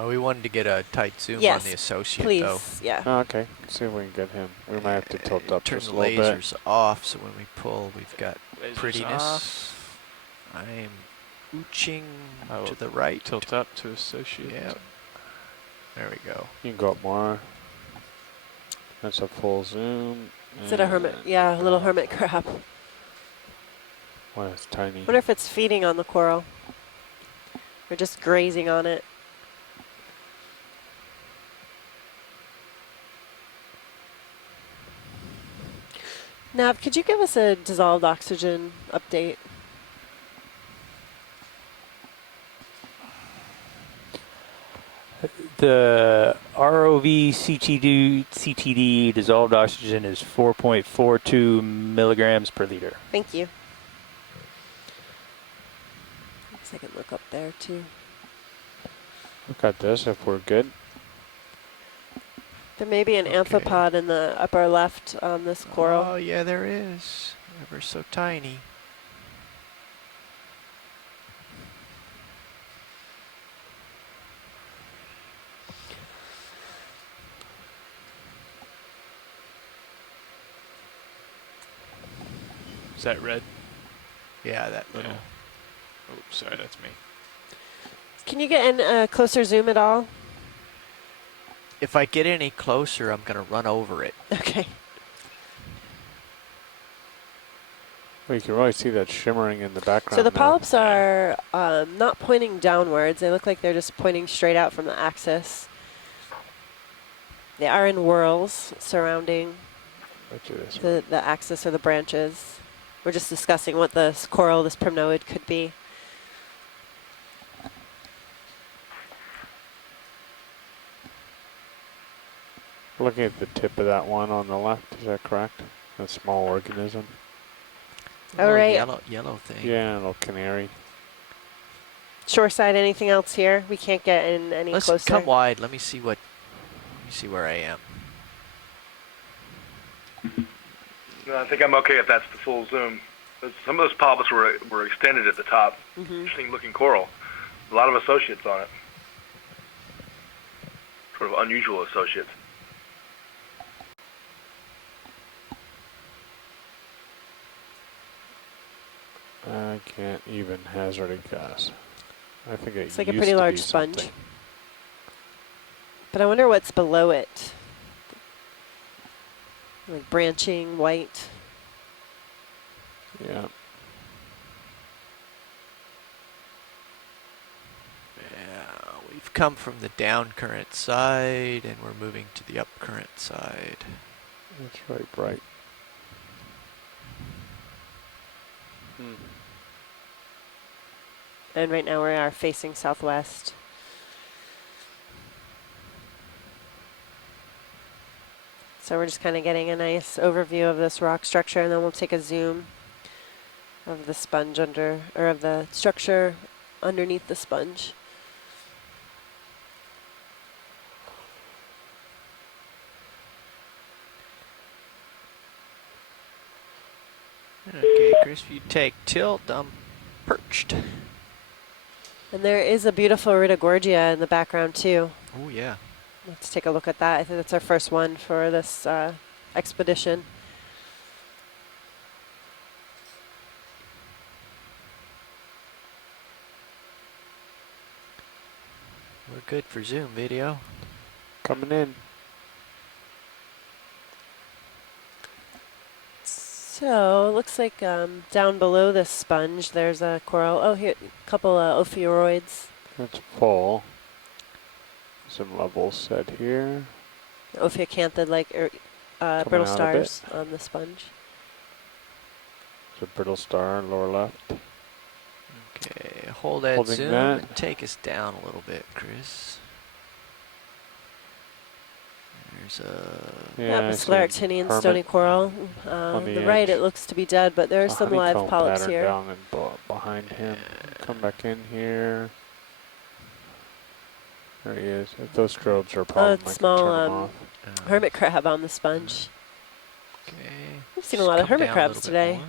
Oh, we wanted to get a tight zoom Yes, on the associate, please. though. Yeah. Oh, okay, let's see if we can get him. We might have to tilt up Turn just the a little bit. lasers off, so when we pull, we've got Lasers prettiness. off. I'm ooching I will to the right. Tilt up to associate. Yeah. There we go. You can go up more. That's a full zoom. Is it a hermit? Yeah, a little hermit crab. Well, it's tiny. Wonder if it's feeding on the coral. Or just grazing on it. Nav, could you give us a dissolved oxygen update? The ROV CTD dissolved oxygen is 4.42 milligrams per liter. Thank you. Guess I can look up there too. Look at this if we're good. There may be an amphipod in the upper left on this coral. Oh, yeah, there is. Ever so tiny. Is that red? Yeah, that little. Yeah. Oh, sorry, that's me. Can you get in a closer zoom at all? If I get any closer, I'm going to run over it. Okay. Well, you can really see that shimmering in the background. So the now. polyps are not pointing downwards. They look like they're just pointing straight out from the axis. They are in whorls surrounding the axis or the branches. We're just discussing what this coral, this primnoid, could be. Looking at the tip of that one on the left, is that correct? A small organism. All right. Yellow thing. Yeah, a little canary. Shoreside, anything else here? We can't get in any Let's closer. come wide. Let me see where I am. No, I think I'm okay if that's the full zoom. Some of those polyps were extended at the top. Interesting looking coral. A lot of associates on it. Sort of unusual associates. I can't even hazard a guess. I think It's like a pretty large sponge. But I wonder what's below it. Like branching, white. Yeah. Yeah, we've come from the down current side, and we're moving to the up current side. That's right, bright. And right now we are facing southwest. So we're just kind of getting a nice overview of this rock structure, and then we'll take a zoom of the sponge under, or of the structure underneath the sponge. Okay, Chris, if you take tilt, I'm perched. And there is a beautiful Aritagorgia in the background too. Oh, yeah. Let's take a look at that. I think that's our first one for this expedition. We're good for Zoom video. Coming in. So it looks like down below this sponge there's a coral. Oh, here, a couple ophiuroids. It's full. Some levels set here. Ophiacanthid like brittle stars on the sponge. There's a brittle star lower left. Okay, hold that Holding zoom that. and take us down a little bit, Chris. There's a... Yeah, I a see scleractinian hermit stony coral. on The the right, edge. it looks to be dead, but there's A some live honeycomb polyps pattern here. down and behind him. Come back in here. There he is. If those strobes are a problem, it's I can small, turn them off. Hermit crab on the sponge. Okay. We've seen a lot of Come hermit down a crabs little bit today. more.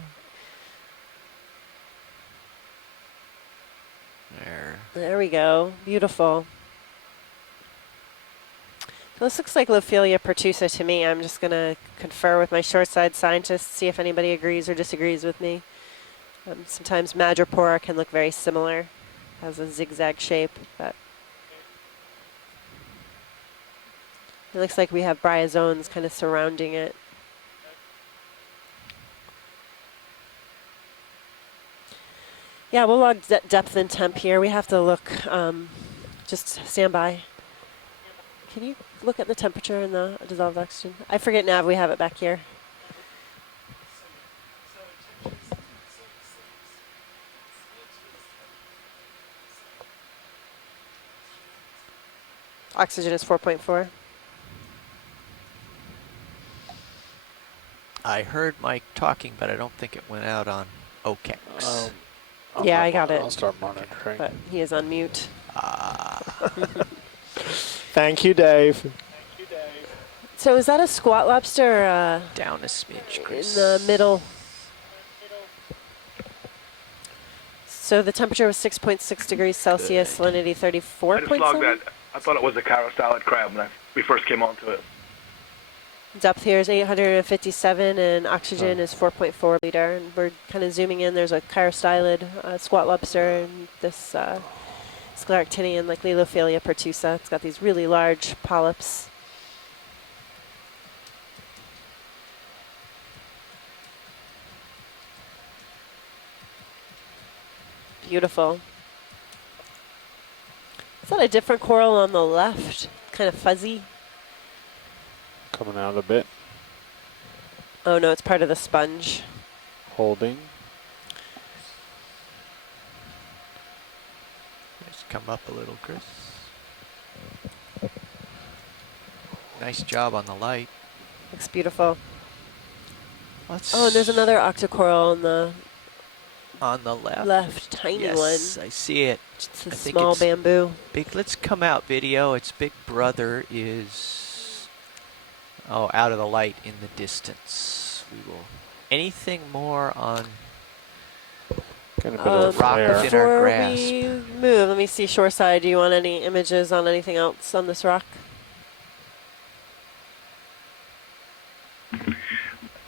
There. There we go. Beautiful. This looks like Lophelia pertusa to me. I'm just going to confer with my shoreside scientists, see if anybody agrees or disagrees with me. Sometimes madrepora can look very similar, has a zigzag shape, but it looks like we have bryozoans kind of surrounding it. Yeah, we'll log depth and temp here. We have to look, just stand by. Can you look at the temperature and the dissolved oxygen? I forget Nav, we have it back here. Oxygen is 4.4. I heard Mike talking, but I don't think it went out on OKEX. Yeah, I got it. I'll start monitoring. But he is on mute. Thank you, Dave. So is that a squat lobster Down a smidge, Chris. in the middle? So the temperature was 6.6 degrees Celsius, salinity I just logged 34.7. that. I thought it was a Carostylid crab when we first came onto it. Depth here is 857 and oxygen is 4.4 liter. And we're kind of zooming in. There's a Carostylid squat lobster and this Scleractinian like Lelophilia pertusa. It's got these really large polyps. Beautiful. Is that a different coral on the left? Kind of fuzzy. Coming out a bit. Oh no, it's part of the sponge. Holding. Just come up a little, Chris. Nice job on the light. Looks beautiful. Let's Oh, and there's another Octa Coral on the on the left. left, tiny yes, one. I see it. It's a I think small it's bamboo. big. Let's come out video. Its big brother is out of the light in the distance. We will. Anything more on Getting a bit of a rock flare. within our Before grasp? we move, let me see shoreside. Do you want any images on anything else on this rock?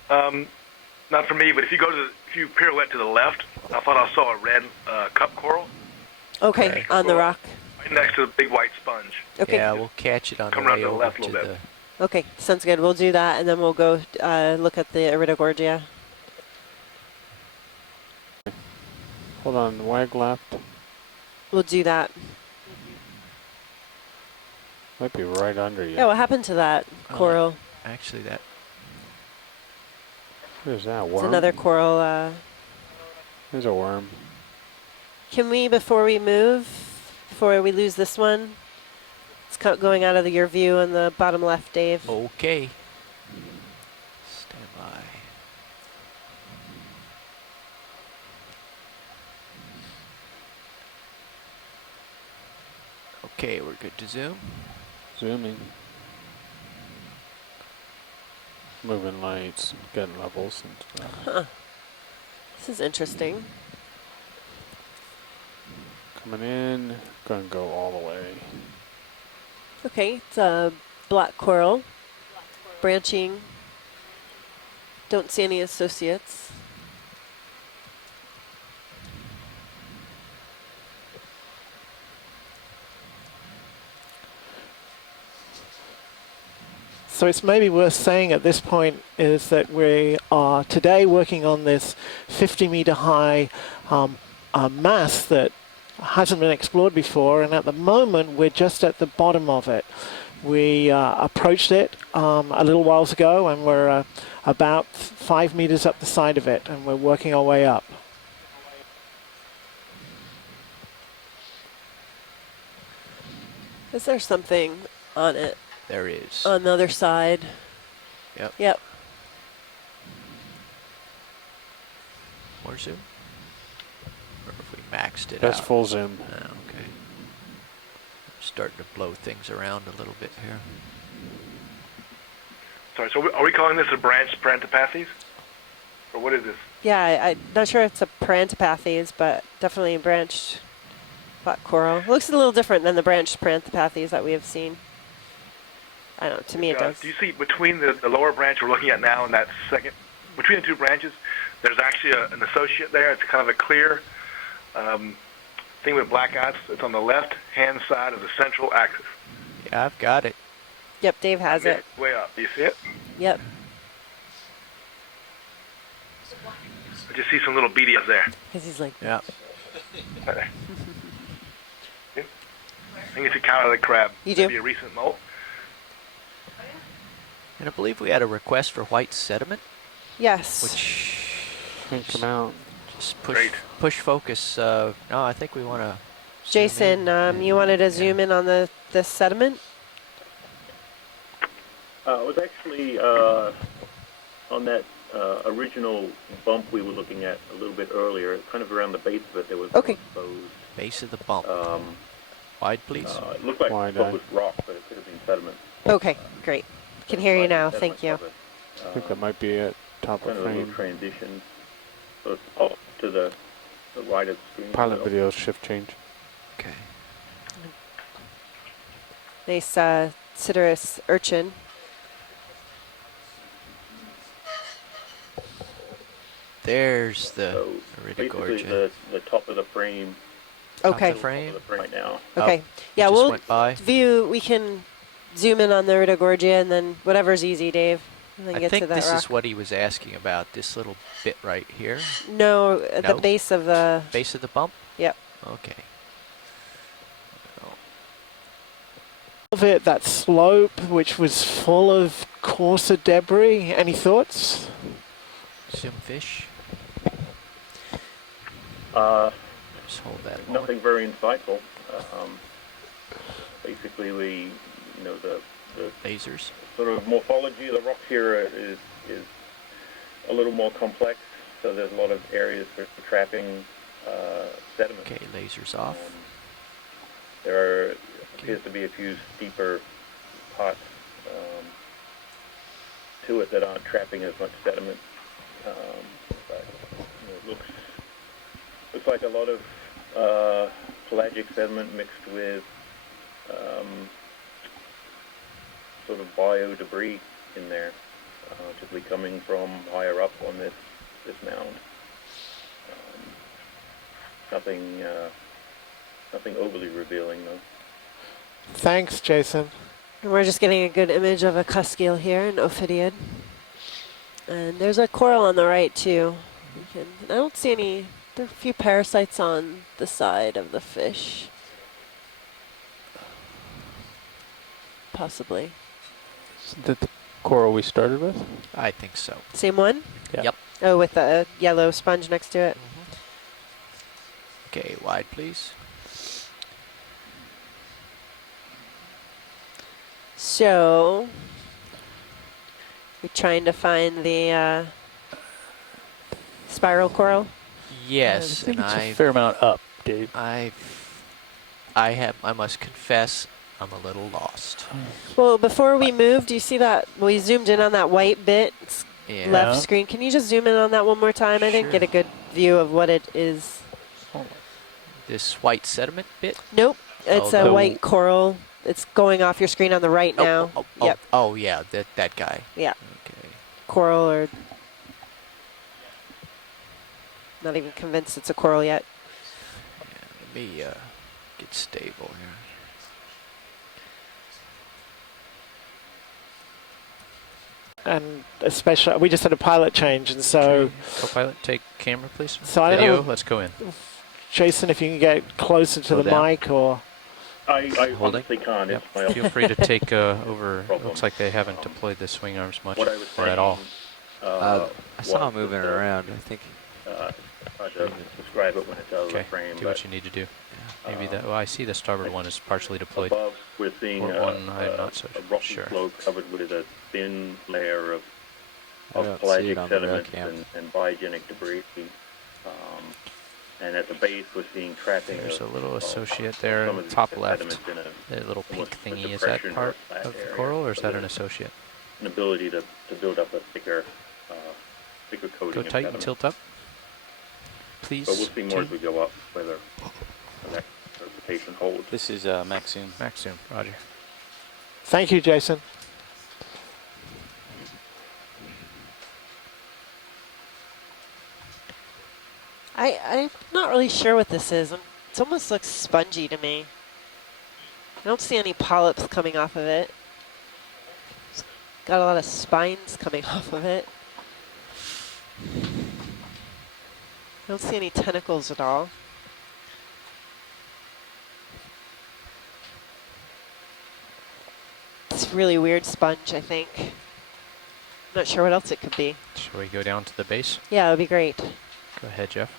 Not for me, but if you pirouette to the left, I thought I saw a red cup coral Okay, Okay. on the rock. right next to the big white sponge. Okay. Yeah, we'll catch it on Come the around way to the over left a to little the. bit. Okay, sounds good. We'll do that, and then we'll go look at the Aritagorgia. Hold on, wag left. We'll do that. Might be right under you. Yeah, what happened to that coral? Actually, that What is that, It's worm? another coral. There's a worm. Can we, before we move, before we lose this one, it's going out of your view on the bottom left, Dave. okay. Stand by. Okay, we're good to zoom. Zooming. Moving lights, getting levels and stuff. Huh. This is interesting. Coming in, gonna go all the way. Okay, it's a black coral, branching. Don't see any associates. So it's maybe worth saying at this point is that we are today working on this 50-meter high mass that hasn't been explored before, and at the moment we're just at the bottom of it. We approached it a little whiles ago, and we're about 5 meters up the side of it, and we're working our way up. Is there something on it There is. on the other side? Yep. Yep. More zoom? Or if we maxed it That's out. full zoom. Okay. Starting to blow things around a little bit here. Sorry, so are we calling this a branched Parantopathes? Or what is this? Yeah, I'm not sure if it's a Parantopathes, but definitely a branched black coral. It looks a little different than the branched Parantopathes that we have seen. I don't know, to me it does. Do you see between the lower branch we're looking at now and that second, between the two branches, there's actually an associate there. It's kind of a clear thing with black dots. It's on the left-hand side of the central axis. Yeah, I've got it. Yep, Dave has it. Way up. Do you see it? Yep. I just see some little beadies there. Because he's like, Yeah. Right there. I think it's a count of the crab. You do? Maybe a recent molt. And I believe we had a request for white sediment, yes. which Can't come out. just Great. push focus. No, I think we want to. Jason, you wanted to zoom in on the sediment? It was actually on that original bump we were looking at a little bit earlier, kind of around the base of it. There was Okay. exposed. Base of the bump. Um, Wide, please. it looked like Wide, exposed rock, but it could have been sediment. Okay, great. Can hear you now. Thank you. I think that might be it. Top Kind of of a little frame. transition. So it's up to the right of the screen. Pilot video shift change. Okay. Nice citrus urchin. There's the So basically Aritagorgia. the top of the frame. Okay. Top of the frame. Top of the frame right now. Okay. Yeah, just we'll went by. view. We can zoom in on the Aritagorgia and then whatever's easy, Dave. And then I get think to that this rock. is what he was asking about. This little bit right here, No, at the No? base of the. base of the bump. Yep. Okay. Of it, that slope, which was full of coarser debris. Any thoughts? Zoom fish. Just hold that. a moment. Nothing very insightful. Basically, the Lasers. sort of morphology of the rocks here is a little more complex. So there's a lot of areas for trapping sediment. Okay, lasers off. There appears to be a few steeper parts to it that aren't trapping as much sediment. But it looks like a lot of pelagic sediment mixed with sort of bio debris in there, typically coming from higher up on this mound. Nothing overly revealing though. Thanks, Jason. And we're just getting a good image of a cuskeel here, an ophidiid. And there's a coral on the right too. I don't see any. There are a few parasites on the side of the fish. Possibly. Is that the coral we started with? I think so. Same one? Yeah. Yep. Oh, with the yellow sponge next to it. Okay, wide, please. So, we're trying to find the spiral coral. Yes, I think and it's a fair amount up, Dave. I must confess, I'm a little lost. Well, before we moved, do you see that? We zoomed in on that white bit, Yeah. left screen. Can you just zoom in on that one more time? I didn't get a good view of what it is. This white sediment bit. Nope, it's a the- white coral. It's going off your screen on the right now. Yep, Oh, yeah, that guy. yeah, Okay. coral or. Not even convinced it's a coral yet. Yeah, let me get stable here. And especially, we just had a pilot change, and so, Co-pilot, take camera, please. So I don't Video, know- let's go in. Jason, if you can get closer to Slow the down. mic, or I Holding? honestly can't. Yep. It's my Feel free to take over. Problem. Looks like they haven't deployed the swing arms much, what I was or at all. saying, I saw was him moving that, around. I think hard to describe it when it's out of Okay, the frame, do but what you need to do. Maybe that. Well, I see the starboard one is partially deployed. above we're seeing Port one, I'm not so a rocky sure. flow covered with a thin layer of I don't see pelagic it on the rail sediments cam. and biogenic debris. And at the base, we're seeing trapping. There's a of, little of associate there some in of the top the left. sediments in The little pink almost a thingy, is that depression part or flat of the area. coral, or is So that an there's associate? an ability to build up a thicker coating Go of tight and sediment. tilt up, please. But we'll see more as T. we go up whether that certification holds. This is Max Zoom. Max zoom, Roger. thank you, Jason. I'm not really sure what this is. It almost looks spongy to me. I don't see any polyps coming off of it. It's got a lot of spines coming off of it. I don't see any tentacles at all. It's a really weird sponge, I think. Not sure what else it could be. Shall we go down to the base? Yeah, it would be great. Go ahead, Jeff.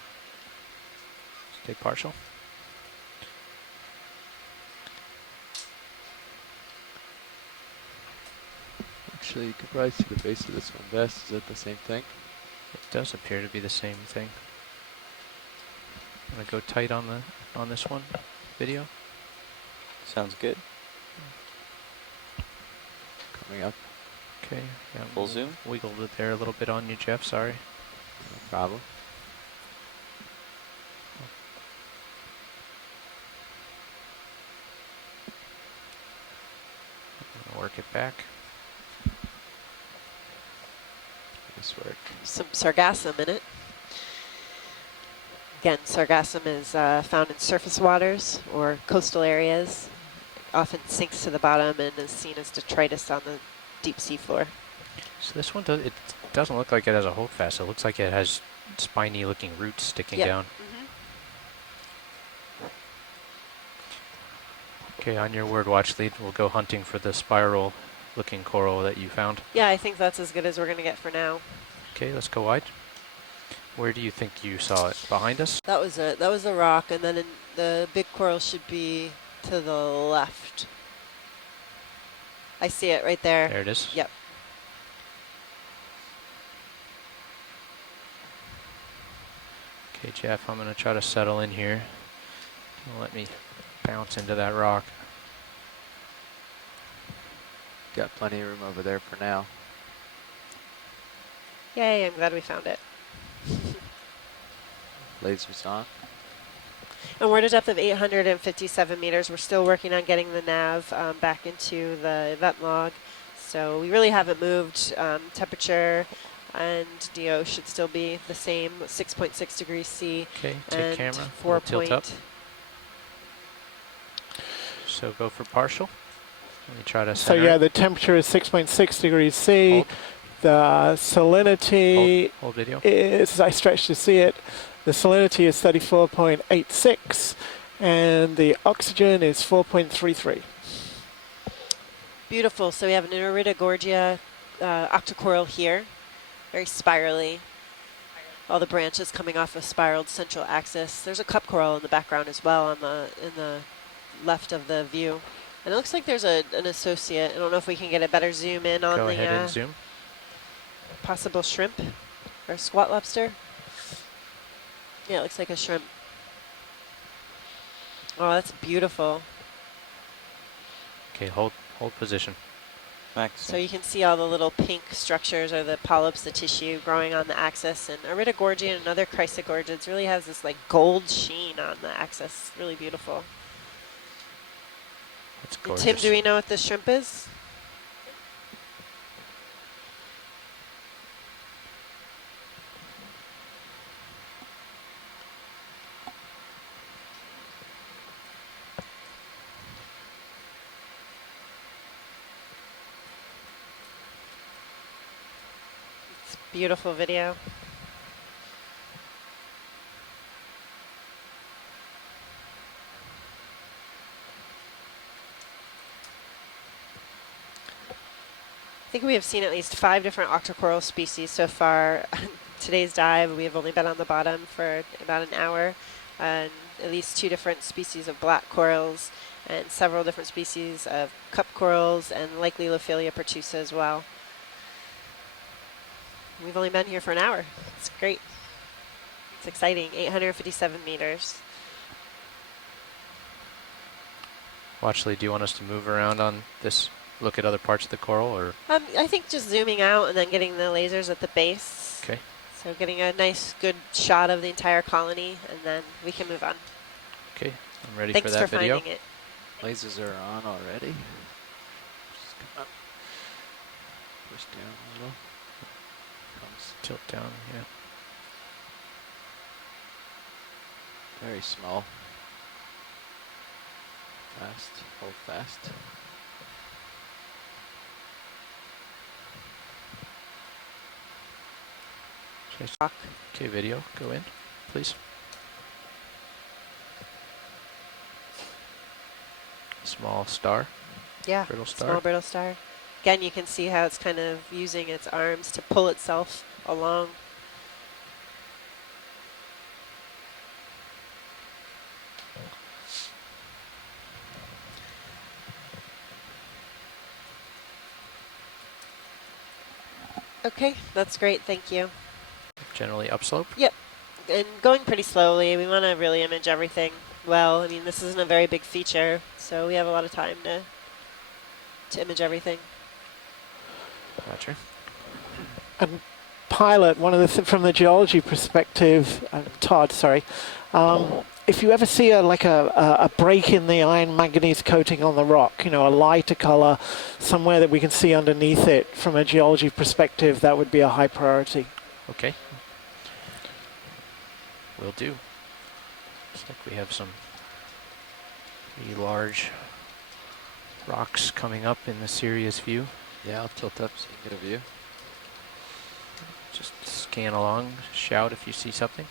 Let's take partial. Actually, you can probably see the base of this one best. Is it the same thing? It does appear to be the same thing. I'm gonna go tight on this one video. Sounds good. Coming up. Okay. Yeah, Full zoom. Wiggled it there a little bit on you, Jeff. Sorry. No problem. I'm gonna work it back. Nice work. Some sargassum in it. Again, sargassum is found in surface waters or coastal areas. Often sinks to the bottom and is seen as detritus on the deep sea floor. So this one it doesn't look like it has a holdfast. It looks like it has spiny looking roots sticking down. Okay, on your word watch lead, we'll go hunting for the spiral looking coral that you found. Yeah, I think that's as good as we're going to get for now. Okay, let's go wide. Where do you think you saw it? Behind us? That was a rock, and then the big coral should be to the left. I see it right there. There it is. Yep. Okay, Jeff, I'm going to try to settle in here. Don't let me bounce into that rock. Got plenty of room over there for now. Yay, I'm glad we found it. Lasers on. And we're at a depth of 857 meters. We're still working on getting the nav back into the event log. So we really haven't moved. Temperature and DO should still be the same, 6.6 degrees C. Okay, take and camera. 4 Tilt up. point. So go for partial. Let me try to So center yeah, it. the temperature is 6.6 degrees C. Hold. The salinity Hold video. is, as I stretch to see it, the salinity is 34.86 and the oxygen is 4.33. Beautiful. So we have an Aritagorgia Octa Coral here, very spirally. All the branches coming off a spiraled central axis. There's a cup coral in the background as well on in the left of the view. And it looks like there's an associate. I don't know if we can get a better zoom in on Go the ahead and zoom. possible shrimp or squat lobster. Yeah, it looks like a shrimp. Oh, that's beautiful. Okay, hold position. Max. So you can see all the little pink structures or the polyps, the tissue growing on the axis. And Aritagorgia and other Chrysogorgids really has this like gold sheen on the axis. Really beautiful. That's And gorgeous. Tim, do we know what the shrimp is? It's a beautiful video. I think we have seen at least 5 different Octa Coral species so far. Today's dive, we have only been on the bottom for about an hour, and at least 2 different species of black corals, and several different species of cup corals, and likely Lophilia pertusa as well. We've only been here for an hour. It's great. It's exciting. 857 meters. Watchley, do you want us to move around on this? Look at other parts of the coral, or? I think just zooming out and then getting the lasers at the base. Okay. So getting a nice, good shot of the entire colony, and then we can move on. Okay, I'm ready Thanks for that for video. finding it. Lasers are on already. Just come up. Push down a little. Comes. Tilt down, yeah. Very small. Fast. Hold fast. Okay, video, go in, please. Small star. Yeah, Brittle star. small brittle star. Again, you can see how it's kind of using its arms to pull itself along. Okay, that's great, thank you. Generally upslope. Yep, and going pretty slowly. We want to really image everything well. I mean, this isn't a very big feature, so we have a lot of time to image everything. Gotcha. And pilot, one of the from the geology perspective, Todd, sorry. If you ever see a break in the iron manganese coating on the rock, you know, a lighter color somewhere that we can see underneath it from a geology perspective, that would be a high priority. Okay. Will do. Looks like we have some pretty large rocks coming up in the Sirius view. Yeah, I'll tilt up so you can get a view. Just scan along, shout if you see something.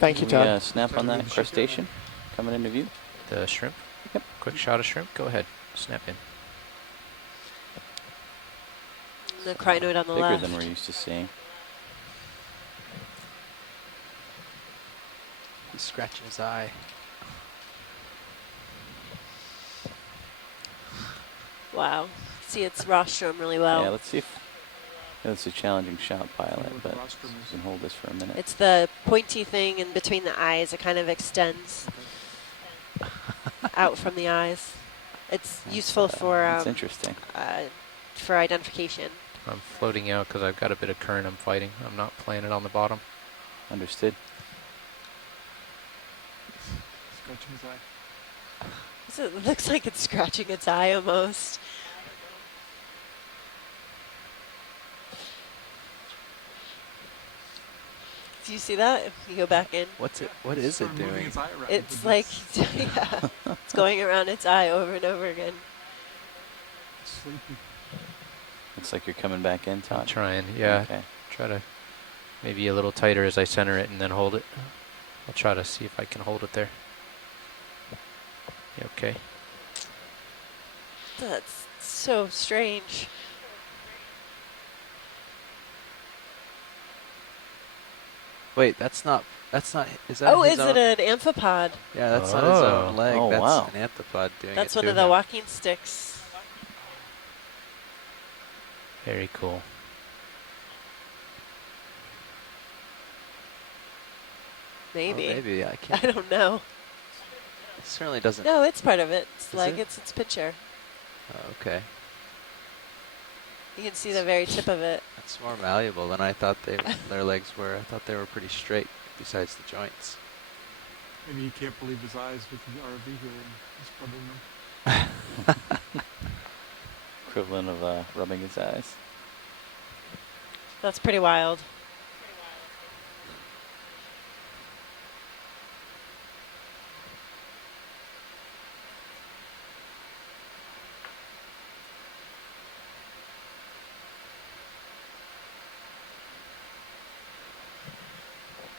Thank you, Can we, Todd. snap on that crustacean coming into view? The shrimp? Yep. Quick shot of shrimp, go ahead, snap in. The crinoid on the Bigger left. than we're used to seeing. He's scratching his eye. Wow. See its rostrum really well. Yeah, let's see if that's a challenging shot, pilot, but you can hold this for a minute. It's the pointy thing in between the eyes. It kind of extends out from the eyes. It's useful for That's interesting. for identification. I'm floating out because I've got a bit of current I'm fighting. I'm not playing it on the bottom. Understood. Scratching his eye. So it looks like it's scratching its eye almost. Do you see that? If you go back in, What's it? What is it doing? Its eye around it's with like, its yeah, it's going around its eye over and over again. sleepy. Looks like you're coming back in, I'm Todd. trying, yeah. Okay. Try to maybe a little tighter as I center it and then hold it. I'll try to see if I can hold it there. Yeah, okay. That's so strange. Wait, that's not. Is that? Oh, his is own? it an amphipod? Yeah, that's not his Oh. own leg. Oh, that's wow. an amphipod doing That's it one to of the him. walking sticks. Very cool. Maybe. Oh, maybe I I can't. don't know. It certainly doesn't. No, it's part of it. It's Is like it? it's its picture. Oh, okay, You can see the very tip of it. that's more malleable than I thought their legs were. I thought they were pretty straight, besides the joints. Maybe he can't believe his eyes with the RV here and he's rubbing them. Equivalent of rubbing his eyes. That's pretty wild.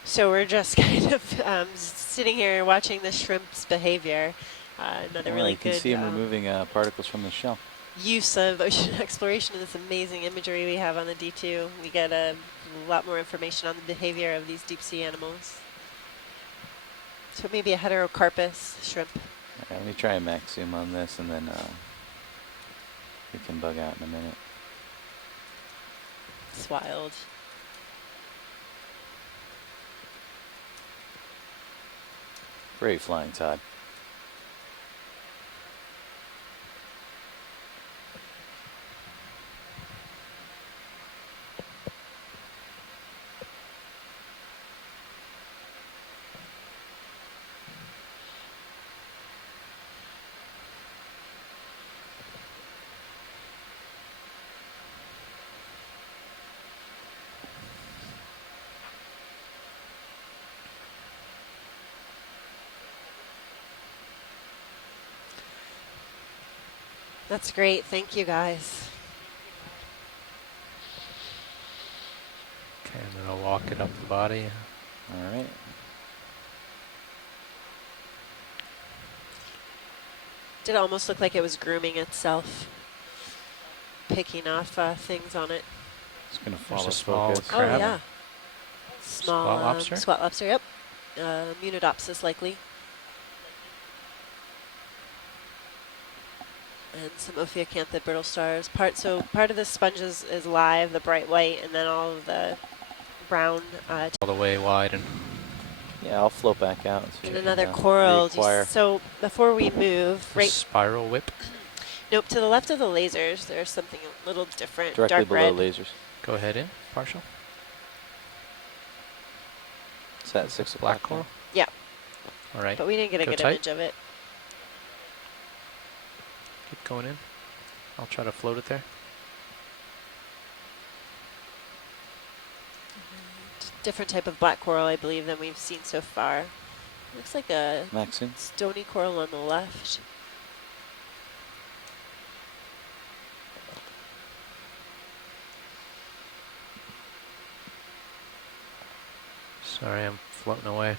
So we're just kind of sitting here watching the shrimp's behavior. Another Yeah, really you can good see him removing particles from the shell. use of ocean exploration and this amazing imagery we have on the D2. We get a lot more information on the behavior of these deep sea animals. So maybe a heterocarpus shrimp. Okay, let me try a max zoom on this, and then we can bug out in a minute. It's wild. Great flying, Todd. That's great. Thank you, guys. Okay, I'm gonna walk it up the body. All right. Did almost look like it was grooming itself, picking off things on it. It's gonna There's follow a small focus. crab. Oh, yeah. Small Spot lobster? Spot lobster, yep. Munidopsis likely. And some Ophiocanthid brittle stars. Part of the sponge is live, the bright white, and then all of the brown. All the way wide and Yeah, I'll float back out. And see And if another we can, coral. reacquire. So before we move, right? spiral whip. Nope. To the left of the lasers, there's something a little different. Directly dark below red. lasers. Go ahead in, partial. It's at 6 o'clock. Black coral. Yeah. All right. But we didn't get a Go good tight. image of it. Keep going in. I'll try to float it there. Different type of black coral, I believe, than we've seen so far. Looks like a Maxine. stony coral on the left. Sorry, I'm floating away.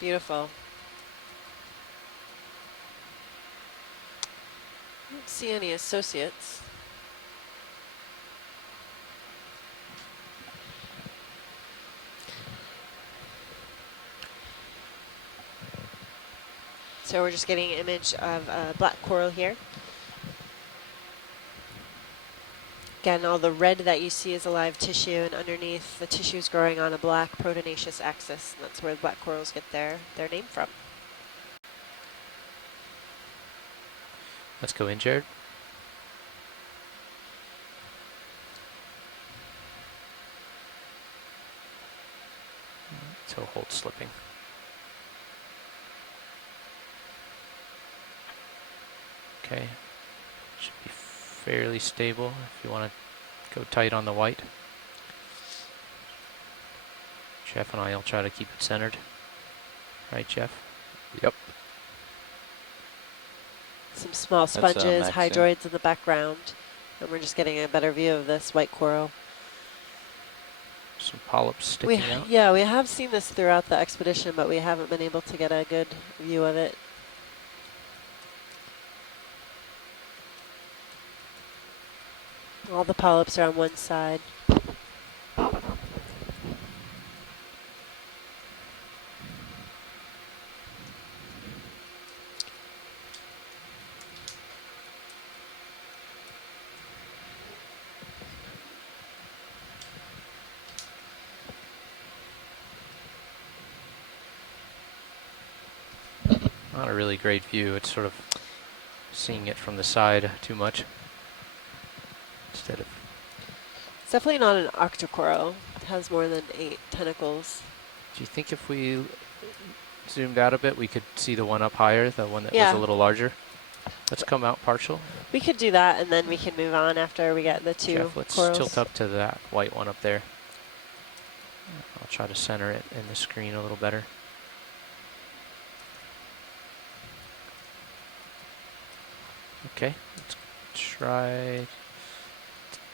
Beautiful. I don't see any associates. So we're just getting an image of black coral here. Again, all the red that you see is a live tissue, and underneath the tissue is growing on a black proteinaceous axis. And that's where the black corals get their name from. Let's go in, Jared. So hold slipping. Okay, should be fairly stable if you want to go tight on the white. Jeff and I will try to keep it centered. Right, Jeff? Yep. Some small That's, sponges, Maxine. hydroids in the background. And we're just getting a better view of this white coral. Some polyps sticking out. Yeah, we have seen this throughout the expedition, but we haven't been able to get a good view of it. All the polyps are on one side. Not a really great view. It's sort of seeing it from the side too much instead of. It's definitely not an Octa Coral. It has more than 8 tentacles. Do you think if we zoomed out a bit, we could see the one up higher, the one that Yeah. was a little larger? Let's come out partial. We could do that, and then we can move on after we get the 2 Jeff, let's corals. tilt up to that white one up there. I'll try to center it in the screen a little better. Okay, let's try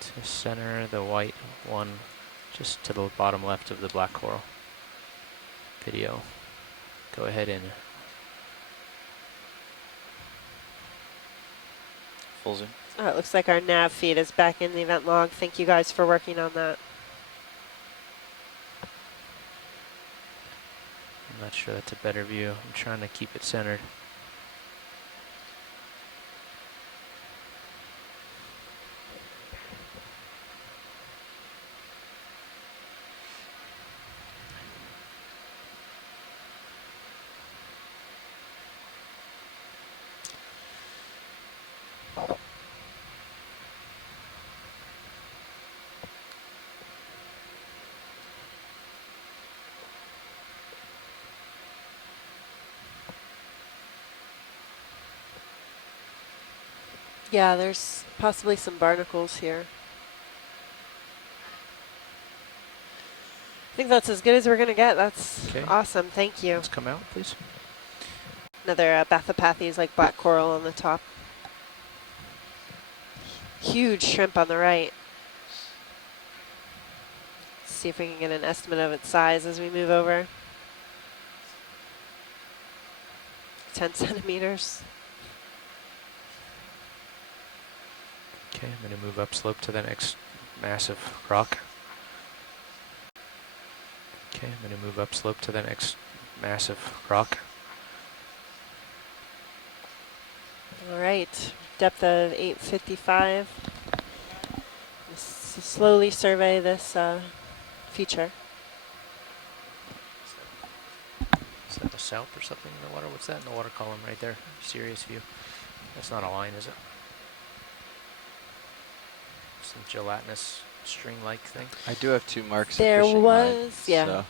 to center the white one just to the bottom left of the black coral video. Go ahead and Full zoom. Oh, it looks like our nav feed is back in the event log. Thank you guys for working on that. I'm not sure that's a better view. I'm trying to keep it centered. Yeah, there's possibly some barnacles here. I think that's as good as we're going to get. That's Okay. awesome. Thank you. Let's come out, please. Another Bathopathes like black coral on the top. Huge shrimp on the right. Let's see if we can get an estimate of its size as we move over. 10 centimeters. Okay, I'm going to move upslope to the next massive rock. Okay, I'm going to move upslope to the next massive rock. All right, depth of 855. Let's slowly survey this feature. Is that the salp or something in the water? What's that in the water column right there? Serious view. That's not a line, is it? Some gelatinous string-like thing. I do have 2 marks. There of fishing was, line, yeah. So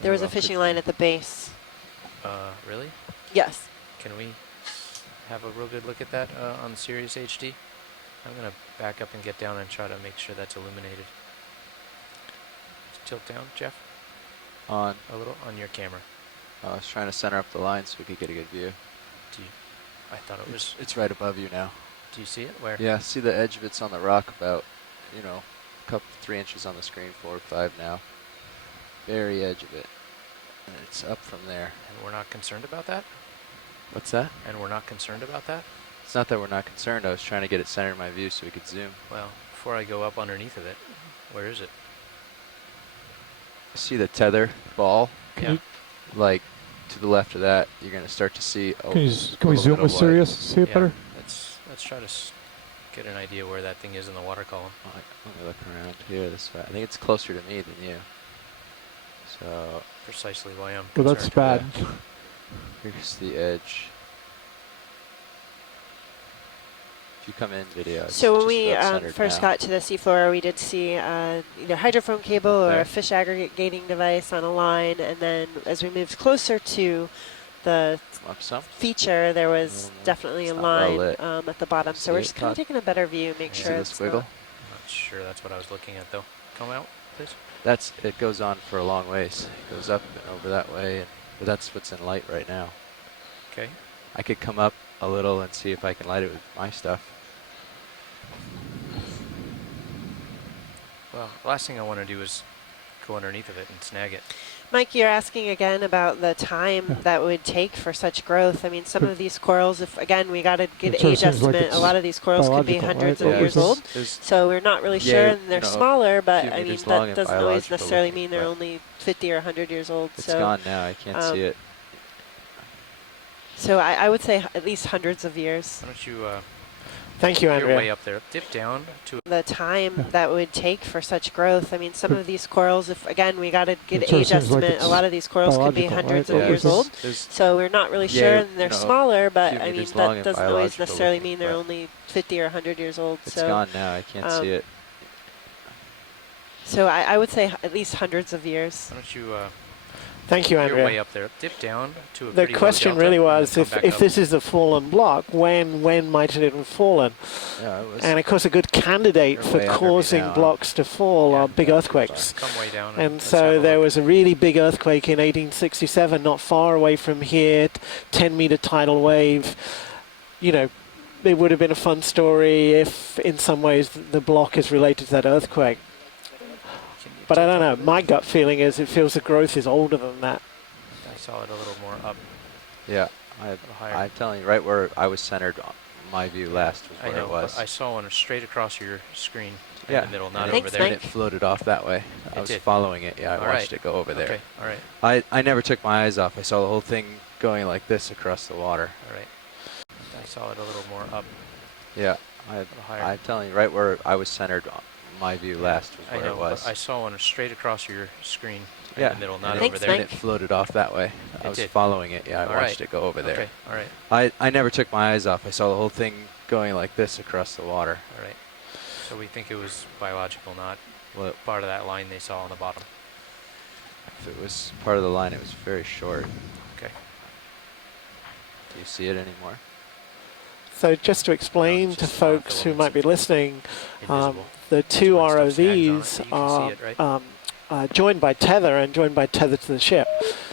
There was a fishing line at the base. Really? Yes. Can we have a real good look at that on Sirius HD? I'm going to back up and get down and try to make sure that's illuminated. Just tilt down, Jeff, on. a little on your camera. I was trying to center up the line so we could get a good view. I thought it was... It's right above you now. Do you see it? Where? Yeah, see the edge of it's on the rock about, you know, a couple, 3 inches on the screen, 4 or 5 now. Very edge of it. And it's up from there. And we're not concerned about that? What's that? And we're not concerned about that? It's not that we're not concerned. I was trying to get it centered in my view so we could zoom. Well, before I go up underneath of it, where is it? See the tether ball? Yeah. Like, to the left of that, you're going to start to see a Can we little zoom bit with of Sirius? See it Yeah, better? let's try to get an idea where that thing is in the water column. light. Let me look around here this way. I think it's closer to me than you. So, Precisely why I'm Well, that's concerned. bad. here's the edge. If you come in video, it's So when just we about centered first now. got to the seafloor, we did see either hydrophone cable or There. a fish aggregating device on a line, and then as we moved closer to the Come up some. feature, there was little more. definitely It's a not well line lit. At the bottom. So See we're it, just kind of Todd? taking a better view, make See sure the it's squiggle? not. I'm not sure that's what I was looking at though. Come out, please. It goes on for a long ways. It goes up and over that way, but that's what's in light right now. Okay. I could come up a little and see if I can light it with my stuff. Well, the last thing I want to do is go underneath of it and snag it. Mike, you're asking again about the time that would take for such growth. I mean, some of these corals, if again, we got to get It an sort of age seems like estimate. A lot of these corals could be biological, hundreds right? of Yeah, years Because old. There's So we're not really Yeah, sure, you and they're know, smaller, but few I mean, meters long that and doesn't always biological necessarily looking, mean they're but only 50 or 100 years old. it's So, gone now. I can't see it. so I would say at least hundreds of years. Why don't you, Thank you, you're way Andrea. up there. Dip down to The time that would take for such growth. I mean, some of these corals, if again, we got to get It an sort of age seems like estimate. A it's lot of these corals could be biological, right? hundreds Yeah, of years because old. There's So we're not really Yeah, sure, you and they're know, smaller, but few I mean, meters long that and doesn't always biological necessarily looking, mean they're but only 50 or 100 years old. it's So, gone now. I can't see it. so I would say at least hundreds of years. why don't you, Thank you, you're way Andrea. up there. Dip down to a The pretty low question delta really and then was, come if back up. this is a fallen block, when might it have fallen? Yeah, it was. And of course, a good candidate You're for way under me causing now, huh? blocks to fall Yeah, are big yeah, earthquakes. Come way down. And let's have so a there look. was a really big earthquake in 1867, not far away from here, 10-meter tidal wave. You know, it would have been a fun story if, in some ways, the block is related to that earthquake. Can you But I tilt don't know. up a bit? My gut feeling is it feels the growth is older than that. I saw it a little more up, Yeah, a little higher. I'm telling you, right where I was centered, my view last was I where know, it was. but I saw one straight across your screen yeah, in the middle, not and over Thanks, there. and it floated off that way. I It was did. following it. Yeah, I All watched right. it go over there. Okay, all right, I never took my eyes off. I saw the whole thing going like this across the water. all right. I saw it a little more up, Yeah, a little higher. I'm telling you, right where I was centered, my view last was I where know, it was. but I saw one straight across your screen yeah, in the middle, and not it, over Thanks, there. and it floated off that way. I It was did. following it. Yeah, I All watched right. it go over there. Okay, all right, I never took my eyes off. I saw the whole thing going like this across the water. all right. So we think it was biological, not Well, part of that line they saw on the bottom. if it was part of the line, it was very short. Okay. Do you see it anymore? So just to explain to folks who might be listening, the two ROVs are joined by tether and joined by tether to the ship.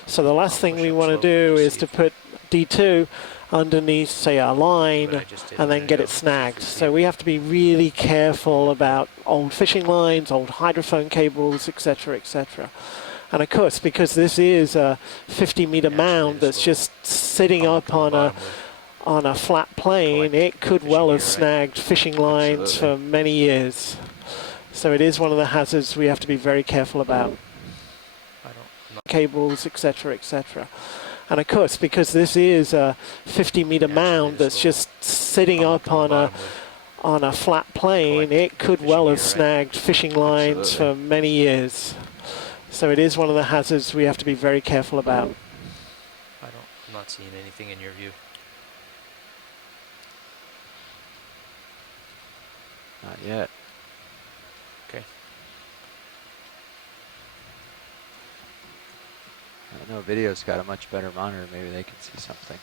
So the last thing we want to do is to put D2 underneath, say, our line and then get it snagged. So we have to be really careful about old fishing lines, old hydrophone cables, etc., etc. And of course, because this is a 50-meter mound that's just sitting up on a flat plane, it could well have snagged fishing lines for many years. So it is one of the hazards we have to be very careful about. Cables, etc., etc. And of course, because this is a 50-meter mound that's just sitting up on a flat plane, it could well have snagged fishing lines for many years. So it is one of the hazards we have to be very careful about. I'm not seeing anything in your view. Not yet. Okay. I know video's got a much better monitor. Maybe they can see something.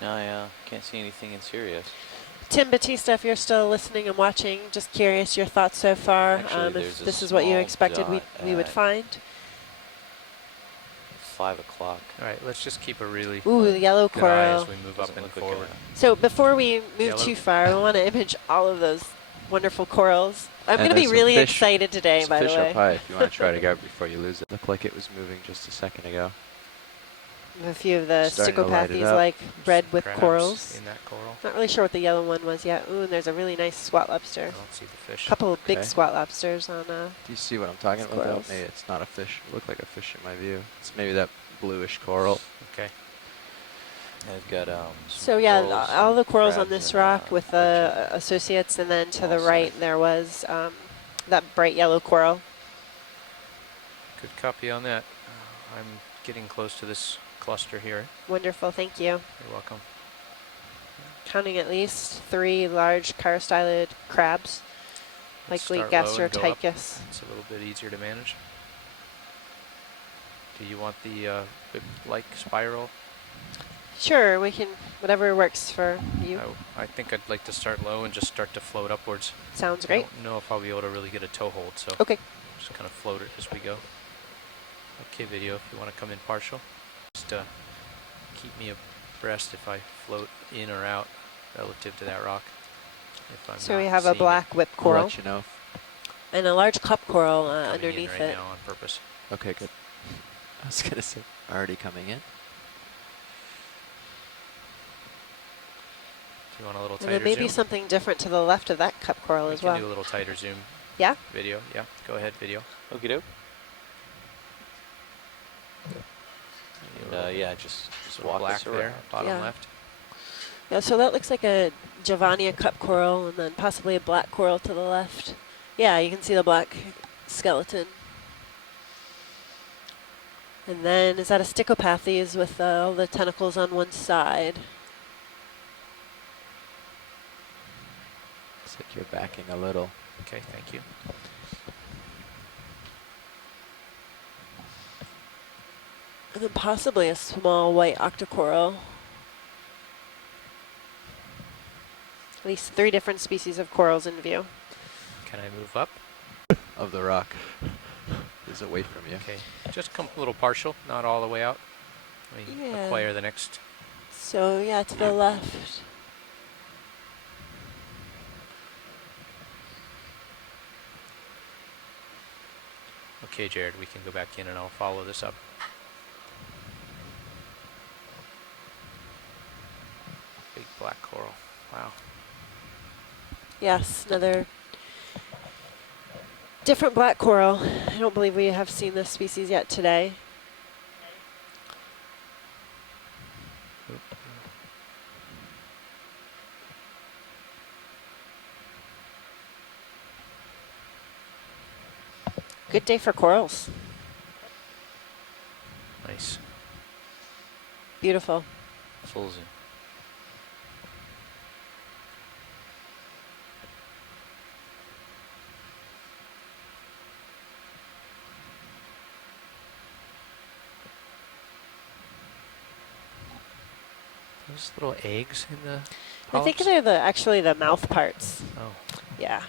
No, I can't see anything in Sirius. Tim Batista, if you're still listening and watching, just curious your thoughts so far. Actually, if this is what you small expected we would dot find. 5 o'clock. All right, let's just keep a really Ooh, the yellow good eye coral. as we move up and forward. So before we move Yellow. too far, I want to image all of those wonderful corals. I'm going to be there's a really fish- excited today, there's a by the fish way. up high if you want to try to go before you lose it. Looked like it was moving just a second ago. A few of the Starting to light it stichopathies up. like red with Crabs corals. in that coral. Not really sure what the yellow one was yet. Ooh, and there's a really nice squat I lobster. don't see the fish. A couple of big Okay. squat lobsters on Do you see what I'm talking about? Squirrels. Maybe it's not a fish. It looked like a fish in my view. It's maybe that bluish coral. Okay. I've got So yeah, corals all and the corals on crabs this and, rock with the urchin. associates, and then to the Also. right there was that bright yellow coral. Good copy on that. I'm getting close to this cluster here. Wonderful, thank you. You're welcome. Counting at least 3 large karstylid crabs, Let's likely start low and go up. gastrotychus. It's a little bit easier to manage. Do you want the like spiral? Sure, we can, whatever works for you. I think I'd like to start low and just start to float upwards. Sounds I great. don't know if I'll be able to really get a toe hold, so Okay. just kind of float it as we go. Okay, video, if you want to come in partial, just keep me abreast if I float in or out relative to that rock. If I'm So we not have a seeing black whip I'll coral let you know. and a large cup coral it coming underneath in right it. now on purpose. Okay, good. I was gonna say, already coming in. Do you want a little And tighter there may be zoom? something different to the left of that cup coral We as can well. do a little tighter zoom. Yeah? Video, yeah. Go ahead, video. Okie doke. Yeah, just Little walk black us there, around. bottom Yeah. left. Yeah, so that looks like a Giovannia cup coral and then possibly a black coral to the left. Yeah, you can see the black skeleton. And then is that a stichopathes with all the tentacles on one side? Looks like you're backing a little. Okay, thank you. And then possibly a small white Octa Coral. At least 3 different species of corals in view. Can I move up? Of the rock is away from you. Okay, just come a little partial, not all the way out. Let me Yeah. acquire the next. So yeah, to the left. Okay, Jared, we can go back in and I'll follow this up. Big black coral. Wow. Yes, another different black coral. I don't believe we have seen this species yet today. Good day for corals. Nice. Beautiful. Full zoom. Those little eggs in the I think polyps? they're actually the mouth parts. Oh, Yeah.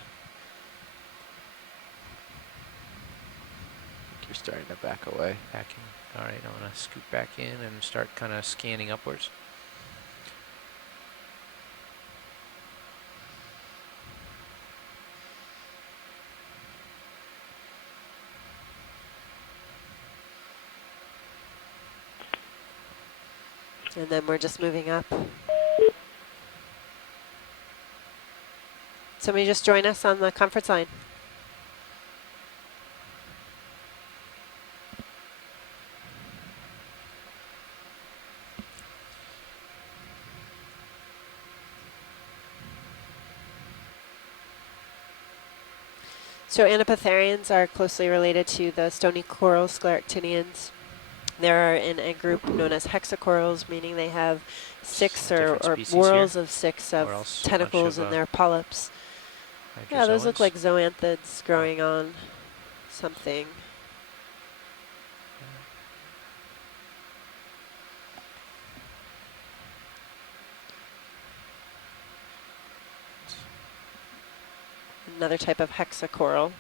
You're starting to back away. backing. All right, I'm gonna scoot back in and start kind of scanning upwards. And then we're just moving up. Somebody just join us on the conference line. So Anapatharians are closely related to the stony coral scleractinians. They're in a group known as hexacorals, meaning they have six or whorls of six of tentacles in their polyps. Yeah, those look like zoanthids growing on something. Another type of hexacoral.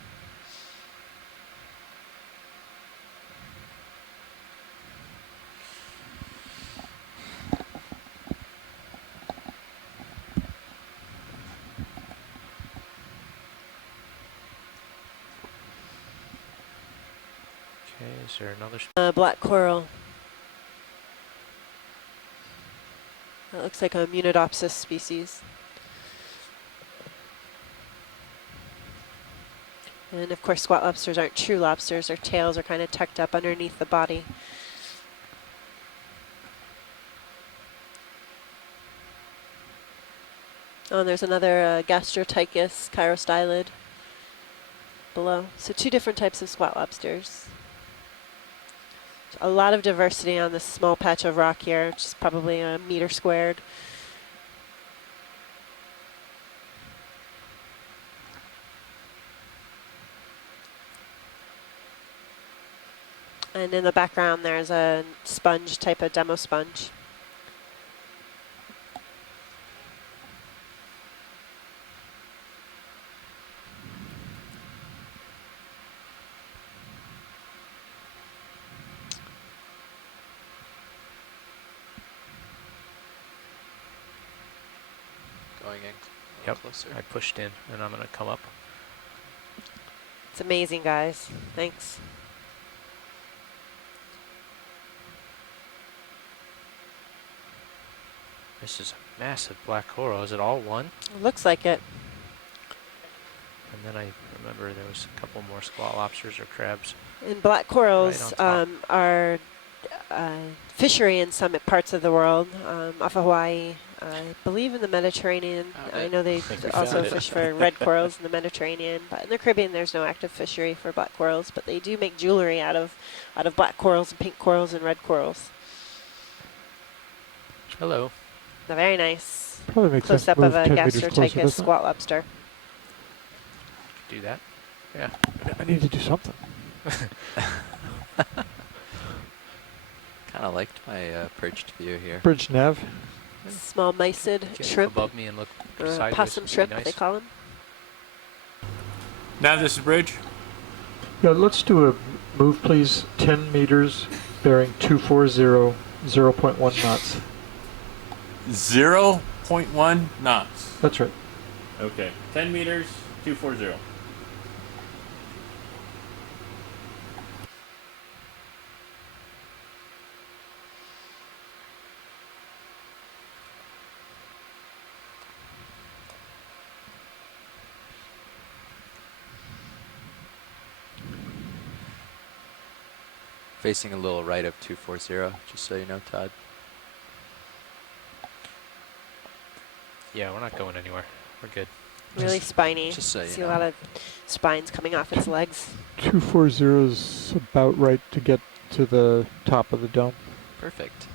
Okay, is there another? Black coral. That looks like a Munidopsis species. And of course, squat lobsters aren't true lobsters. Their tails are kind of tucked up underneath the body. Oh, and there's another Gastrotychus chirostylid below. So 2 different types of squat lobsters. A lot of diversity on this small patch of rock here, which is probably a meter squared. And in the background, there's a sponge type of demo sponge. Going in. Yep, Closer. I pushed in, and I'm gonna come up. It's amazing, guys. Thanks. This is a massive black coral. Is it all one? It looks like it. And then I remember there was a couple more squat lobsters or crabs. And black corals Right are fishery in some parts of the world, off of Hawaii, I believe in the Mediterranean. I know they also fish for red corals in the Mediterranean, but in the Caribbean there's no active fishery for black corals, but they do make jewelry out of black corals and pink corals and red corals. Hello. A very nice Probably makes sense close-up to of move a 10 meters closer, Gastrotychus doesn't it? squat lobster. Do that. Yeah. I need to do something. Kind of liked my perched view here. Bridge nav. Small mysid Get shrimp, above me and look sideways possum would be shrimp nice. they call them. Now this is Bridge. Yeah, let's do a move, please. 10 meters, bearing 240, 0.1 knots. 0.1 knots. That's right. Okay. 10 meters, 240. Facing a little right of 240, just so you know, Todd. Yeah, we're not going anywhere. We're good. Really spiny. just so you See know. a lot of spines coming off its legs. 240 is about right to get to the top of the dome. Perfect.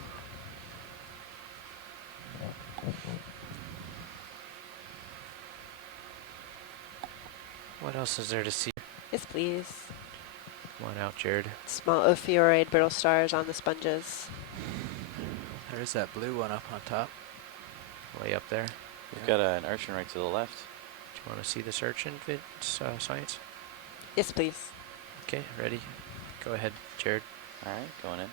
What else is there to see? Yes, please. Come on out, Jared. Small ophiuroid brittle stars on the sponges. There's that blue one up on top. Way up there. We've got an urchin right to the left. Do you want to see this urchin, Science? Yes, please. Okay, ready? Go ahead, Jared. All right, going in.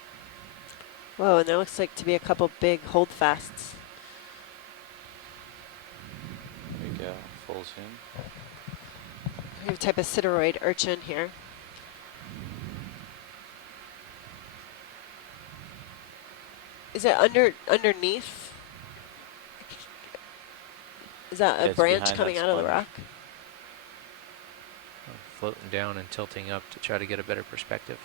Whoa, and there looks like to be a couple big holdfasts. There you go, full zoom. We have a type of sideroid urchin here. Is it underneath? Is that a It's branch behind coming that out of the sponge. rock? I'm floating down and tilting up to try to get a better perspective.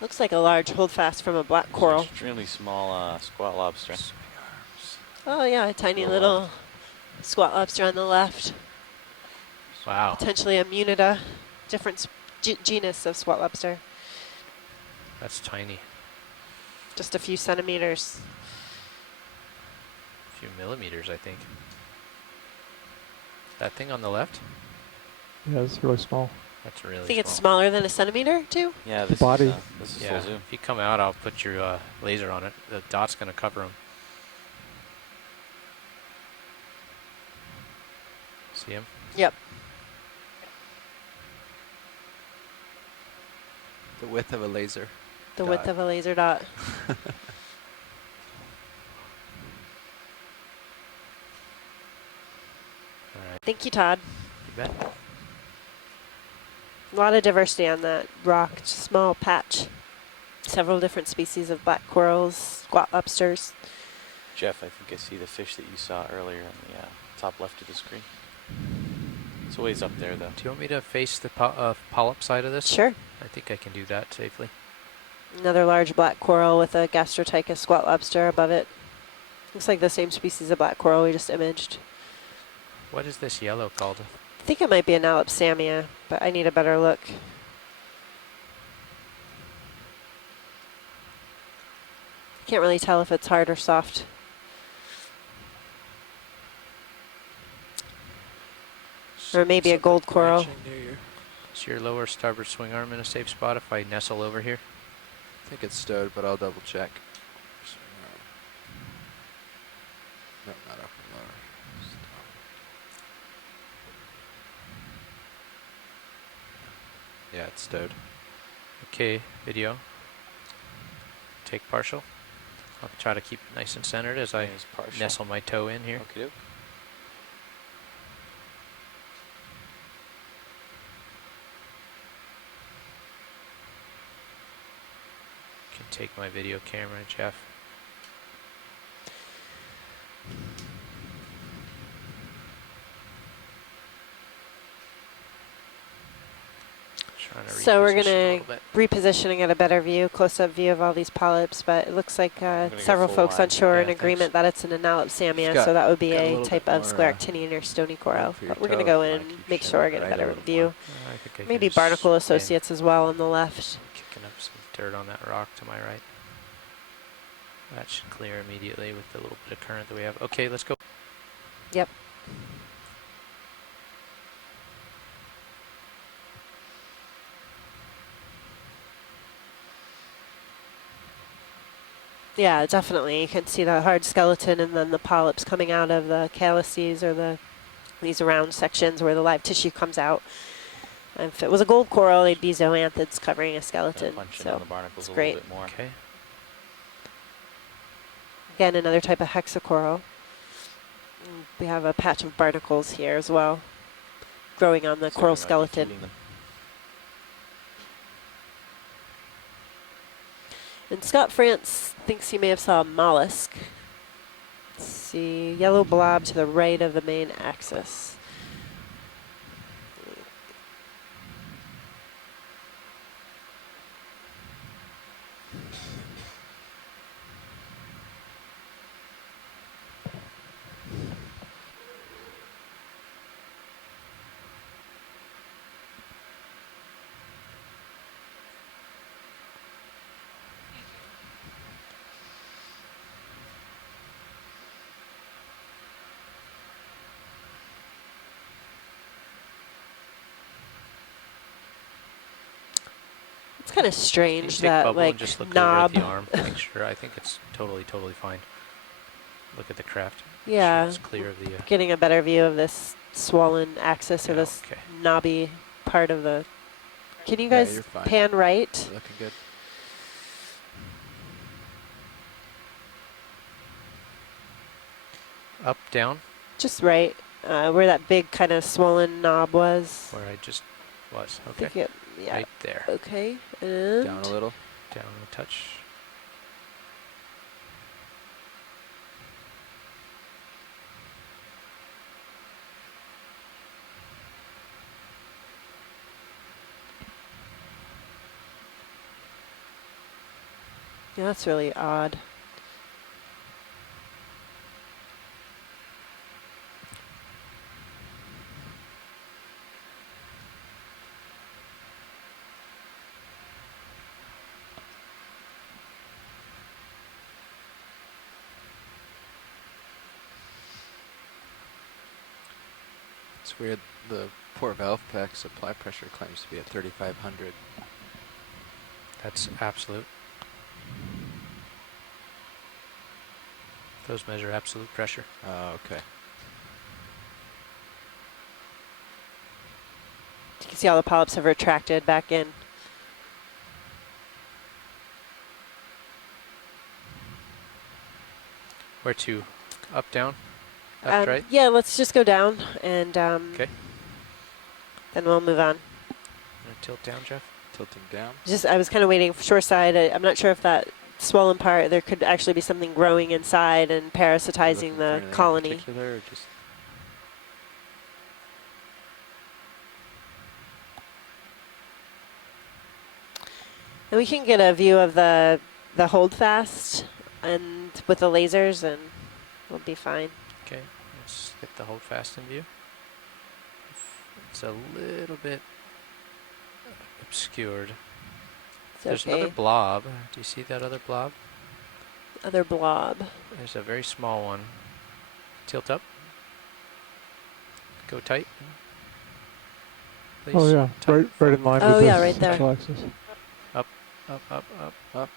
Looks like a large holdfast from a black coral. Extremely small squat lobster. Oh yeah, a tiny Go little left. squat lobster on the left. Wow, Potentially a munida, different genus of squat lobster. that's tiny. Just a few centimeters. A few millimeters, I think. That thing on the left? Yeah, it's really small. That's really I think it's small. smaller than a centimeter too. Yeah, The body. This is Yeah, full zoom. if you come out, I'll put your laser on it. The dot's going to cover them. See him? Yep. The width of a laser. The dot. width of a laser dot. All right, Thank you, Todd. you bet. A lot of diversity on that rock, just a small patch. Several different species of black corals, squat lobsters. Jeff, I think I see the fish that you saw earlier on the top left of the screen. It's a ways up there, though. Do you want me to face the polyp side of this? Sure. I think I can do that safely. Another large black coral with a gastrotychus squat lobster above it. Looks like the same species of black coral we just imaged. What is this yellow called? I think it might be an Alipsamia, but I need a better look. Can't really tell if it's hard or soft. Or maybe a gold coral. Is your lower starboard swing arm in a safe spot if I nestle over here? I think it's stowed, but I'll double check. No, not up and lower. Yeah, it's stowed. Okay, video. Take partial. I'll try to keep it nice and centered as I There's partial. nestle my toe in here. Okie doke. Can take my video camera, Jeff. Trying to So we're reposition a going little to bit. reposition and get a better view, close-up view of all these polyps, but it looks like gonna go several full folks wide. on shore are in Yeah, agreement that it's an Analipsamia, Got- so that would be got a a little type bit of more, scleractinian or stony coral. for your But we're going to toe. go in Wanna and keep make showing sure I it get a right better little view. more. I think I can Maybe just Barnacle spin, Associates as well on the left. kicking up some dirt on that rock to my right. That should clear immediately with the little bit of current that we have. Okay, let's go. Yep. Yeah, definitely. You can see the hard skeleton and then the polyps coming out of the calyces or these round sections where the live tissue comes out. If it was a gold coral, they'd be zoanthids covering a Gonna skeleton. punch in So on the barnacles it's a great. little bit more. Okay. Again, another type of hexacoral. We have a patch of barnacles here as well, growing on the So coral we might be skeleton. feeding them. And Scott France thinks he may have saw a mollusk. Let's see, yellow blob to the right of the main axis. kind of Can you strange take that bubble like and just look knob. over at the arm? Make sure. I think it's totally fine. Look at the craft. Make sure Yeah, it's clear of the. getting a better view of this swollen axis or Yeah, this okay. knobby part of the. Can you Yeah, guys you're fine. pan right? You're looking good. Up, down, Just right, where that big kind of swollen knob was. where I just was. I Okay. think it, yeah. Right there. Okay, and Down a little. Down a touch. yeah, that's really odd. It's weird. The poor valve pack supply pressure claims to be at 3,500. That's absolute. Those measure absolute pressure. Oh, okay. You can see all the polyps have retracted back in. Where to? Up, down, left, right? Yeah, let's just go down and Okay. then we'll move on. Gonna tilt down, Jeff. Tilting down. Just, I was kind of waiting for shore side. I'm not sure if that swollen part, there could actually be something growing inside and parasitizing the colony. Or just And we can get a view of the holdfast and with the lasers, and we'll be fine. Okay, let's get the hold fast in view. It's a little bit obscured. It's There's okay. another blob. Do you see that other blob? Other blob. There's a very small one. Tilt up. Go tight. Please. Oh yeah, Tight. right in line Oh with yeah, the right there. central axis. Up, up. up.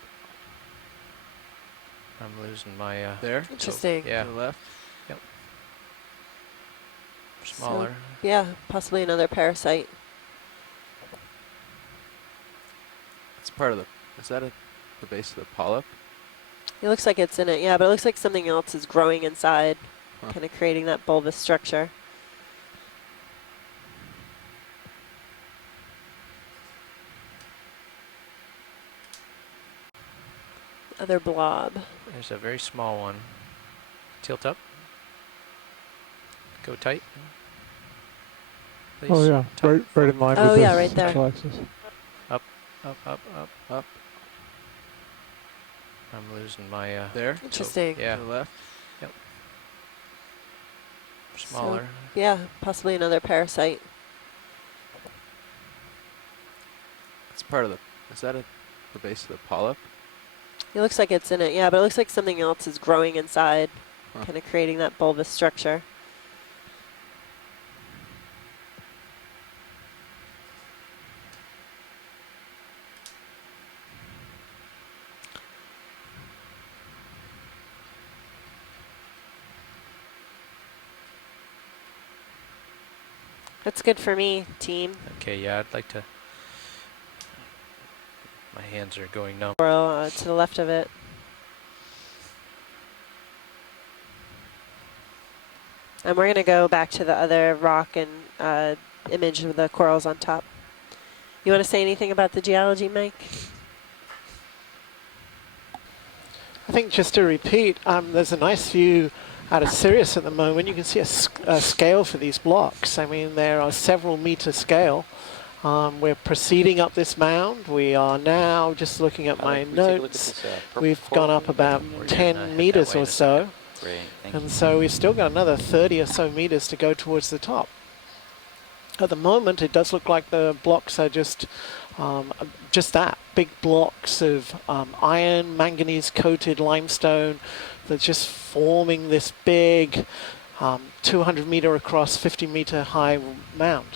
I'm losing my. There. Interesting. Yeah. To the left. Smaller. Yeah, possibly another parasite. It's part of the. Is that at the base of the polyp? It looks like it's in it, yeah, but it looks like something else is growing inside, Huh. kind of creating that bulbous structure. Other blob. There's a very small one. Tilt up. Go tight. Please. Oh yeah, right in line Oh, with yeah, the right there. central axis. Up. Up. I'm losing my. There. Interesting. Yeah. To the left. Smaller. Yeah, possibly another parasite. It's part of the. Is that at the base of the polyp? It looks like it's in it, yeah, but it looks like something else is growing inside, Huh. kind of creating that bulbous structure. That's good for me, team. Okay, yeah, I'd like to. My hands are going numb. Coral, to the left of it. And we're going to go back to the other rock and image of the corals on top. You want to say anything about the geology, Mike? I think just to repeat, there's a nice view out of Sirius at the moment. You can see a scale for these blocks. I mean, there are several meter scale. We're proceeding up this mound. We are now, just looking at my notes, we've gone up about 10 meters or so. Great, thank And you. so we've still got another 30 or so meters to go towards the top. At the moment, it does look like the blocks are just that, big blocks of iron, manganese coated limestone that's just forming this big 200 meter across, 50 meter high mound.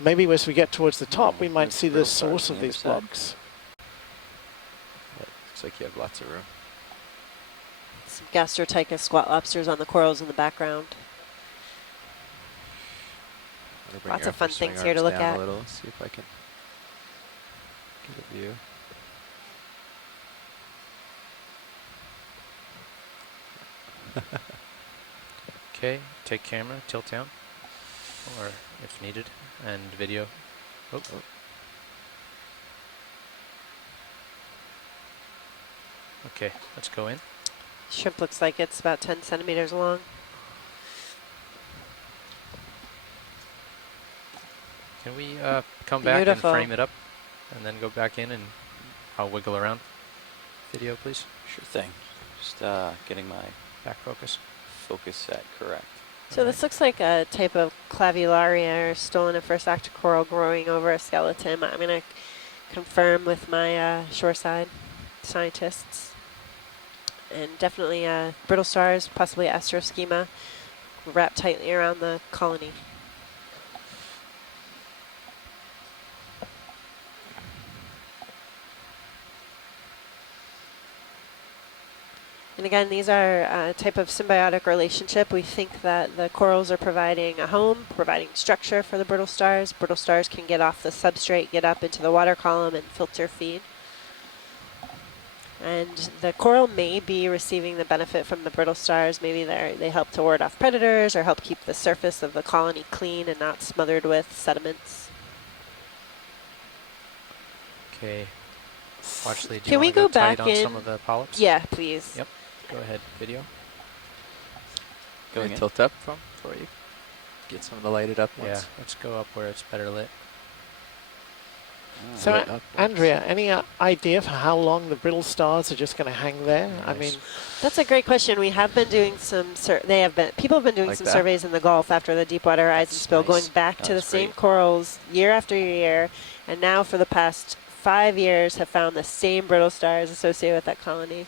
Maybe as we get towards the top, we might see the source of these blocks. Looks like you have lots of room. Some gastrotychus squat lobsters on the corals in the background. I'm gonna bring Lots your of fun upper swing things here to arms look down at. a little, see if I can get a view. Okay, take camera, tilt down, or if needed, and video. Oh. Okay, let's go in. Shrimp looks like it's about 10 centimeters long. Can we come back and Beautiful. frame it up, and then go back in and I'll wiggle around? Video, please. Sure thing. Just getting my Back focus. focus set correct. So this looks like a type of Clavularia or stolen first Octa Coral growing over a skeleton. I'm going to confirm with my shoreside scientists. And definitely brittle stars, possibly astroschema, wrapped tightly around the colony. And again, these are a type of symbiotic relationship. We think that the corals are providing a home, providing structure for the brittle stars. Brittle stars can get off the substrate, get up into the water column, and filter feed. And the coral may be receiving the benefit from the brittle stars. Maybe they help to ward off predators or help keep the surface of the colony clean and not smothered with sediments. Okay. Watchley, do Can you we want to go tight back on in? some of the polyps? Yeah, please. Yep. Go ahead, video. Going tilt up for you. Get some of the lighted up ones. Yeah, let's go up where it's better lit. So, Lit up ones. Andrea, any idea for how long the brittle stars are just going to hang there? I Nice. mean, That's a great question. We have been doing some. People have been doing Like some that? surveys in the Gulf after the Deepwater Horizon That's spill, nice. going back to the That's same great. corals year after year, and now for the past 5 years have found the same brittle stars associated with that colony.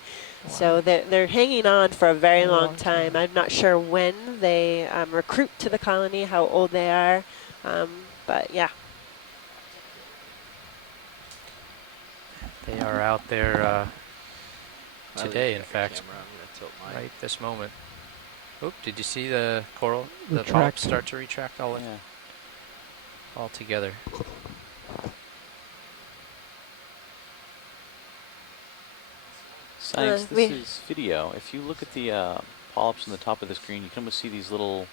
So they're hanging on for a very long time. I'm not sure when they recruit to the colony, how old they are, but yeah. They are out there today, in fact, Camera, I'm gonna tilt mine. right this moment. Oop, did you see the coral, the Retract. polyps start to retract all together? Science, we- this is video. If you look at the polyps on the top of the screen, you can almost see these little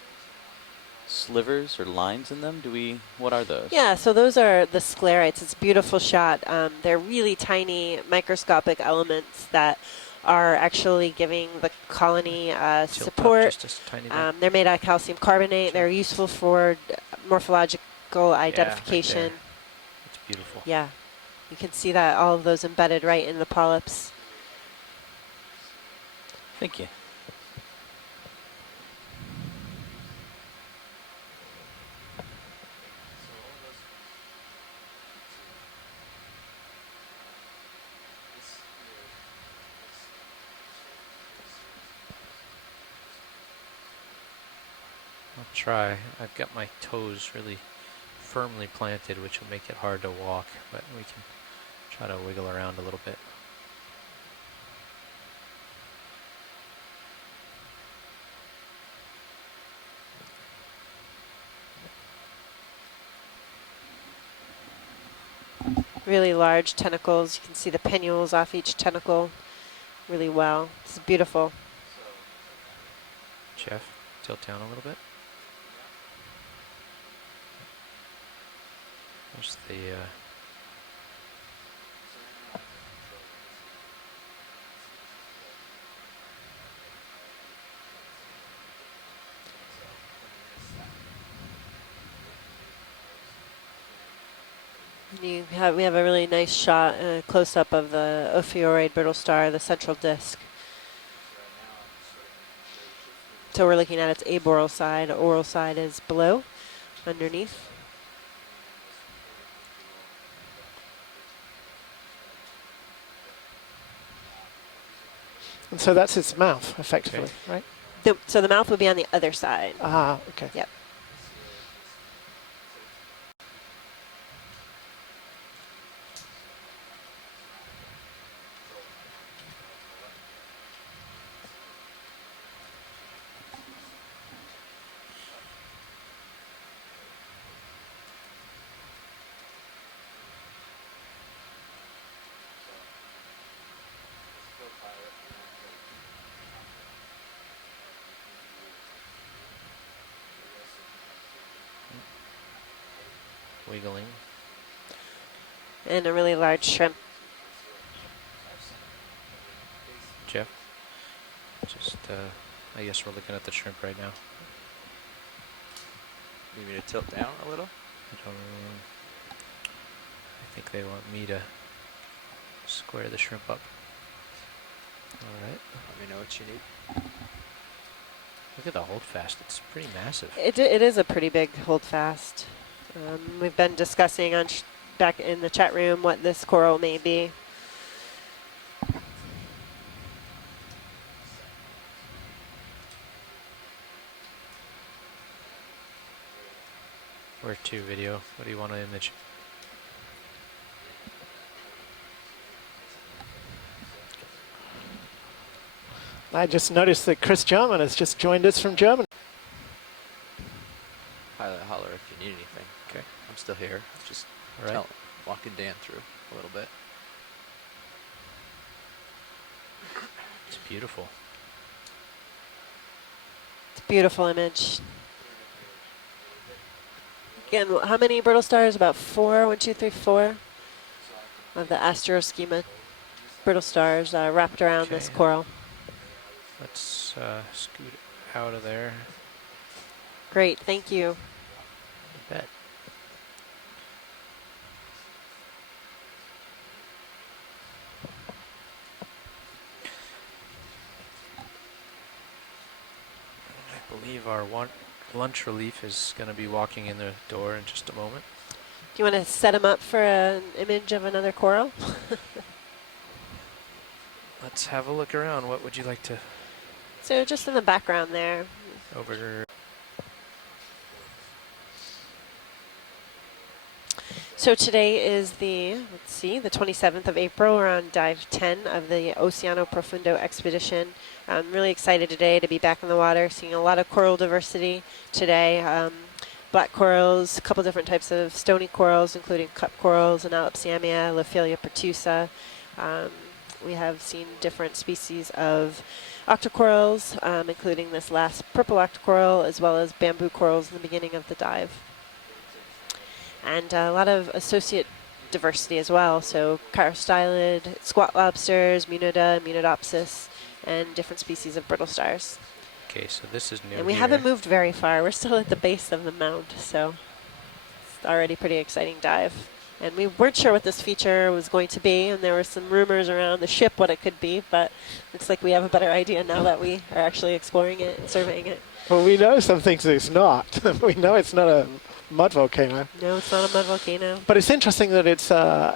slivers or lines in them. What are those? Yeah, so those are the sclerites. It's a beautiful shot. They're really tiny microscopic elements that are actually giving the colony Tilt up support. just a tiny bit. They're made out of calcium carbonate. They're useful for morphological identification. Right there. It's beautiful. Yeah, you can see that all of those embedded right in the polyps. Thank you. I'll try. I've got my toes really firmly planted, which will make it hard to walk, but we can try to wiggle around a little bit. Really large tentacles. You can see the pinnules off each tentacle really well. It's beautiful. Jeff, tilt down a little bit. There's the we have a really nice shot, close-up of the ophiuroid brittle star, the central disc. So we're looking at its aboral side. Oral side is below, underneath. and so that's its mouth, effectively, right? So the mouth would be on the other side. Ah, okay. Yep. wiggling. And a really large shrimp. Jeff, just, I guess we're looking at the shrimp right now. You need me to tilt down a little? I think they want me to square the shrimp up. All right. Let me know what you need. Look at the holdfast. It's pretty massive. It is a pretty big holdfast. We've been discussing on back in the chat room what this coral may be. Where to video? What do you want to image? I just noticed that Chris Jarman has just joined us from Germany. Highlight holler if you need anything. Okay. I'm still here. Just walking Dan through a little bit. It's beautiful. It's a beautiful image. Again, how many brittle stars? About 4, 1, 2, 3, 4 of the Astroschema brittle stars wrapped around this coral. Let's scoot out of there. Great, thank you. You bet. I believe our lunch relief is going to be walking in the door in just a moment. Do you want to set him up for an image of another coral? Let's have a look around. What would you like to... So just in the background there. Over. So today is the 27th of April. We're on dive 10 of the Oceano Profundo expedition. I'm really excited today to be back in the water, seeing a lot of coral diversity today. Black corals, a couple different types of stony corals, including cup corals, Analopsiamia, Lophelia pertusa. We have seen different species of Octa Corals, including this last purple Octa Coral, as well as bamboo corals in the beginning of the dive. And a lot of associate diversity as well, so Chirostylid, squat lobsters, Munida, Munidopsis, and different species of brittle stars. Okay, so this is new. And we haven't moved very far. We're still at the base of the mound, so it's already a pretty exciting dive. And we weren't sure what this feature was going to be, and there were some rumors around the ship what it could be, but looks like we have a better idea now that we are actually exploring it and surveying it. Well, we know some things it's not. We know it's not a mud volcano. No, it's not a mud volcano. But it's interesting that it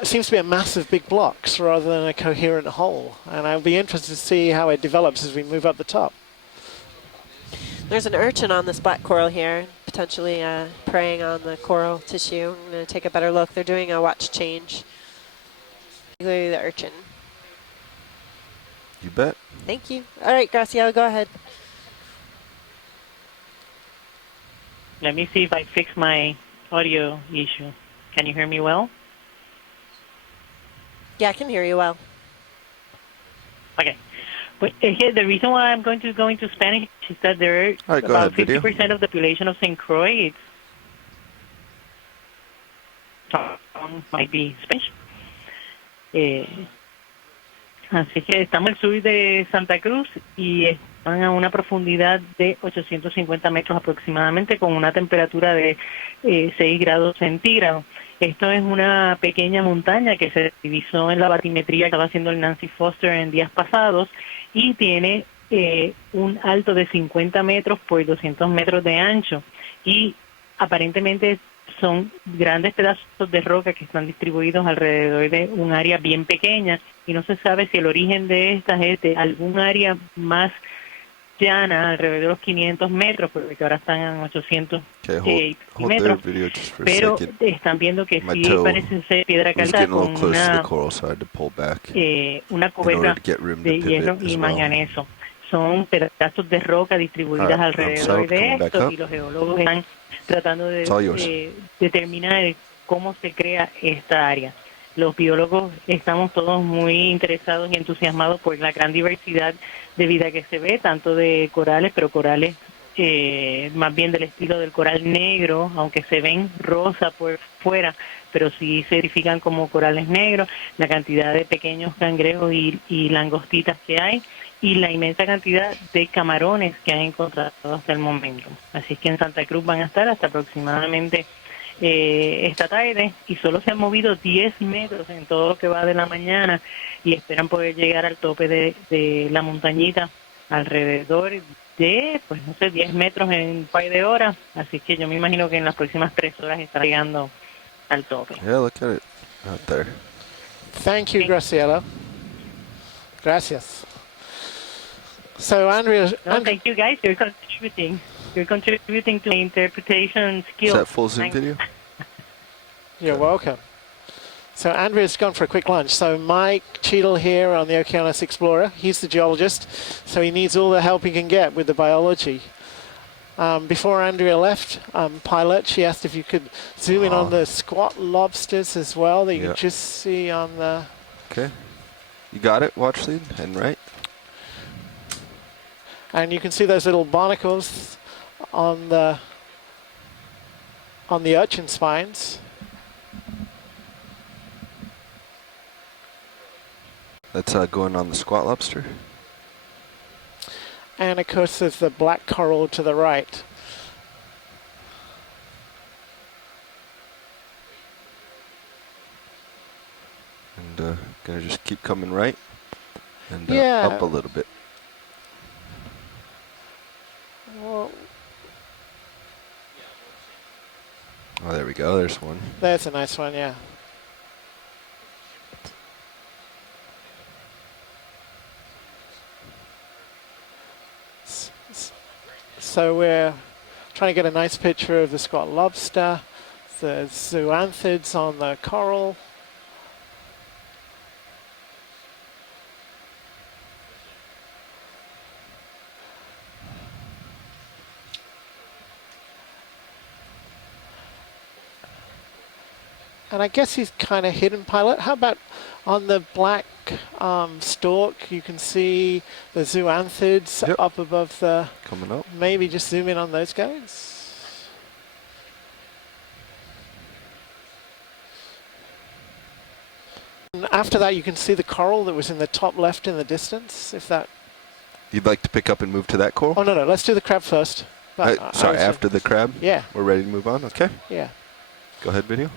seems to be a massive big blocks rather than a coherent whole. And I'll be interested to see how it develops as we move up the top. There's an urchin on this black coral here, potentially preying on the coral tissue. I'm going to take a better look. They're doing a watch change. The urchin. You bet. Thank you. All right, Graciela, go ahead. Let me see if I fix my audio issue. Can you hear me well? Yeah, I can hear you well. Okay. But here, the reason why I'm going to go into Spanish is that there are about 50% of the population of St. Croix might be Spanish. Así que estamos al sur de Santa Cruz y están a una profundidad de 850 metros aproximadamente con una temperatura de 6 grados centígrados. Esto es una pequeña montaña que se divisó en la batimetría que estaba haciendo el Nancy Foster en días pasados y tiene un alto de 50 metros por 200 metros de ancho y aparentemente son grandes pedazos de roca que están distribuidos alrededor de un área bien pequeña y no se sabe si el origen de estas es de algún área más llana, alrededor de los 500 metros, porque ahora están en 800 metros, pero están viendo que sí parece ser piedra calda con una cubierta de hierro y manganeso. Son pedazos de roca distribuidas alrededor de esto y los geólogos están tratando de determinar cómo se crea esta área. Los biólogos estamos todos muy interesados y entusiasmados por la gran diversidad de vida que se ve, tanto de corales, pero corales más bien del estilo del coral negro, aunque se ven rosa por fuera, pero sí se verifican como corales negros, la cantidad de pequeños cangrejos y langostitas que hay, y la inmensa cantidad de camarones que han encontrado hasta el momento. Así es que en Santa Cruz van a estar hasta aproximadamente esta tarde, y solo se han movido 10 metros en todo lo que va de la mañana, y esperan poder llegar al tope de la montañita alrededor de, pues no sé, 10 metros en un par de horas. Así que yo me imagino que en las próximas 3 horas estará llegando al tope. Yeah, look at it out there. Thank you, Graciela. Gracias. So, Andrea... No, thank you guys. You're contributing. You're contributing to my interpretation Is skills. that full zoom video? You're welcome. So Andrea's gone for a quick lunch. So Mike Cheadle here on the Okeanos Explorer. He's the geologist, so he needs all the help he can get with the biology. Before Andrea left, Pilot, she asked if you could zoom in on the squat lobsters as well that you can just see on the... Okay. You got it, watch lead, and right. And you can see those little barnacles on the urchin spines. That's going on the squat lobster. And of course there's the black coral to the right. And gonna just keep coming right and Yeah. up a little bit. Well, Oh, there we go. There's one. there's a nice one, yeah. So we're trying to get a nice picture of the squat lobster, the zoanthids on the coral. And I guess he's kind of hidden, Pilot. How about on the black stalk, you can see the zoanthids up above the... Coming up. Maybe just zoom in on those guys. And after that, you can see the coral that was in the top left in the distance, if that... You'd like to pick up and move to that coral? Oh, no, let's do the crab first. Sorry, after the crab? Yeah. We're ready to move on? Okay. Yeah. Go ahead, video.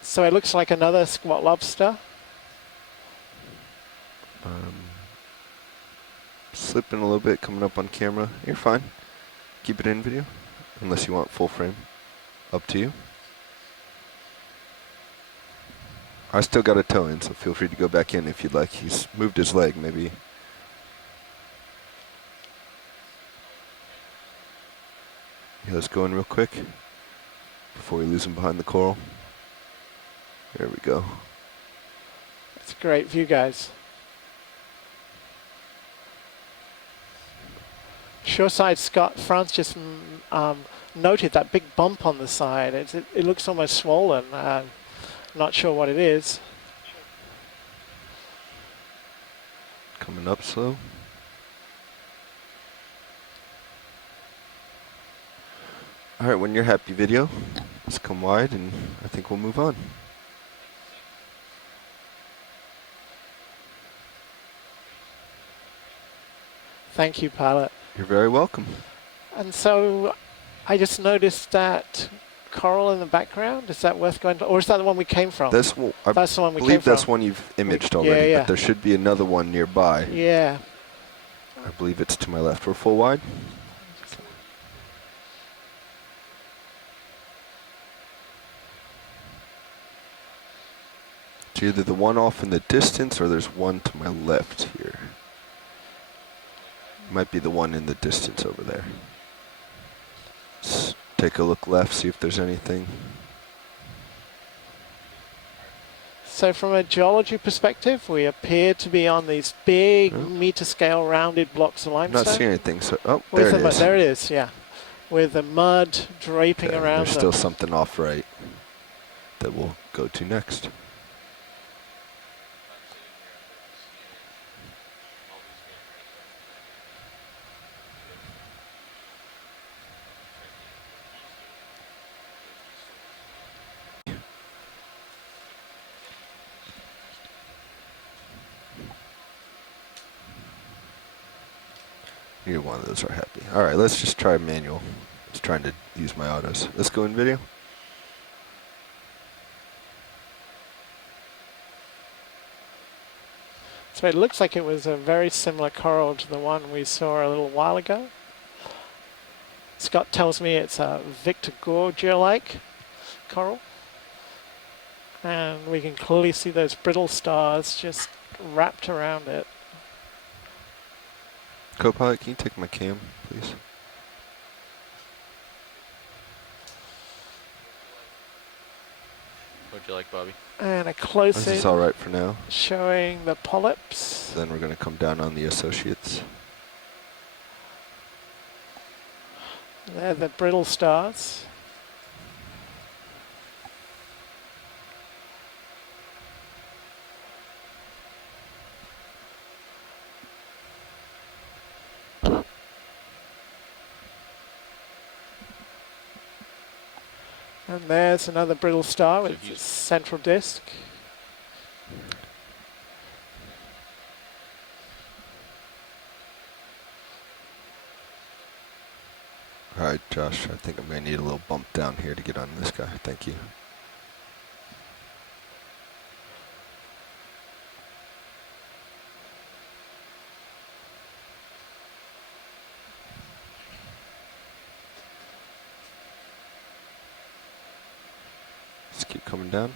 So it looks like another squat lobster. Slipping a little bit, coming up on camera. You're fine. Keep it in video, unless you want full frame. Up to you. I still got a toe in, so feel free to go back in if you'd like. He's moved his leg, maybe. Yeah, let's go in real quick before we lose him behind the coral. There we go. That's a great view, guys. Shoreside Scott France just noted that big bump on the side. It looks almost swollen. Not sure what it is. Coming up slow. All right, when you're happy, video, let's come wide, and I think we'll move on. Thank you, Pilot. You're very welcome. And so I just noticed that coral in the background. Is that worth going to, or is that the one we came from? That's the one we came believe that's from. one you've imaged already, yeah. but there should be another one nearby. Yeah. I believe it's to my left. We're full wide. It's either the one off in the distance or there's one to my left here. Might be the one in the distance over there. Let's take a look left, see if there's anything. So from a geology perspective, we appear to be on these big meter scale rounded blocks of limestone. I'm not seeing anything, so, oh, there it is. There it is, yeah. With the mud draping around There's still something off right that we'll go to next. Neither one of those are happy. All right, let's just try manual. I was trying to use my autos. Let's go in video. So it looks like it was a very similar coral to the one we saw a little while ago. Scott tells me it's a Victor-Gorgia-like coral. And we can clearly see those brittle stars just wrapped around it. Co-pilot, can you take my cam, please? What'd you like, Bobby? And a This close-in is all right for now. showing the polyps. Then we're going to come down on the associates. They're the brittle stars. And there's another brittle star with its central disk. All right, Josh, I think I'm going to need a little bump down here to get on this guy. Thank you. Let's keep coming down.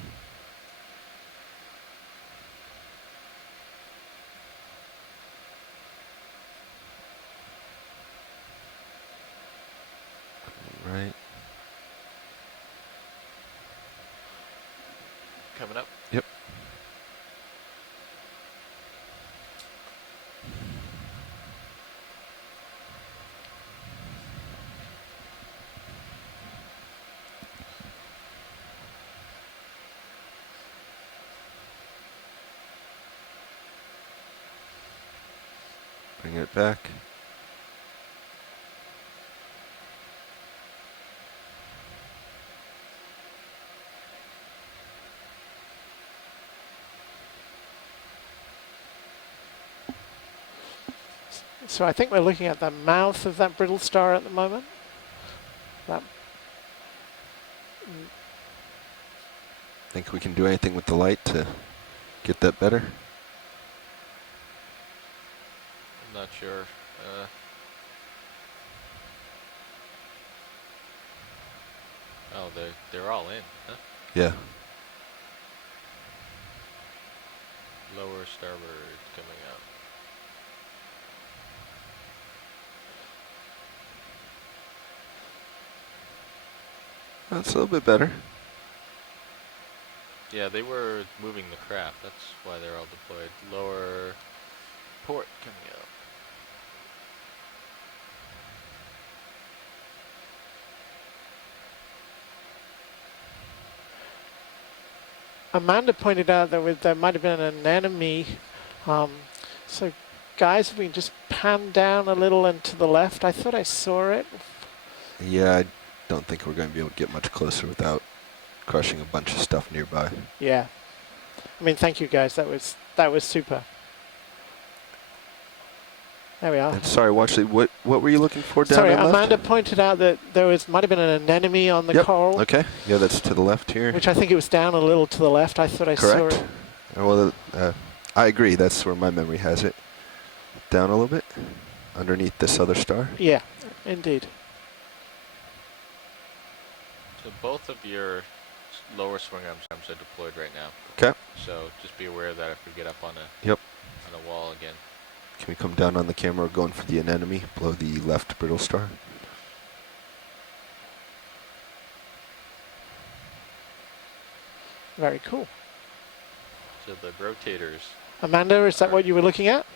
Right. Coming up. Yep. Bring it back. So I think we're looking at the mouth of that brittle star at the moment. That Think we can do anything with the light to get that better? I'm not sure. Oh, they're all in, huh? Yeah. Lower starboard coming up. That's a little bit better. Yeah, they were moving the craft. That's why they're all deployed. Lower port coming up. Amanda pointed out that there might have been an enemy. So guys, if we can just pan down a little and to the left, I thought I saw it. Yeah, I don't think we're going to be able to get much closer without crushing a bunch of stuff nearby. Yeah. I mean, thank you guys. That was super. There we are. And sorry, Watchley, what were you looking for down Sorry, and left? Amanda pointed out that might have been an anemone on the Yep. coral. Okay. Yeah, that's to the left here. Which I think it was down a little to the left. I thought I saw Correct. it. Well, I agree. That's where my memory has it. Down a little bit, underneath this other star. Yeah, indeed. So both of your lower swing arms are deployed right now. Okay. So just be aware of that if we get up on a wall again. Can we come down on the camera? We're going for the anemone below the left brittle star. Very cool. So the rotators. Amanda, is that what you were looking at?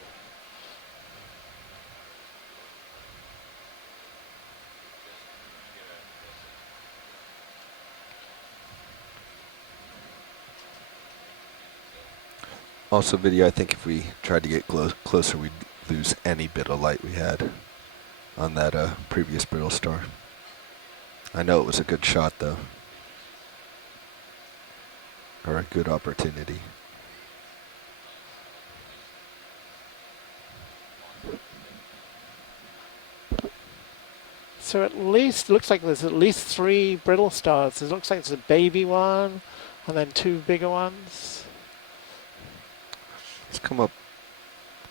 Also, video, I think if we tried to get closer, we'd lose any bit of light we had on that previous brittle star. I know it was a good shot, though. Or a good opportunity. So at least, looks like there's at least 3 brittle stars. It looks like there's a baby one, and then 2 bigger ones. Let's come up.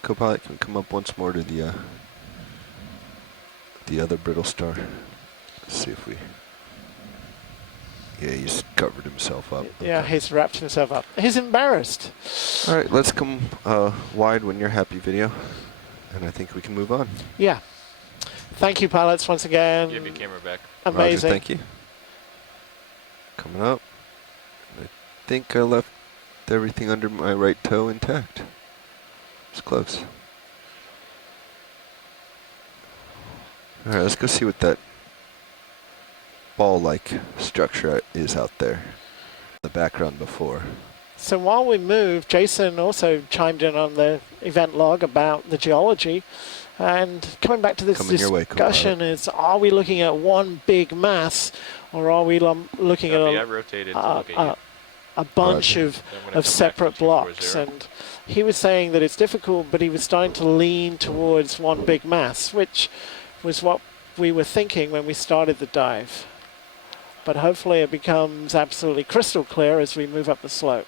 Copilot can come up once more to the other brittle star. Let's see if we. Yeah, he's covered himself up. Yeah, Okay. he's wrapped himself up. He's embarrassed. All right, let's come wide when you're happy, video, and I think we can move on. Yeah. Thank you, pilots, once again. Give your camera back. Amazing. Roger, thank you. Coming up. I think I left everything under my right toe intact. It's close. All right, let's go see what that ball-like structure is out there. The background before. So while we move, Jason also chimed in on the event log about the geology. And coming back to this discussion is, are we looking at one big mass, or are we looking at I rotated to look at you. a bunch of separate blocks? And he was saying that it's difficult, but he was starting to lean towards one big mass, which was what we were thinking when we started the dive. But hopefully it becomes absolutely crystal clear as we move up the slope.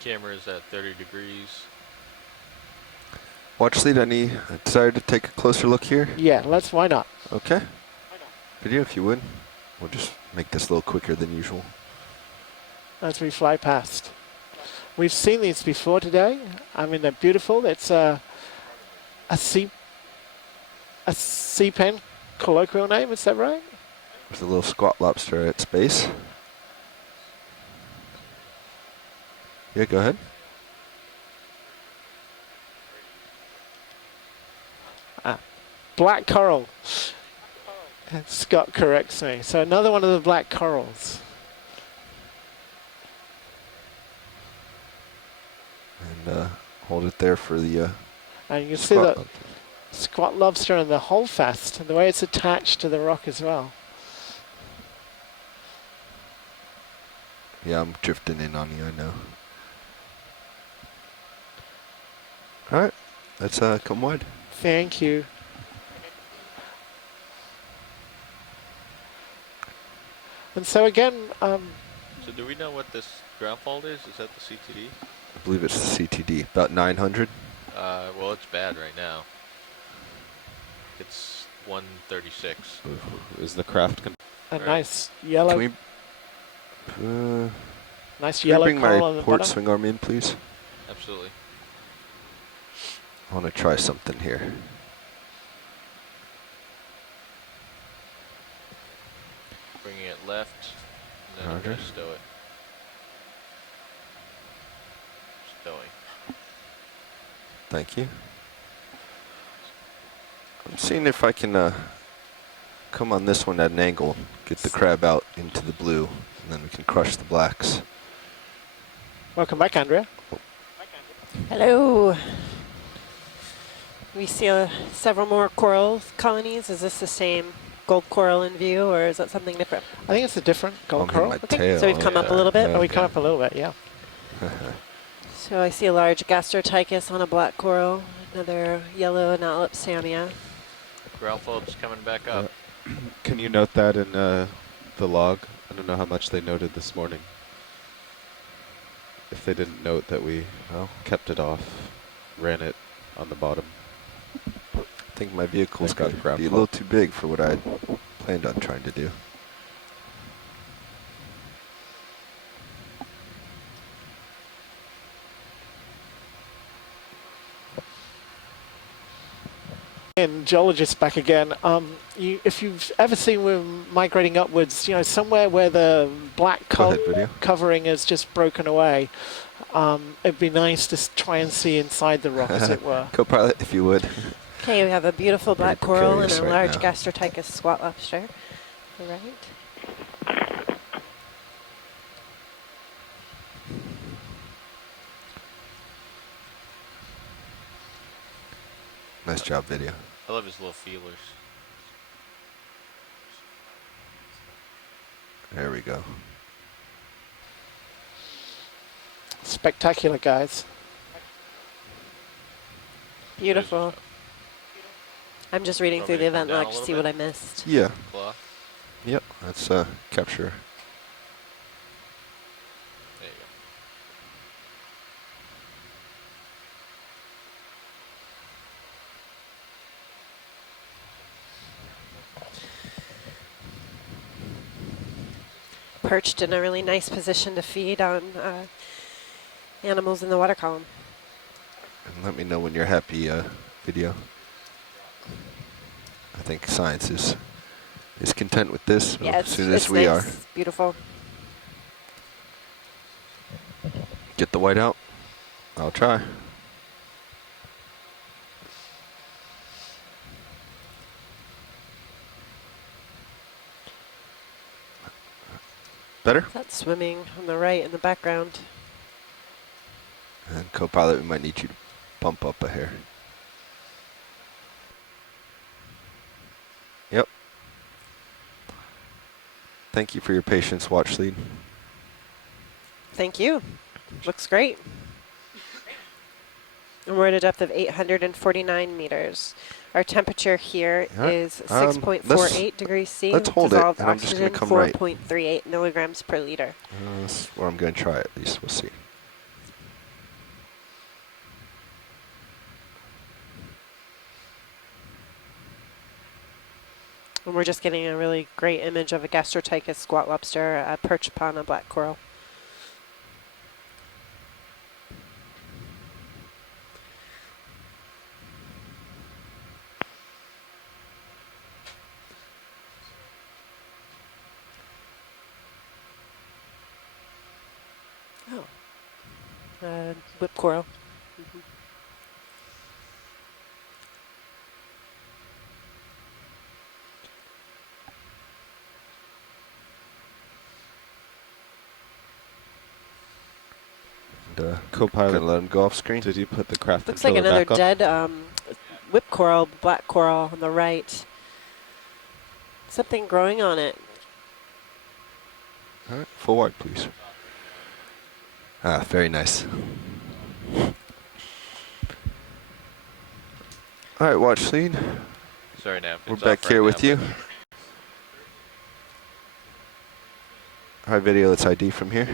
Camera is at 30 degrees. Watch lead, any desire to take a closer look here? Yeah, why not? Okay. Video, if you would. We'll just make this a little quicker than usual. As we fly past. We've seen these before today. I mean, they're beautiful. It's a sea pen colloquial name, is that right? There's a little squat lobster at space. Yeah, go ahead. Black coral. And Scott corrects me. So another one of the black corals. And hold it there for the And you can see the squat lobster and the holdfast, and the way it's attached to the rock as well. Yeah, I'm drifting in on you, I know. All right, let's come wide. Thank you. And so again, So do we know what this ground fault is? Is that the CTD? I believe it's the CTD, about 900. Well, it's bad right now. It's 136. Is the craft a nice yellow. Can we, nice can yellow we bring coral my on the port bottom? swing arm in, please? Absolutely. I want to try something here. Bringing it left, and then I'm going to stow it. Stowing. Thank you. I'm seeing if I can come on this one at an angle, get the crab out into the blue, and then we can crush the blacks. Welcome back, Andrea. Hello. We see several more coral colonies. Is this the same gold coral in view, or is that something different? I think it's a different gold I'm coral. in my tail. So we've come up a little bit? Oh, we come up a little bit, yeah. So I see a large gastrotychus on a black coral, another yellow Anapatharians. Ground fault's coming back up. Can you note that in the log? I don't know how much they noted this morning. If they didn't note that we kept it off, ran it on the bottom. I think my vehicle's got to be a little too big for what I planned on trying to do. And geologists back again. If you've ever seen we're migrating upwards, somewhere where the black covering is just broken away, it'd be nice to try and see inside the rock, as it were. Co-pilot, if you would. Okay, we have a beautiful black coral and a right large now. gastrotychus squat lobster. All right. Nice job, video. I love his little feelers. There we go. Spectacular, guys. Beautiful. I'm just reading Want through me the to come event down log a to little see bit? what I missed. Yeah. Claw. Yep. Capture. There you go. Perched in a really nice position to feed on animals in the water column. And let me know when you're happy, video. I think science is content with this, so Yeah, as it's, soon as it's we nice. are. It's beautiful. Get the white out. I'll try. Better? That's swimming on the right in the background. And co-pilot, we might need you to bump up a hair. Yep. Thank you for your patience, watch lead. Thank you. Looks great. And we're at a depth of 849 meters. Our temperature here is 6.48 degrees C. Let's hold it, dissolved and I'm just going oxygen, to come right. 4.38 milligrams per liter. That's where I'm going to try at least. We'll see. And we're just getting a really great image of a gastrotychus squat lobster perched upon a black coral. Oh, whip coral. Mm-hmm. Co-pilot, gonna let him go off screen. Did you put the craft Looks like controller another back up? dead whip coral, black coral on the right. Something growing on it. All right, full wide, please. Ah, very nice. All right, watch lead. Sorry, Nav. We're it's back off here right with now, you. All right, video, let's ID from here.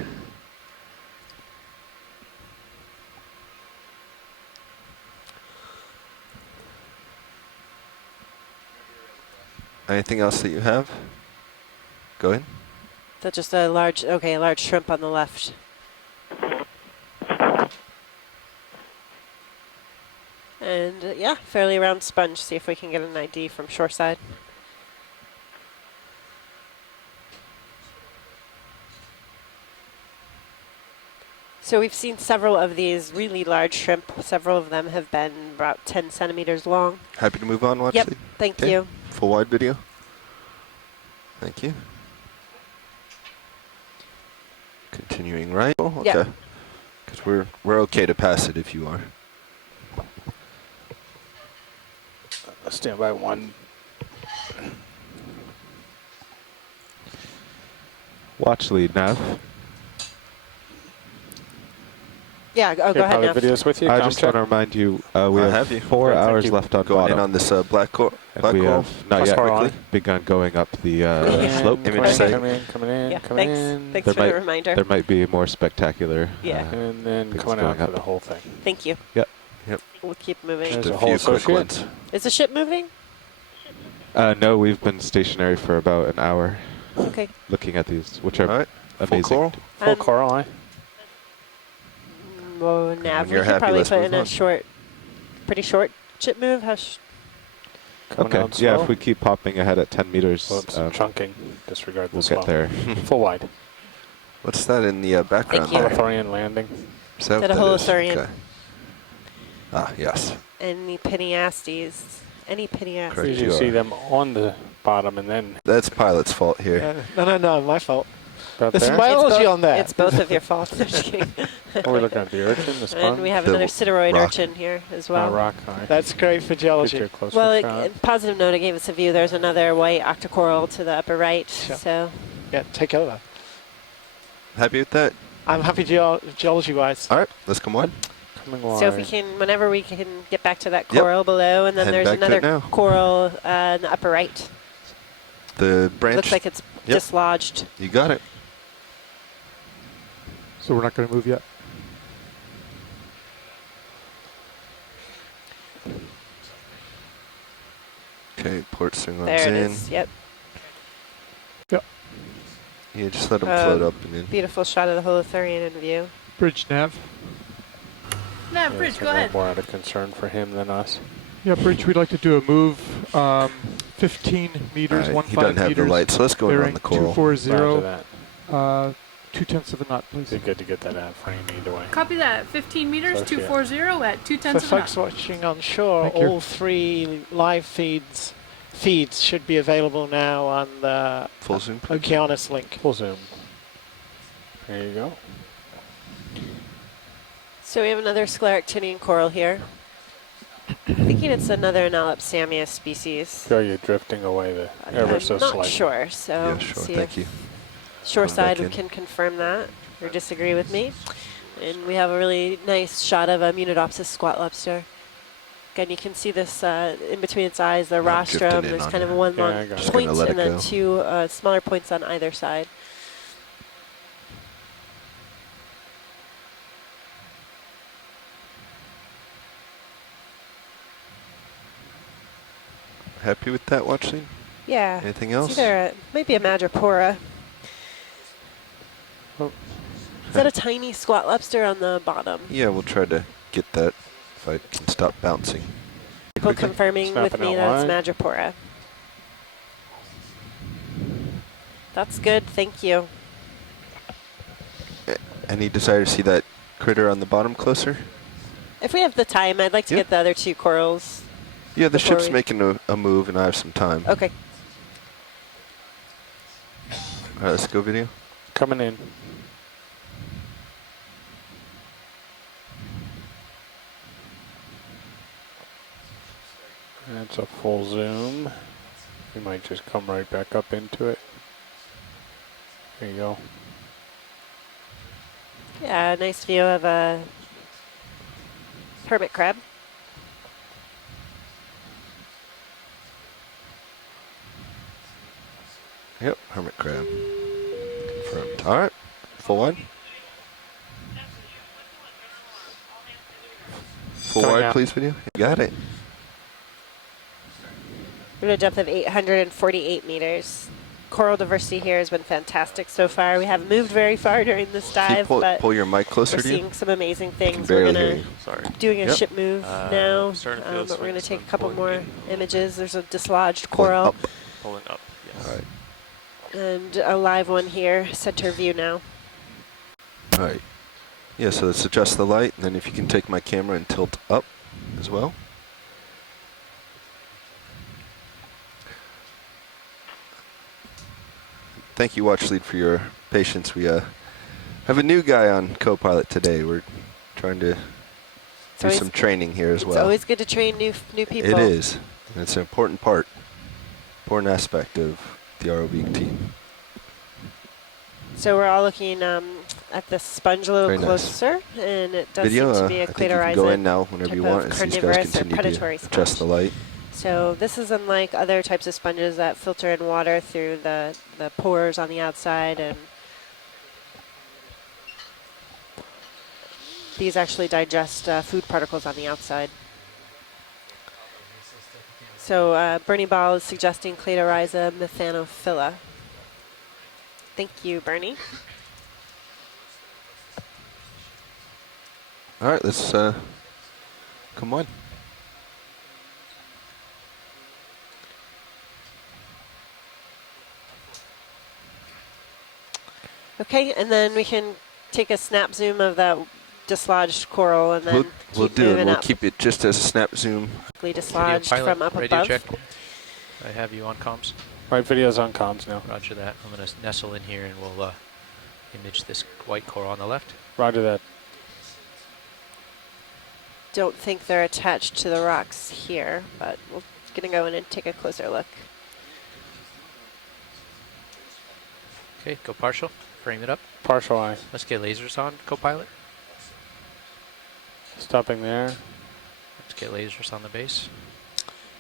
Anything else that you have? Go ahead. That's just a large, okay, a large shrimp on the left. And yeah, fairly round sponge. See if we can get an ID from shoreside. So we've seen several of these really large shrimp. Several of them have been about 10 centimeters long. Happy to move on, watch Yep, lead? thank Okay. you. Full wide video. Thank you. Continuing right. Oh, okay. Yep. Because we're okay to pass it if you are. Stand by one. Watch lead, Nav. Yeah, go ahead, Pilot Neff. videos with you. I com just check. want to remind you, we I have have you. 4 Great, thank hours you. left on Go bottom. in on this black coral. And we have not Plus yet coral on. begun going up the Yeah. slope. Image Coming in, say. coming in, coming in, Yeah, coming thanks. in. Thanks There for the reminder. There might be more spectacular. Yeah. And then Things coming going out for up. the whole thing. Thank you. Yep. Yep. We'll keep moving. There's Just a a whole few quick associate. ones. Is the ship moving? No, we've been stationary for about an hour Okay. looking at these, which are All right. Full amazing. coral. Full coral eye. Well, Nav, we you're could happy, probably let's put move in a on. short, pretty short ship move. Coming Okay, out yeah, slow. if we keep popping ahead at 10 meters, Whoops, chunking. Disregard the we'll swell. get there. Full wide. What's that in the background you. there? Anapatharian landing. Is that Is that what a that is? holothurian? Okay. Ah, yes. Any Pinnacles. Any Pinnacles. Correct. Usually you see are. them on the bottom and then That's pilot's fault here. No, my fault. about There's some there. biology on there. It's both of your faults. I'm just kidding. Oh, we're looking at the urchin, the sponge. And we have The another sideroid rock. urchin here as well. rock. All right. That's great for Get geology. you a closer Well, shot. positive note, I gave us a view. There's another white Octa Coral to the upper right. Sure. So Yeah, take over. Happy with that? I'm happy geology-wise. All right, let's come wide. Coming So if we wide. can, whenever we can get back to that Yep. coral below, and then Head there's back to it another now. coral in the upper right. The branch. Looks like it's Yep. dislodged. You got it. So we're not going to move yet. Okay, port swing on There it in. is. Yep. Yeah, just let them float up and in. Beautiful shot of the Holothurian in view. Bridge nav. No, Bridge, go ahead. More out of concern for him than us. Yeah, Bridge, we'd like to do a move 15 meters, Alright, 1 he 5 doesn't have the meters. light, so let's go in on bearing the coral. 240, 2/10 of a knot, please. Be good to get that out frame either way. Copy that. 15 meters, So, 240 at 2/10 For of a folks knot. watching on shore, Thank you. all 3 live feeds should be available now on the Full zoom. Okeanos link. Full zoom. There you go. So we have another scleractinian coral here. I'm thinking it's another Analopsamia species. Feel you're drifting away the ever so I'm not slightly. sure, so Yeah, sure. see Thank if you. shoreside Going back can confirm that or disagree with me. And we have a really nice shot of a Munidopsis squat lobster. Again, you can see this in between its eyes, the I'm drifting rostrum. in There's on kind of you. one Yeah, I long got it. Just point gonna let and it then go. 2 smaller points on either side. Happy with that, Watchling? Yeah. Anything It's else? either maybe a Madrepora. Oh. Is that a tiny squat lobster on the bottom? Yeah, we'll try to get that if I can stop bouncing. People Quickly. confirming with Snapping me out that it's Madrepora. That's good, thank you. Any desire to see that critter on the bottom closer? If we have the time, I'd like to Yeah. get the other 2 corals. Yeah, the Before ship's we- making a move and I have some time. Okay. Alright, let's go video. Coming in. That's a full zoom. We might just come right back up into it. There you go. Yeah, nice view of a hermit crab. Yep, hermit crab. Confirmed. Alright, full wide. Full Coming wide, out. please, video. You got it. We're at a depth of 848 meters. Coral diversity here has been fantastic so far. We haven't moved very far during this Can you dive, pull, but pull your mic closer we're to you? seeing some amazing things. barely We're hear gonna you. Sorry. doing a Yep. ship move now, starting to feel but we're gonna swings, take a I'm couple pulling more in. images. There's a dislodged Pulling coral up. Pulling up. Yes. Alright. and a live one here, center view now. Alright. Yeah, so let's adjust the light, and then if you can take my camera and tilt up as well. Thank you, Watch Lead, for your patience. We have a new guy on co-pilot today. We're trying to do always- some training here as It's well. always good to train new people. It is. And it's an important important aspect of the ROV team. So we're all looking at the sponge a little Very nice. closer, and it does Video, seem to be a I think you can go in now whenever type you of want as these guys carnivorous or continue predatory to adjust the sponge. light. So this is unlike other types of sponges that filter in water through the pores on the outside, and these actually digest food particles on the outside. So Bernie Ball is suggesting Cladorhiza methanophila. Thank you, Bernie. All right, let's come on. Okay, and then we can take a snap zoom of that dislodged coral, and then We'll keep do it. moving We'll up. keep it just as a snap zoom. Dislodged Pilot, from up radio above. check. I have you on comms. Right, video's on comms now. Roger that. I'm going to nestle in here and we'll image this white coral on the left. Roger that. Don't think they're attached to the rocks here, but we're gonna go in and take a closer look. Okay, go partial. Frame it up. Partial eye. Let's get lasers on, co-pilot. Stopping there. Let's get lasers on the base.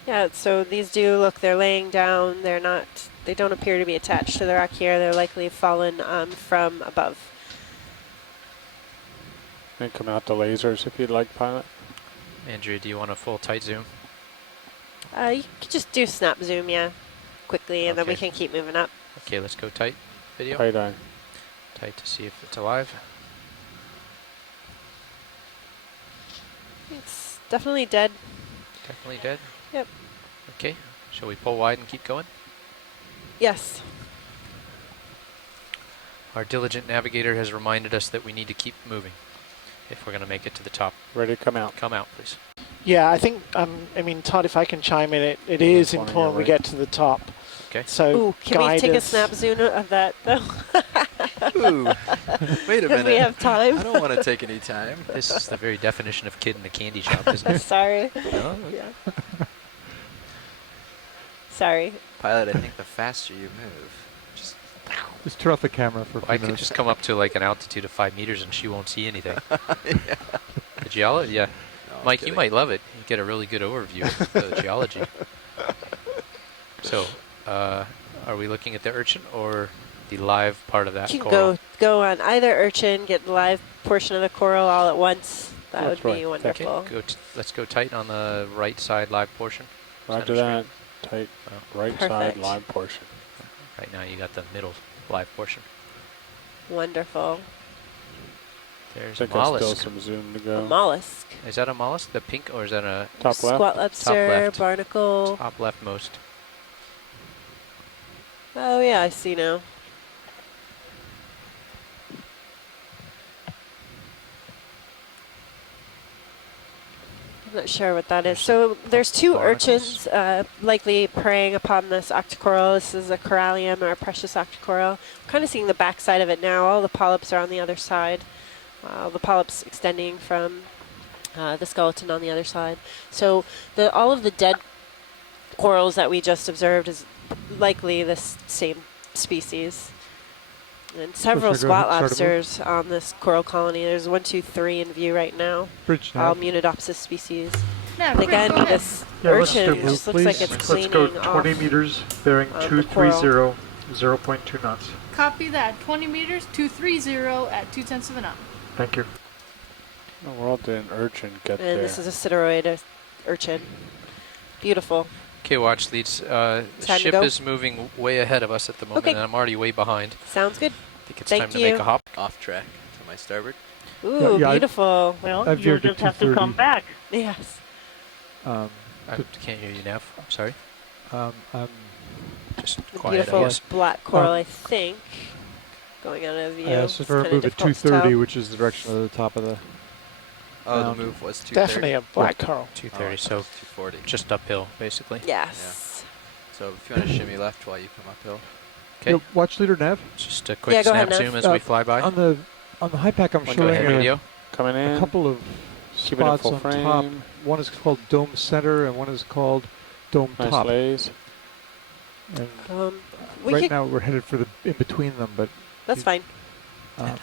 Yeah, so these do look, they're laying down. They're not, they don't appear to be attached to the rock here. They're likely fallen from above. And come out the lasers if you'd like, pilot. Andrea, do you want a full tight zoom? You could just do snap zoom, yeah, quickly, and then we Okay. can keep moving up. Okay, let's go tight video. Tight eye. Tight to see if it's alive. It's definitely dead. Definitely dead. Yep. Okay, shall we pull wide and keep going? Yes. Our diligent navigator has reminded us that we need to keep moving if we're going to make it to the top. Ready to come out. Come out, please. Yeah, I think, I mean, Todd, if I can chime in, it is one on important your we right. get to the top. Okay. So Ooh, can we guide take a us. snap zoom of that, though? Ooh, wait a If minute. we have time. I don't want to take any time. This is the very definition of kid in the candy shop, isn't it? Sorry. No? Yeah. Sorry. Pilot, I think the faster you move, Just turn off the camera for a few I could minutes. just come up to like an altitude of 5 meters and she won't see anything. yeah. The geology, yeah. No, I'm Mike, you kidding. might love it. You get a really good overview of the geology. So, are we looking at the urchin or the live part of that You can coral? go on either urchin, get the live portion of the coral all at once. That That's would be right. wonderful. Okay, let's go tight on the right side live portion. Roger Center that. Tight. Oh. Right side Perfect. live portion. Right now you got the middle live portion. Wonderful. There's I a think there's still mollusk. some zoom to A go. mollusk. Is that a mollusk? The pink, or is that a Top left. Squat lobster, left. barnacle. top leftmost? Oh yeah, I see now. I'm not sure what that is. So there's two barnacles. urchins likely preying upon this Octa Coral. This is a corallium or a precious Octa Coral. I'm kind of seeing the back side of it now. All the polyps are on the other side. The polyps extending from the skeleton on the other side. So all of the dead corals that we just observed is likely this same species. And several should I go squat ahead and start a lobsters on this coral colony. There's 1, 2, 3 in view right now. Bridge All nav. Munidopsis species. Yeah, And Bridge, again, go ahead. this Yeah, let's do a urchin move, just looks like please. it's Let's go cleaning 20 off. meters, bearing of the coral. 230, 0.2 knots. Copy that. 20 meters, 230 at 2/10 of a knot. Thank you. Oh, we're all doing urchin. Get And there. this is a sideroid urchin. Beautiful. Okay, watch leads. The Time to ship go? is moving way ahead of us at the moment, Okay. and I'm already way behind. Sounds good. I think it's Thank time to you. make a hop. Off track to my starboard. Ooh, yeah, beautiful. Well, I've you'll veered to just have to come 230. back. Yes. I can't hear you, Nav. I'm sorry. I'm Just The quiet, I beautiful guess. black coral, I think. Going out of view. asked if It's I kinda move at difficult to 230, tell. which is the direction of the top of the... Oh, Um, the move was 230. Definitely a black coral. 230, so 240. just uphill, basically. Yes. So if you want to shimmy left while you come uphill. Okay. Yo, watch leader nav. Just a quick Yeah, go ahead, snap Nav. zoom as we fly by. On the high pack, I'm Go showing ahead, a, video. Coming in. a couple of Keeping it spots full on frame. top. One is called Dome Center, and one is called Dome Nice Top. lays. And We right could, now, we're headed for the in between them, but that's fine. um,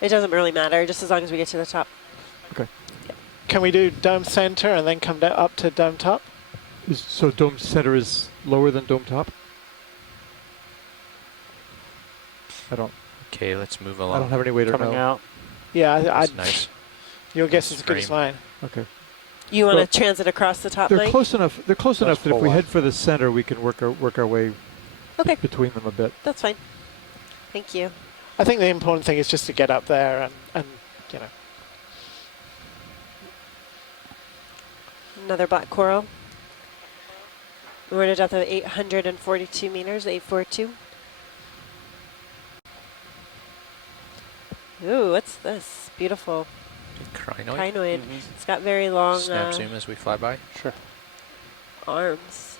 It doesn't really matter, just as long as we get to the top. Can we do dome center and then come up to dome top? so Dome Center is lower than Dome Top. I don't Okay, let's move along. I don't have any way to Coming know. out. Yeah, That's nice. your guess is as good as Frame. mine. Okay. You want Well, to transit across the top, They're Mike? close enough. They're close enough that if full we wide. head for the center, we can work our way Okay, between them a bit. that's fine. Thank you. I think the important thing is just to get up there and you know. Another black coral. We're at a depth of 842 meters, 842. Ooh, what's this? Beautiful. Crinoid. Crinoid. It's got very long Snap zoom as we fly by. Sure. arms.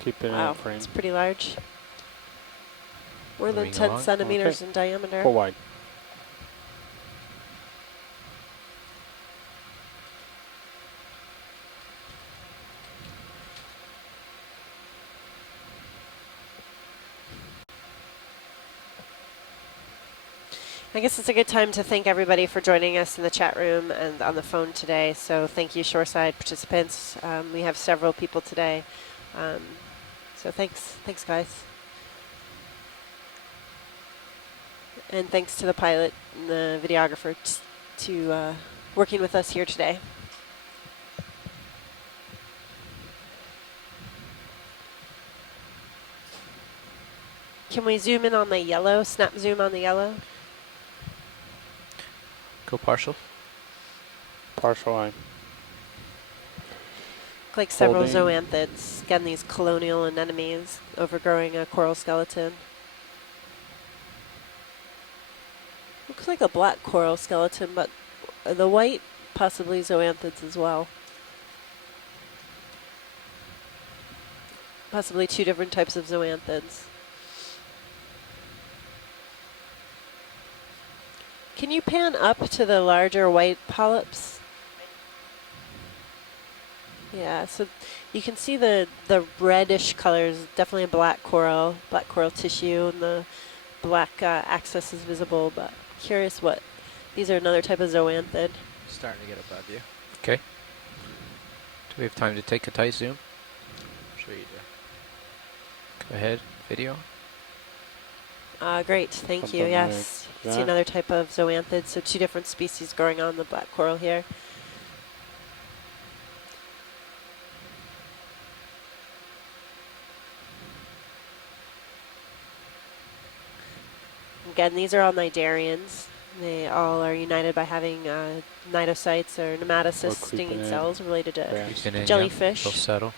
Keep it Wow, in frame. it's pretty large. More than Moving 10 along. centimeters Okay. in diameter. Full wide. I guess it's a good time to thank everybody for joining us in the chat room and on the phone today. So thank you, Shoreside participants. We have several people today. So thanks, guys. And thanks to the pilot and the videographer to working with us here today. Can we zoom in on the yellow? Snap zoom on the yellow? Go partial. Partial line. Like several Holding. zoanthids. Again, these colonial anemones overgrowing a coral skeleton. Looks like a black coral skeleton, but the white, possibly zoanthids as well. Possibly two different types of zoanthids. Can you pan up to the larger white polyps? Yeah, so you can see the reddish colors, definitely a black coral tissue, and the black axis is visible, but curious what, these are another type of zoanthid. Starting to get above you. Okay. Do we have time to take a tight zoom? Sure you do. Go ahead, video. Great, thank you, Something yes. like You see that. another type of zoanthid, so two different species growing on the black coral here. Again, these are all cnidarians. They all are united by having cnidocytes or nematocyst stinging cells related to jellyfish. They'll settle.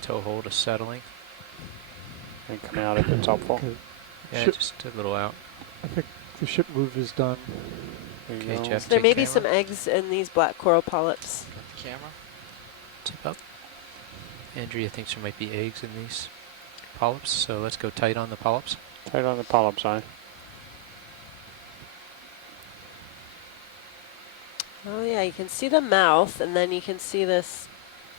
Toe hold is settling. And coming out if it's helpful. Okay. Yeah, Ship- just a little out. I think the ship move is done. Okay, Jeff, So there take may be camera. some eggs in these black coral polyps. Got the camera? Tip up. Andrea thinks there might be eggs in these polyps, so let's go tight on the polyps. Tight on the polyps eye. Oh yeah, you can see the mouth, and then you can see this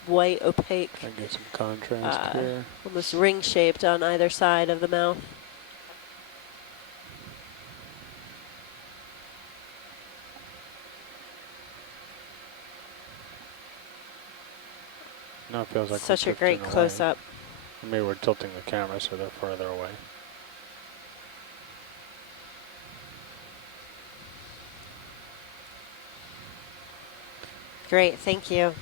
white opaque, I get some contrast here. almost ring-shaped on either side of the mouth. Now it feels like Such we're a great drifting away. close-up. Maybe we're tilting the camera so they're further away. Great, thank you.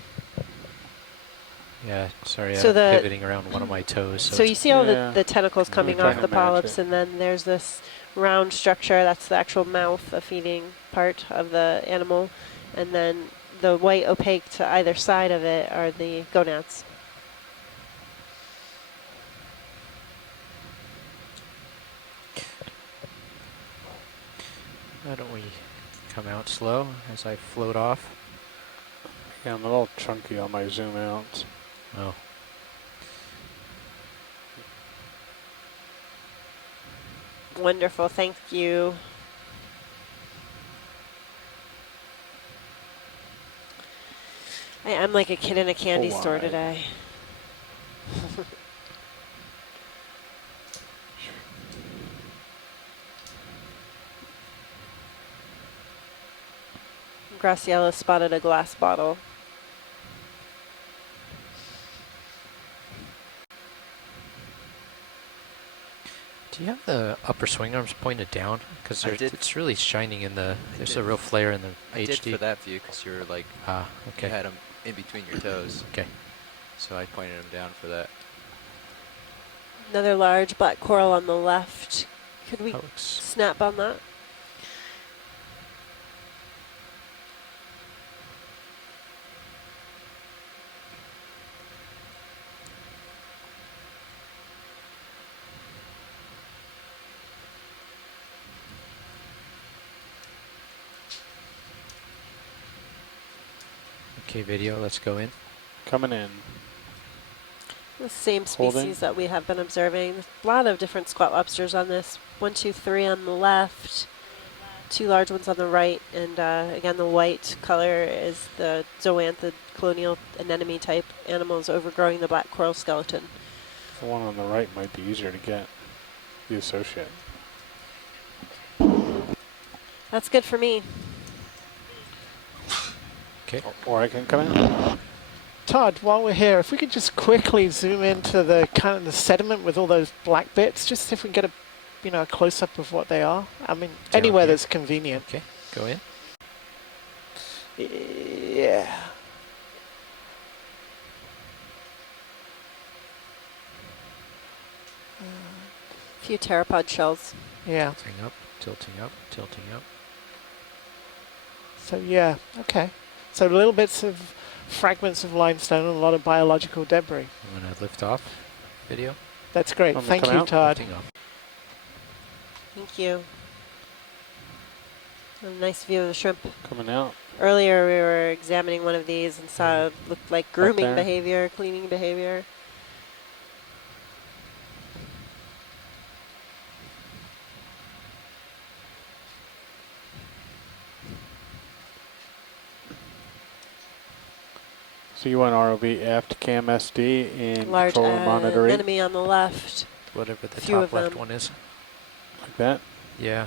Yeah, sorry, So I'm the- pivoting around one of my toes. So you it's- see all Yeah. the tentacles Yeah, coming we're trying off to the match polyps, it. and then there's this round structure, that's the actual mouth, a feeding part of the animal. And then the white opaque to either side of it are the gonads. Why don't we come out slow as I float off? Yeah, I'm a little chunky on my zoom outs. Oh. Wonderful, thank you. I'm like a kid in a candy store Wide. today. Graciela spotted a glass bottle. Do you have the upper swing arms pointed down? Because I did. it's really shining in the, there's did. a real flare in the I HD. did for that view because you were like, Okay. you had them in between your toes. Okay. So I pointed them down for that. Another large black coral on the left. Could we That looks- snap on that? Okay, video, let's go in. Coming in. The same Holding. species that we have been observing. There's a lot of different squat lobsters on this. 1, 2, 3 on the left, 2 large ones on the right, and again the white color is the zoanthid colonial anemone type animals overgrowing the black coral skeleton. The one on the right might be easier to get. the associate. That's good for me. Okay. Or I can come out. Todd, while we're here, if we could just quickly zoom into the kind of the sediment with all those black bits, just see if we can get a, a close-up of what they are. I mean, anywhere that's convenient. Okay, go in. Yeah. A few pteropod shells. Yeah. Tilting up, tilting up, tilting up. So yeah, okay. So little bits of fragments of limestone and a lot of biological debris. I'm going to lift off video. That's great. Thank you, Todd. Thank you. A nice view of the shrimp. Coming out. Earlier we were examining one of these and saw it looked like grooming there. behavior, cleaning behavior. So you want ROV aft cam SD and Large controller monitoring. enemy on the left. Whatever the Few top of left them. one is. Like that? Yeah,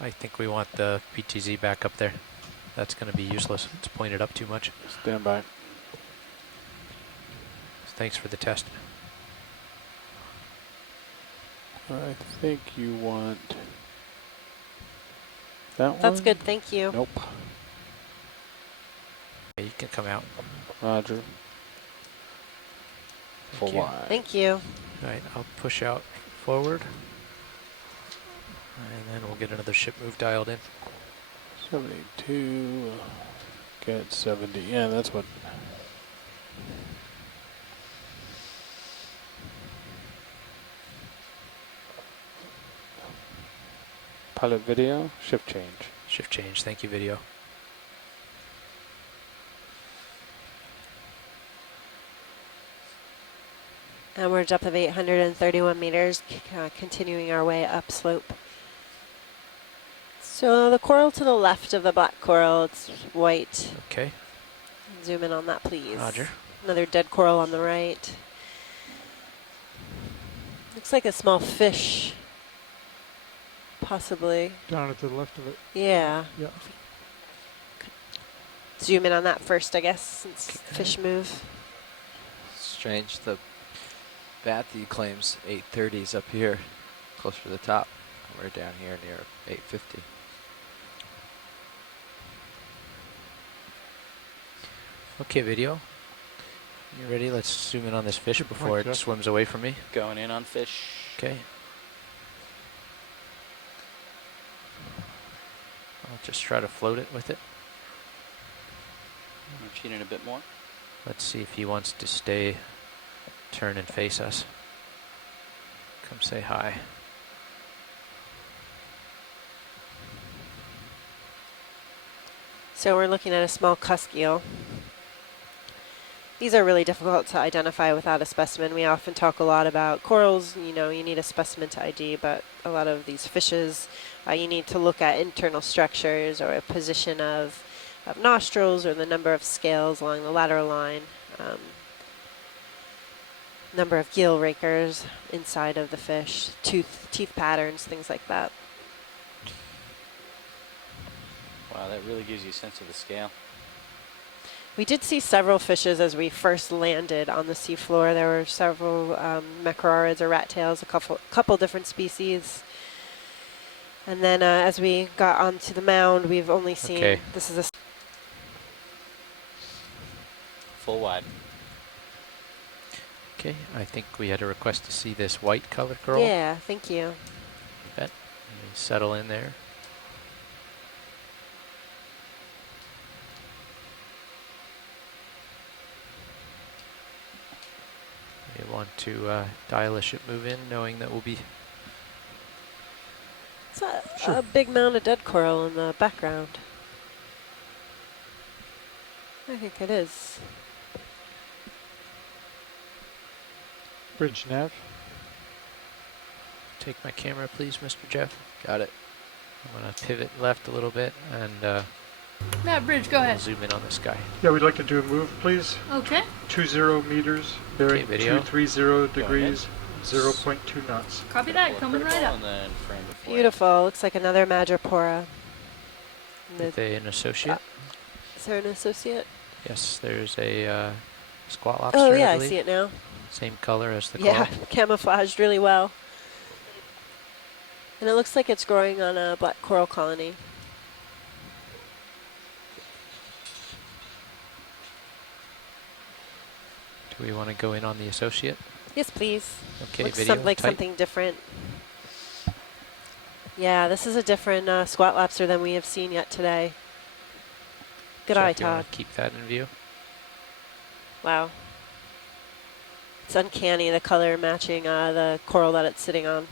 I think we want the PTZ back up there. That's going to be useless. It's pointed up too much. Stand by. Thanks for the test. I think you want that one. That's good, thank you. Nope. Yeah, you can come out. Roger. Full you. wide. Thank you. All right, I'll push out forward. And then we'll get another ship move dialed in. 72. Get 70. Yeah, that's what. Pilot video, shift change. Shift change, thank you, video. And we're depth of 831 meters, continuing our way upslope. So the coral to the left of the black coral, it's white. Okay. Zoom in on that, please. Roger. Another dead coral on the right. Looks like a small fish, possibly. Down at the left of it. Yeah. Yeah. Zoom in on that first, I guess, since fish move. Strange, the Bathy claims 830s up here, closer to the top. We're down here near 850. Okay, video. You ready? Let's zoom in on this fish before it swims away from me. Going in on fish. Okay. I'll just try to float it with it. Machine in a bit more. Let's see if he wants to stay, turn and face us. Come say hi. So we're looking at a small cusk eel. These are really difficult to identify without a specimen. We often talk a lot about corals, you need a specimen to ID, but a lot of these fishes, you need to look at internal structures or a position of nostrils or the number of scales along the lateral line, number of gill rakers inside of the fish, teeth patterns, things like that. Wow, that really gives you a sense of the scale. We did see several fishes as we first landed on the seafloor. There were several macrorids or rat tails, a couple different species. And then as we got onto the mound, we've only seen, this is a full wide. Okay, I think we had a request to see this white colored coral. Yeah, thank you. Bet. Settle in there. We want to dial a ship move in, knowing that we'll be... It's a big mound of dead coral in the background. I think it is. Bridge nav. Take my camera, please, Mr. Jeff. Got it. I'm going to pivot left a little bit and Matt Bridge, go ahead. zoom in on this guy. Yeah, we'd like to do a move, please. Okay. 20 meters, bearing video. 230 degrees, 0.2 knots. Copy that. Coming right up. And then frame the flame. Beautiful. Looks like another Madrepora. Are they an associate? Is there an associate? Yes, there's a squat lobster. Oh yeah, I believe. see it now. Same color as the Yeah, coral. camouflaged really well. And it looks like it's growing on a black coral colony. Do we want to go in on the associate? Yes, please. Okay, Looks video like tight. something different. Yeah, this is a different squat lobster than we have seen yet today. Good eye, Jeff, do you wanna Todd. keep that in view. Wow. It's uncanny, the color matching the coral that it's sitting on.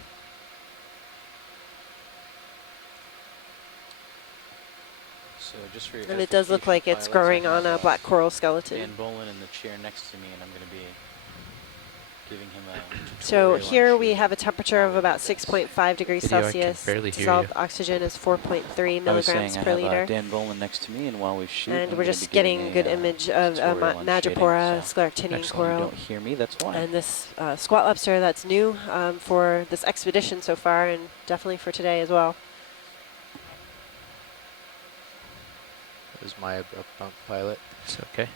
So just for your And it does look like it's growing on a black coral skeleton. Dan Bolin in the chair next to me, and I'm going to be giving him a So tutorial on here we shooting. have a temperature of about 6.5 degrees Video, I can Celsius. barely hear Dissolved you. oxygen is 4.3 I was saying milligrams I per have liter. Dan Bolin next to me, and while we shoot, And I'm we're gonna just be giving getting a good image of tutorial on shading, Madrepora so scleractinian next time you coral. don't hear me, that's why. And this squat lobster that's new for this expedition so far, and definitely for today as well. It was my abrupt bump pilot. It's okay.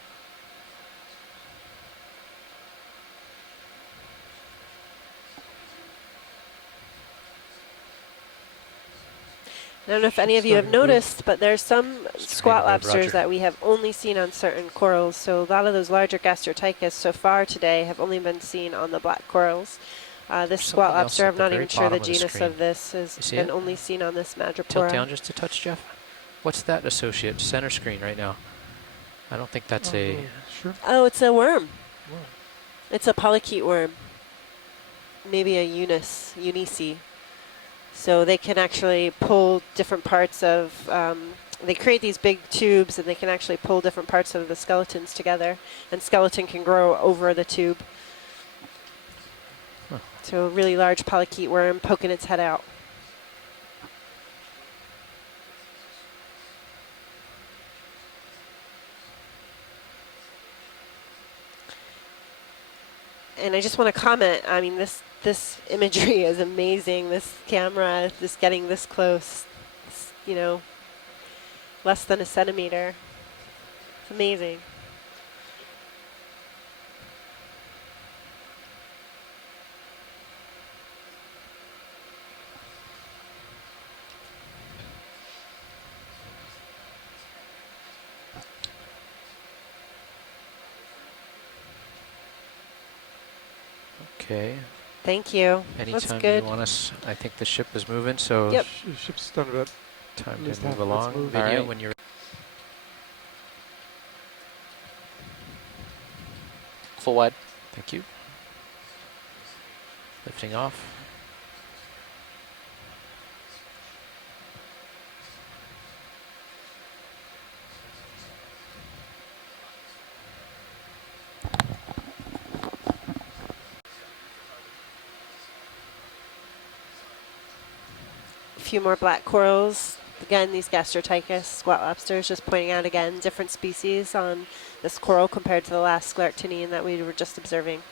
I don't know if any of you have noticed, but there's some squat lobsters Roger. that we have only seen on certain corals. So a lot of those larger gastrotychus so far today have only been seen on the black corals. This squat something else lobster, at I'm the not very even sure the bottom of the genus screen. of this You has see been it? only seen on this Tilt Madrepora. down just a touch, Jeff. What's that associate? Center screen right now. I don't think that's a... Sure. Oh, it's a worm. Wow. It's a polychaete worm. Maybe a unice. So they can actually pull different parts of, they create these big tubes and they can actually pull different parts of the skeletons together. And skeleton can grow over the tube. Huh. So a really large polychaete worm poking its head out. And I just want to comment, I mean, this imagery is amazing. This camera, just getting this close, you know, less than a centimeter. It's amazing. Okay. Thank you. Anytime That's good. you want us, I think the ship is moving, so Yep. Ship's done about time at to least move half of its along. move. Video Alright. when you're Full wide. Thank you. Lifting off. A few more black corals. Again, these gastrotychus squat lobsters, just pointing out again different species on this coral compared to the last scleractinian that we were just observing.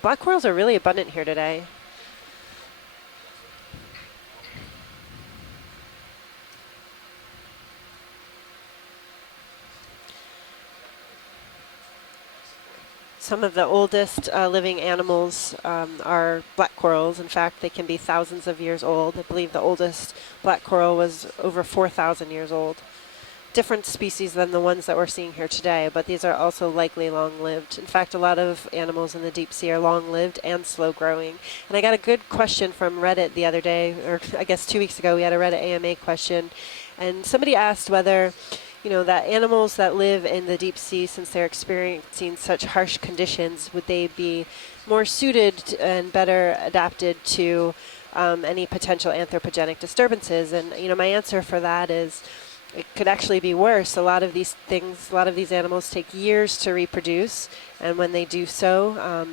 Black corals are really abundant here today. Some of the oldest living animals are black corals. In fact, they can be thousands of years old. I believe the oldest black coral was over 4,000 years old. Different species than the ones that we're seeing here today, but these are also likely long-lived. In fact, a lot of animals in the deep sea are long-lived and slow-growing. And I got a good question from Reddit the other day, or I guess 2 weeks ago, we had a Reddit AMA question, and somebody asked whether, you know, that animals that live in the deep sea, since they're experiencing such harsh conditions, would they be more suited and better adapted to any potential anthropogenic disturbances? And, you know, my answer for that is it could actually be worse. A lot of these things, a lot of these animals take years to reproduce, and when they do so,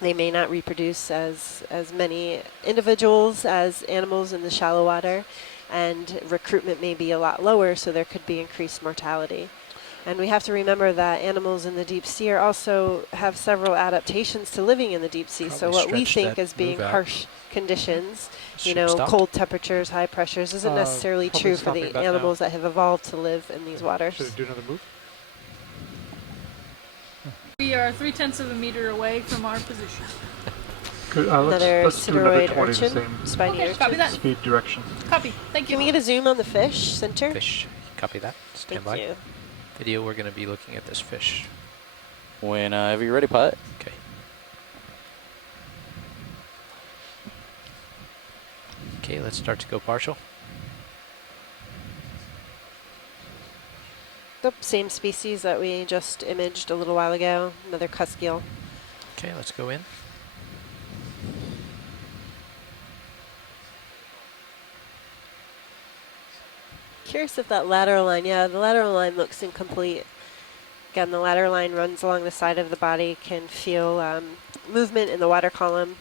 they may not reproduce as many individuals as animals in the shallow water, and recruitment may be a lot lower, so there could be increased mortality. And we have to remember that animals in the deep sea are also have several adaptations to living in the deep sea. So Probably what we stretch think that as being move out. harsh conditions, you Ship know, stopped. cold temperatures, high pressures, isn't necessarily probably true for stopping the about now. animals that have evolved to live in these waters. Should I do another move? We are 0.3 of a meter away from our position. Good, Another let's do another sideroid 20 the urchin, same spiny Okay, urchin. copy that. speed direction. Copy. Thank you. Can we get a zoom on the fish center? Fish. Copy that. Stand by. Thank you. Video, we're going to be looking at this fish. Whenever you're ready, pilot. Okay. Okay, let's start to go partial. The same species that we just imaged a little while ago, another cusk eel. Okay, let's go in. Curious if that lateral line, yeah, the lateral line looks incomplete. Again, the lateral line runs along the side of the body, can feel movement in the water column.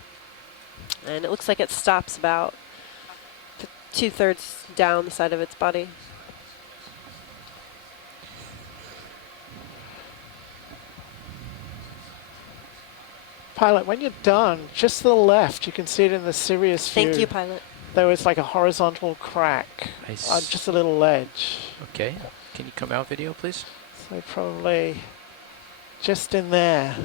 And it looks like it stops about 2/3 down the side of its body. Pilot, when you're done, just to the left, you can see it in the Sirius view. Thank you, pilot. There was like a horizontal crack, just a little ledge. Okay, can you come out video, please? So probably just in there.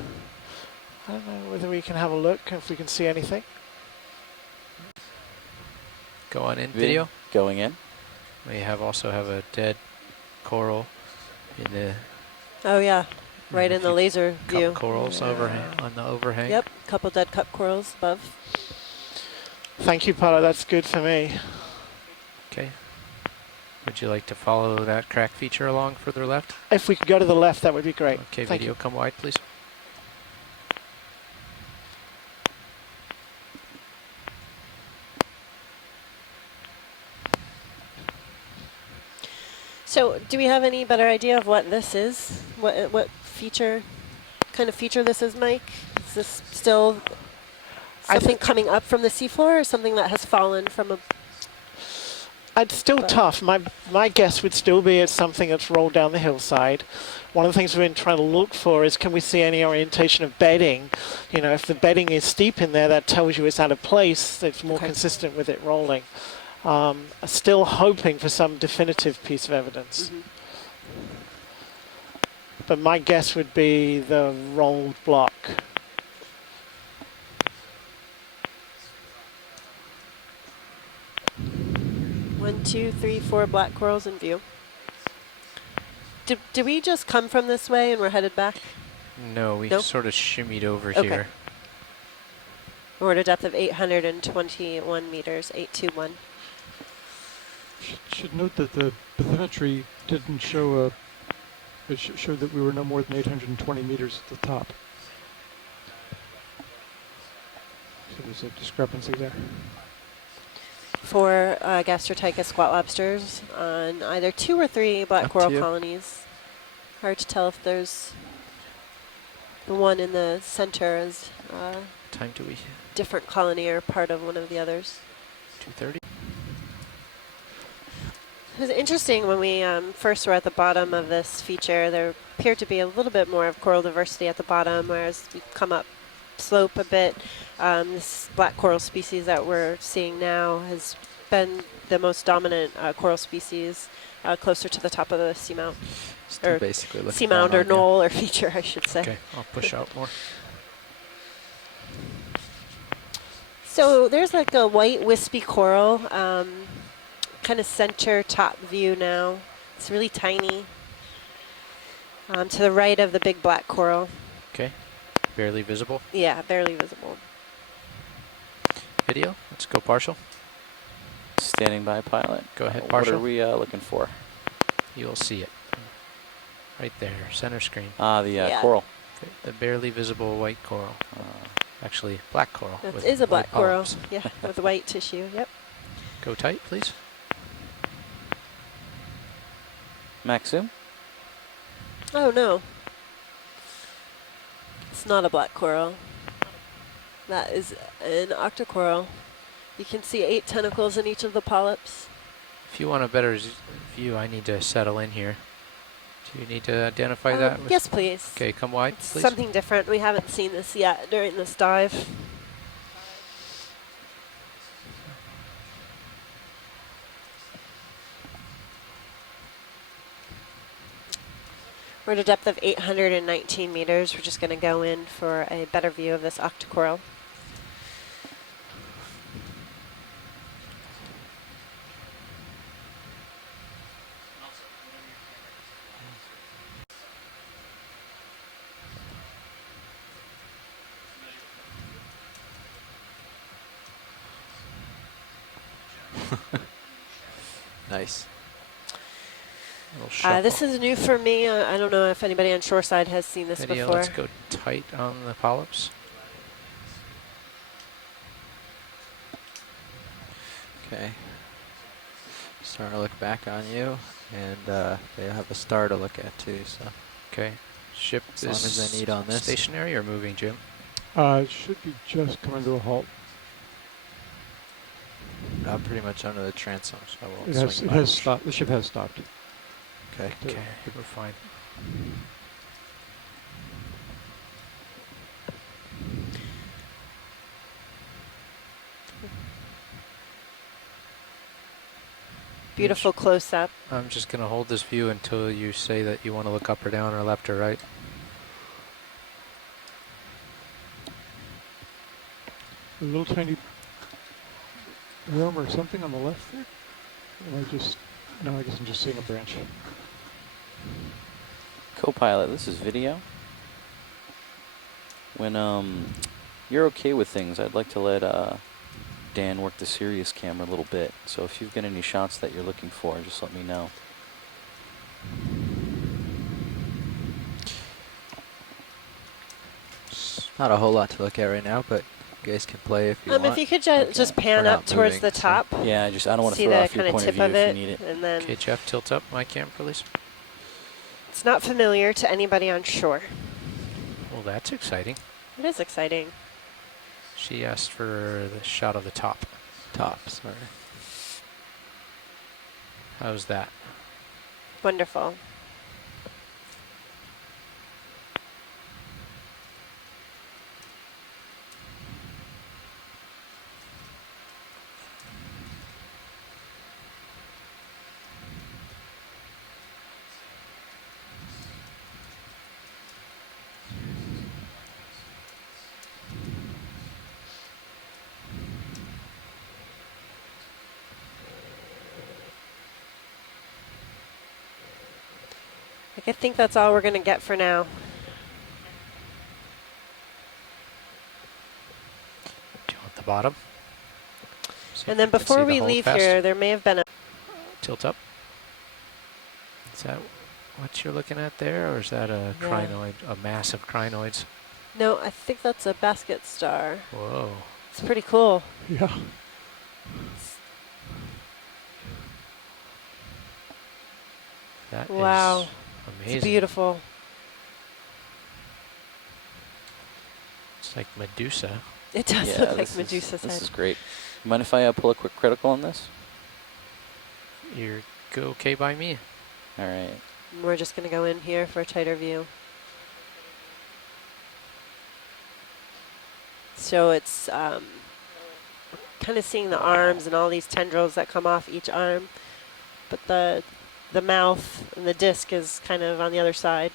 I don't know whether we can have a look, if we can see anything. Go on in video. Going in. We also have a dead coral in the Oh yeah, right in the laser view. cup corals overhang, on the overhang. Yep, couple dead cup corals above. Thank you, pilot. That's good for me. Okay. Would you like to follow that crack feature along further left? If we could go to the left, that would be great. Okay, Thank video, you. come wide, please. So, do we have any better idea of what this is? What feature, kind of feature this is, Mike? Is this still something coming up from the seafloor, or something that has fallen from a? It's still tough. My guess would still be it's something that's rolled down the hillside. One of the things we've been trying to look for is, can we see any orientation of bedding? You know, if the bedding is steep in there, that tells you it's out of place. It's more consistent with it rolling. Still hoping for some definitive piece of evidence. But my guess would be the rolled block. One, two, three, four black corals in view. Did we just come from this way and we're headed back? No, we Nope. sort of shimmied over Okay. here. We're at a depth of 821 meters, 821. Should note that the bathymetry didn't show it showed that we were no more than 820 meters at the top. So there's a discrepancy there. For Gastrotychus squat lobsters on either 2 or 3 black Up coral to you. colonies. Hard to tell if there's the one in the center is Time do we? different colony or part of one of the others. 2:30. It was interesting when we first were at the bottom of this feature. There appeared to be a little bit more of coral diversity at the bottom, whereas we come up slope a bit. This black coral species that we're seeing now has been the most dominant coral species closer to the top of the seamount. Still Or basically looking seamount down or on you. knoll or feature, I should say. Okay, I'll push out more. So there's like a white wispy coral, kind of center top view now. It's really tiny. To the right of the big black coral. Okay, barely visible. Yeah, barely visible. Video, let's go partial. Standing by, pilot. Go ahead, What partial. are we looking for? You'll see it. Right there, center screen. Ah, the Yeah. coral. Okay, the barely visible white coral. Actually, black coral. That with is a white black coral. polyps. Yeah, with the white tissue. Yep. Go tight, please. Max zoom. Oh no. It's not a black coral. That is an Octa Coral. You can see 8 tentacles in each of the polyps. If you want a better view, I need to settle in here. Do you need to identify that? Yes, please. Okay, come wide, It's please. something different. We haven't seen this yet during this dive. We're at a depth of 819 meters. We're just going to go in for a better view of this Octa Coral. Nice. This is new for me. I don't know if anybody on shoreside has seen this before. Let's go tight on the polyps. Okay. Starting to look back on you, and they have a star to look at too. So. Okay. Ship as long as they need on this. Stationary or moving, Jim? It should be just coming to a halt. I'm pretty much under the transom, so I won't It swing has much. stopped. The ship has stopped. Okay. Okay, we're fine. Beautiful close-up. I'm just going to hold this view until you say that you want to look up or down or left or right. A little tiny worm or something on the left there? Or no, I guess I'm just seeing a branch. Co-pilot, this is video. When you're okay with things, I'd like to let Dan work the serious camera a little bit. So if you've got any shots that you're looking for, just let me know. Not a whole lot to look at right now, but you guys can play if you want. If you could just pan We're up not towards moving, the top. Yeah, I don't want to see throw the off your kind point of of tip view of if it, you need it. and then Okay, Jeff, tilt up my camera, please. it's not familiar to anybody on shore. Well, that's exciting. It is exciting. She asked for the shot of the top. Top, sorry. How's that? Wonderful. I think that's all we're going to get for now. Do you want the bottom? And then before we leave here, there may have been a... Tilt up. Is that what you're looking at there, or is that a crinoid, a mass of crinoids? No, I think that's a basket star. Whoa. It's pretty cool. Yeah. That wow. is amazing. It's beautiful. It's like Medusa. It does look like Medusa's head. This is great. You mind if I pull a quick critical on this? You're okay by me. All right. We're just going to go in here for a tighter view. So it's kind of seeing the arms and all these tendrils that come off each arm, but the mouth and the disc is kind of on the other side.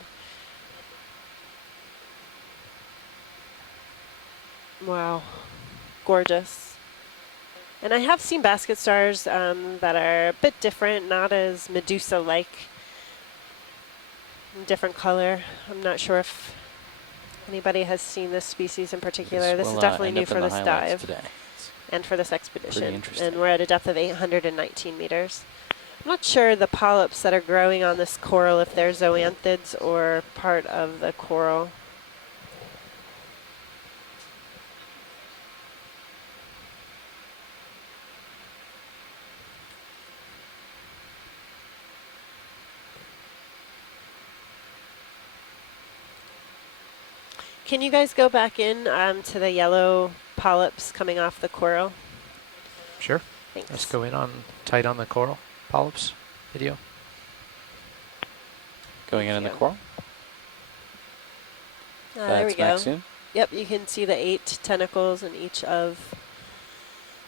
Wow, gorgeous. And I have seen basket stars that are a bit different, not as Medusa-like, different color. I'm not sure if anybody has seen this species in particular. This is definitely new for this dive today. and for this expedition. Interesting. And we're at a depth of 819 meters. I'm not sure the polyps that are growing on this coral, if they're zoanthids or part of the coral. Can you guys go back in to the yellow polyps coming off the coral? Sure. Thanks. Let's go in on tight on the coral polyps video. Going in the coral? There we That's back go. soon? Yep, you can see the 8 tentacles in each of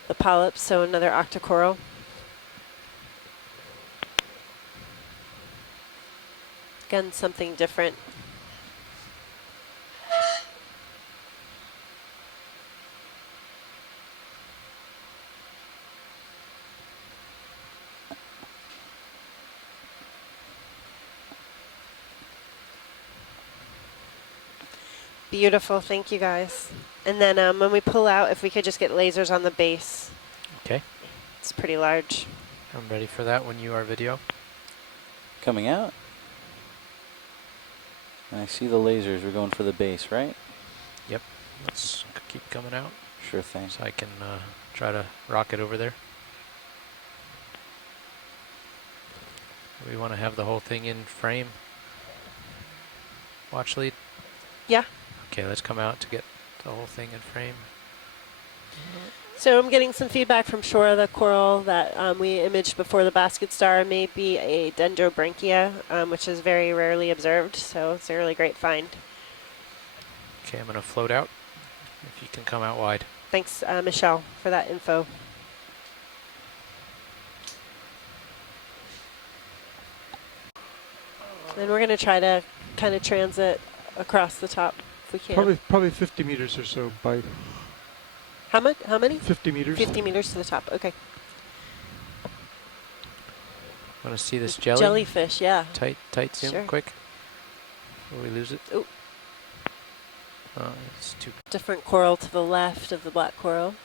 the polyps, so another Octa Coral. Again, something different. Beautiful, thank you guys. And then when we pull out, if we could just get lasers on the base. Okay. It's pretty large. I'm ready for that when you are, video. Coming out. And I see the lasers. We're going for the base, right? Yep. Let's keep coming out. Sure thing. So I can try to rocket over there. We want to have the whole thing in frame. Watch lead. Yeah. Okay, let's come out to get the whole thing in frame. So I'm getting some feedback from shore. The coral that we imaged before the basket star may be a dendrobranchia, which is very rarely observed. So it's a really great find. Okay, I'm going to float out. If you can come out wide. Thanks, Michelle, for that info. And we're going to try to kind of transit across the top if we can. Probably 50 meters or so by. How much? How many? 50 meters. 50 meters to the top. Okay. Want to see this jelly? Jellyfish, yeah. Tight zoom, Sure. quick. Will we lose it? Oh. Oh, it's too. Different coral to the left of the black coral.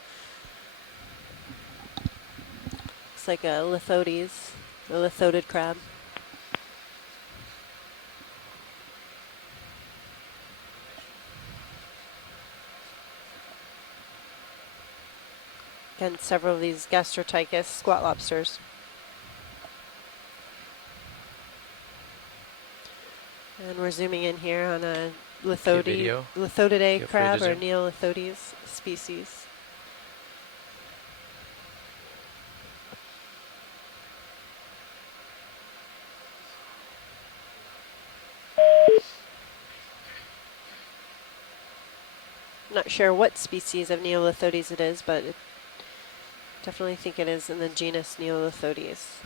Looks like a lithodes, a lithodid crab. Again, several of these gastrotychus squat lobsters. And we're zooming in here on a Lithodidae crab or Neolithodes species. Not sure what species of Neolithodes it is, but definitely think it is in the genus Neolithodes.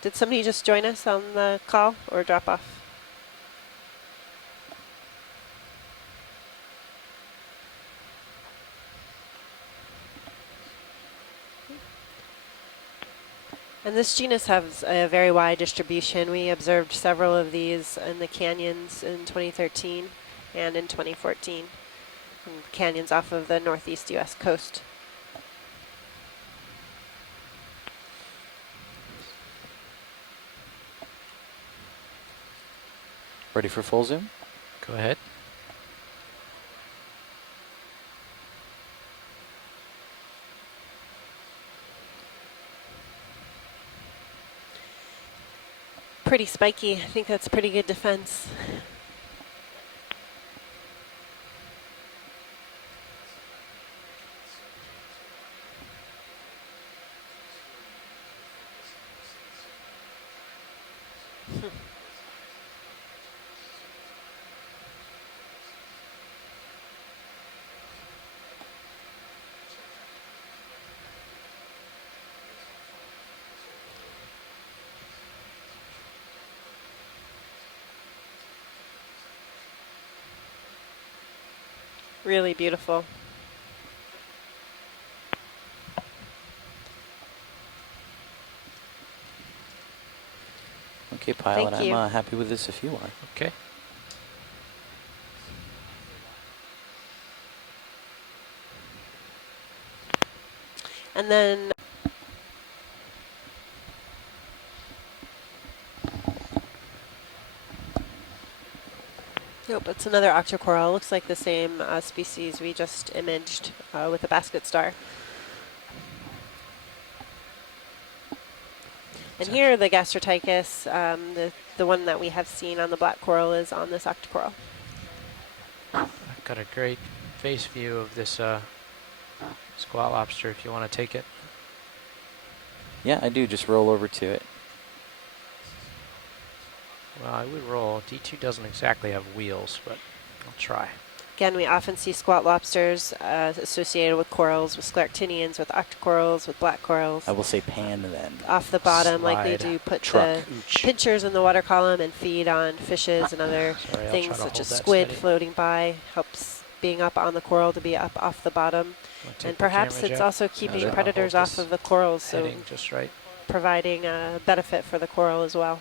Did somebody just join us on the call or drop off? And this genus has a very wide distribution. We observed several of these in the canyons in 2013 and in 2014. Canyons off of the northeast U.S. coast. Ready for full zoom? Go ahead. Pretty spiky. I think that's pretty good defense. Really beautiful. Okay, pilot, Thank you. I'm happy with this if you are. Okay. And then nope, it's another Octa Coral. Looks like the same species we just imaged with the basket star. And here the gastrotychus, the one that we have seen on the black coral is on this Octa Coral. I've got a great face view of this squat lobster if you want to take it. Yeah, I do. Just roll over to it. Well, I would roll. D2 doesn't exactly have wheels, but I'll try. Again, we often see squat lobsters associated with corals, with scleractinians, with octa corals, with black corals. I will say pan then. Off the bottom, likely Slide. to put Truck. the pinchers in the water column and feed on fishes and other Sorry, I'll things try to such hold as that squid steady. floating by. Helps being up on the coral to be up off the bottom. Wanna take And the perhaps camera, it's Jeff? also keeping I'll hold predators off this of the corals, so heading just right. providing a benefit for the coral as well.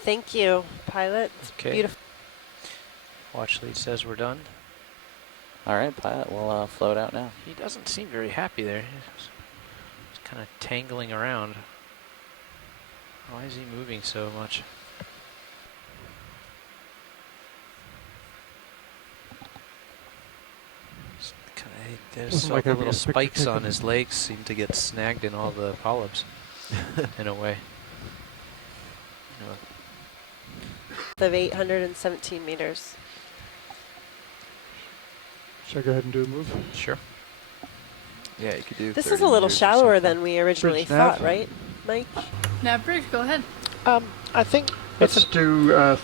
Thank you, pilot. It's Okay. beautiful. Watch lead says we're done. All right, pilot, we'll float out now. He doesn't seem very happy there. He's kind of tangling around. Why is he moving so much? There's Doesn't some like a little little picture spikes on taken. his legs seem to get snagged in all the polyps in a way. Of 817 meters. Should I go ahead and do a move? Sure. Yeah, you could do. This 30 is a little meters or shallower something. than we originally Bridge nav. thought, right, Mike? Nav bridge, go ahead. I think Let's do I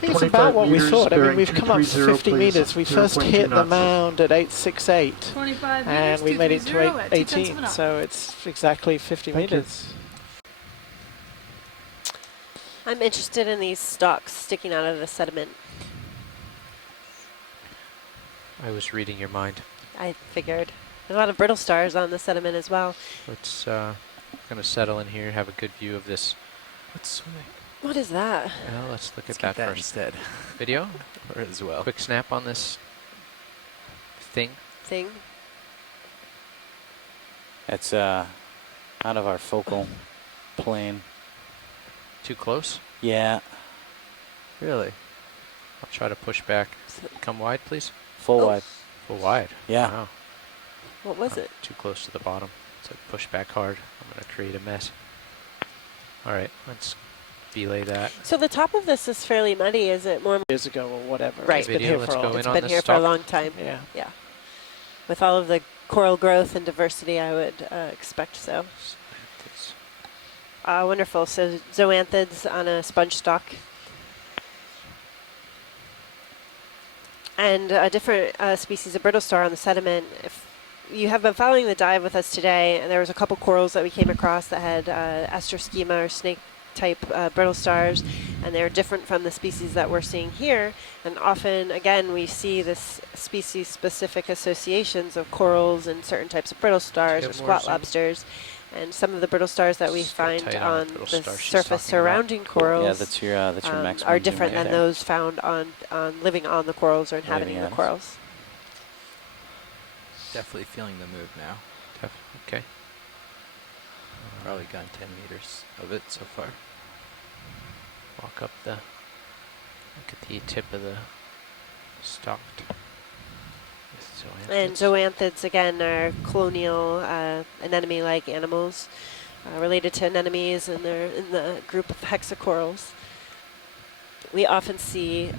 think it's 25 about what we meters thought. I mean, bearing we've come up 230, 50 please. meters. We first 0.2 hit the knots. mound at 868, 25 and meters, we made it to 230 at 2 18, knots. so it's exactly 50 Thank you. meters. I'm interested in these stalks sticking out of the sediment. I was reading your mind. I figured. There's a lot of brittle stars on the sediment as well. Let's gonna settle in here, have a good view of this. What's swimming? What is that? Well, let's look Let's at get that that first. instead. Video? Or as well. Quick snap on this thing. Thing? It's out of our focal plane. Too close? Yeah, Really? I'll try to push back. Come wide, please. full Oh. wide. Full wide. Yeah. Wow. What was it? Too close to the bottom. So push back hard. I'm going to create a mess. All right, let's belay that. So the top of this is fairly muddy. Is it more? Years ago or whatever. Right. It's been Video, here let's for a go long in It's on been this here for a stalk. long time. Yeah. Yeah. With all of the coral growth and diversity, I would expect so. Wonderful. So zoanthids on a sponge stalk. And a different species of brittle star on the sediment. If you have been following the dive with us today, and there was a couple corals that we came across that had astroschema or snake type brittle stars, and they're different from the species that we're seeing here. And often, again, we see this species-specific associations of corals and certain types of brittle stars Get or more squat zoom. lobsters. And some of the brittle stars that we Just go find tight on on the brittle the star she's surface talking about. surrounding corals Yeah, that's your maximum are zoom different right than there. those found on living on the corals or inhabiting the Okeanos. corals. Definitely feeling the move now. Okay. Probably gone 10 meters of it so far. Walk up the, look at the tip of the stalked. And zoanthids, again, are colonial anemone-like animals related to anemones, and they're in the group of hexacorals. We often see